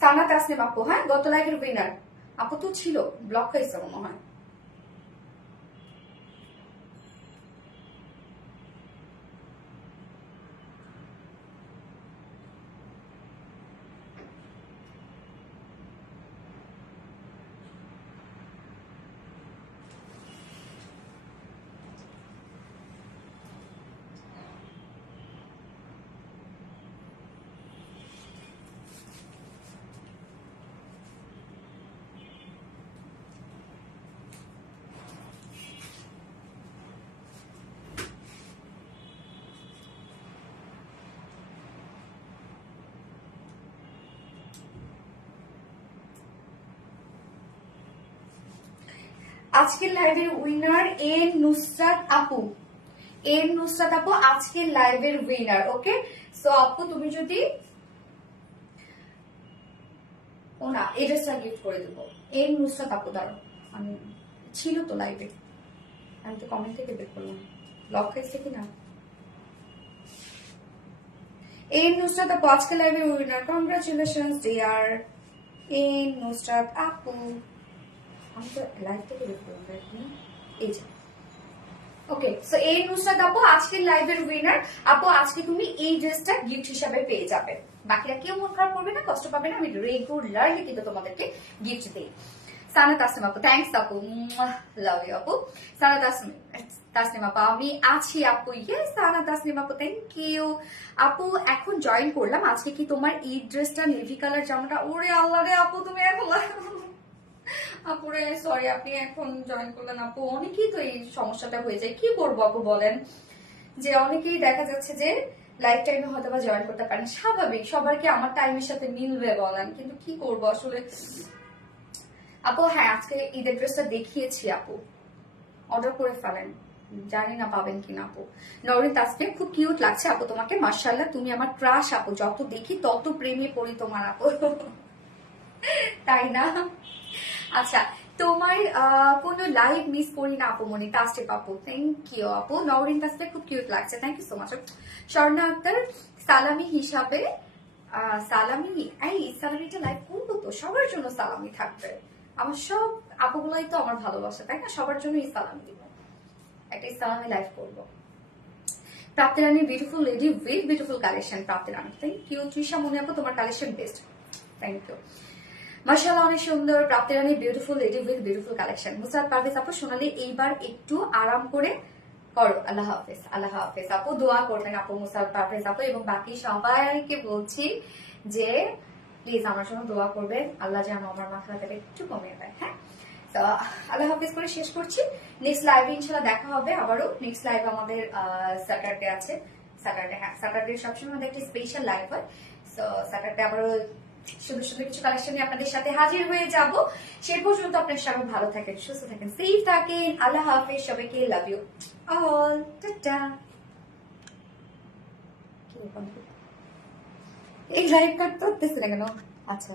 সানা তাসনিম আপু, হ্যাঁ গত লাইভের উইনার আপু তো ছিল, ব্লক হয়েছে মনে হয়। আজকের লাইভের উইনার এন নুসরাত আপু, এন নুসরাত আপু আজকের লাইভের উইনার। ওকে, সো আপু তুমি যদি ও না এই ড্রেসটা গিফট করে দেবো। এন নুসরাত আপু, দাঁড়ো আমি ছিল তো লাইভে, আমি তো কমেন্ট থেকে বের করলাম, লক খাইছে কিনা। এই নুসরাত আপু আজকে লাইভের উইনার, কংগ্রাচুলেশনস ডিয়ার এই নুসরাত আপু। আমি তো লাইভ থেকে বের করলাম, এই যে ওকে। সো এই নুসরাত আপু আজকের লাইভের উইনার। আপু আজকে তুমি এই ড্রেসটা গিফট হিসাবে পেয়ে যাবে, বাকিরা কেউ মন খারাপ করবে না, কষ্ট পাবে না, আমি রেগুলারলি কিন্তু তোমাদেরকে গিফট দিই। সানা তাসনিম আপু, থ্যাংকস আপু, লাভ ইউ আপু। সানা তাসনিম আপু আমি আছি আপু, ইয়েস সানা তাসনিম আপু, থ্যাংক ইউ আপু। এখন জয়েন করলাম, আজকে কি তোমার এই ড্রেসটা নেভি কালার জামাটা, ওরে আল্লাহ রে আপু তুমি এখন আপুরে সরি, আপনি এখন জয়েন করলেন আপু, অনেকেই তো এই সমস্যাটা হয়ে যায়, কি করবো আপু বলেন, যে অনেকেই দেখা যাচ্ছে যে লাইফ টাইমে হয়তো বা জয়েন করতে পারেন, স্বাভাবিক, সবার কি আমার টাইমের সাথে মিলবে বলেন, কিন্তু কি করবো আসলে আপু। হ্যাঁ আজকে ঈদের ড্রেসটা দেখিয়েছি আপু, অর্ডার করে ফেলেন, জানি না পাবেন কিনা আপু। নরিন তাসফিয়া খুব কিউট লাগছে আপু তোমাকে, মাশাআল্লাহ তুমি আমার ক্রাশ আপু, যত দেখি তত প্রেমে পড়ি তোমার আপু, তাই না। আচ্ছা তোমার কোনো লাইভ মিস করি না আপু মনি, তাসটিপ আপু, থ্যাংক ইউ আপু। নওরিন তাসফিয়া খুব কিউট লাগছে, thank you so much. Swarna Akter সালামি হিসাবে, সালামি, এই সালামিটা লাইভ করবো তো, সবার জন্য সালামি থাকবে, আমার সব আপুগুলাই তো আমার ভালোবাসা, তাই না, সবার জন্য এই সালামি দিব, একটা সালামি লাইভ করবো। Prapti Rani beautiful lady with beautiful collection, Prapti Rani thank you. Trisha মনে আপু তোমার কালেকশন বেস্ট, থ্যাংক ইউ মাশাআল্লাহ, অনেক সুন্দর। Prapti Rani beautiful lady with beautiful collection. Musad Parvez আপু সোনালি এইবার একটু আরাম করে করো, আল্লাহ হাফেজ, আল্লাহ হাফেজ আপু, দোয়া করবেন আপু মুসাদ পারভেজ আপু, এবং বাকি সবাইকে বলছি যে প্লিজ আমার জন্য দোয়া করবেন, আল্লাহ যেন আমার মাথাটা একটু কমিয়ে দেয়। হ্যাঁ তো আল্লাহ হাফেজ করে শেষ করছি, নেক্সট লাইভে ইনশাল্লাহ দেখা হবে আবারও। নেক্সট লাইভ আমাদের স্যাটারডে আছে, স্যাটারডে, হ্যাঁ স্যাটারডে সবসময় আমাদের একটা স্পেশাল লাইভ হয়, তো স্যাটারডে আবারও সুন্দর সুন্দর কিছু কালেকশন নিয়ে আপনাদের সাথে হাজির হয়ে যাব। সে পর্যন্ত আপনার সবাই ভালো থাকেন, সুস্থ থাকেন, সেফ থাকেন, আল্লাহ হাফেজ সবাইকে, লাভ ইউ অল, টাটা। এই লাইভ কাট করতেছে না কেন? আচ্ছা।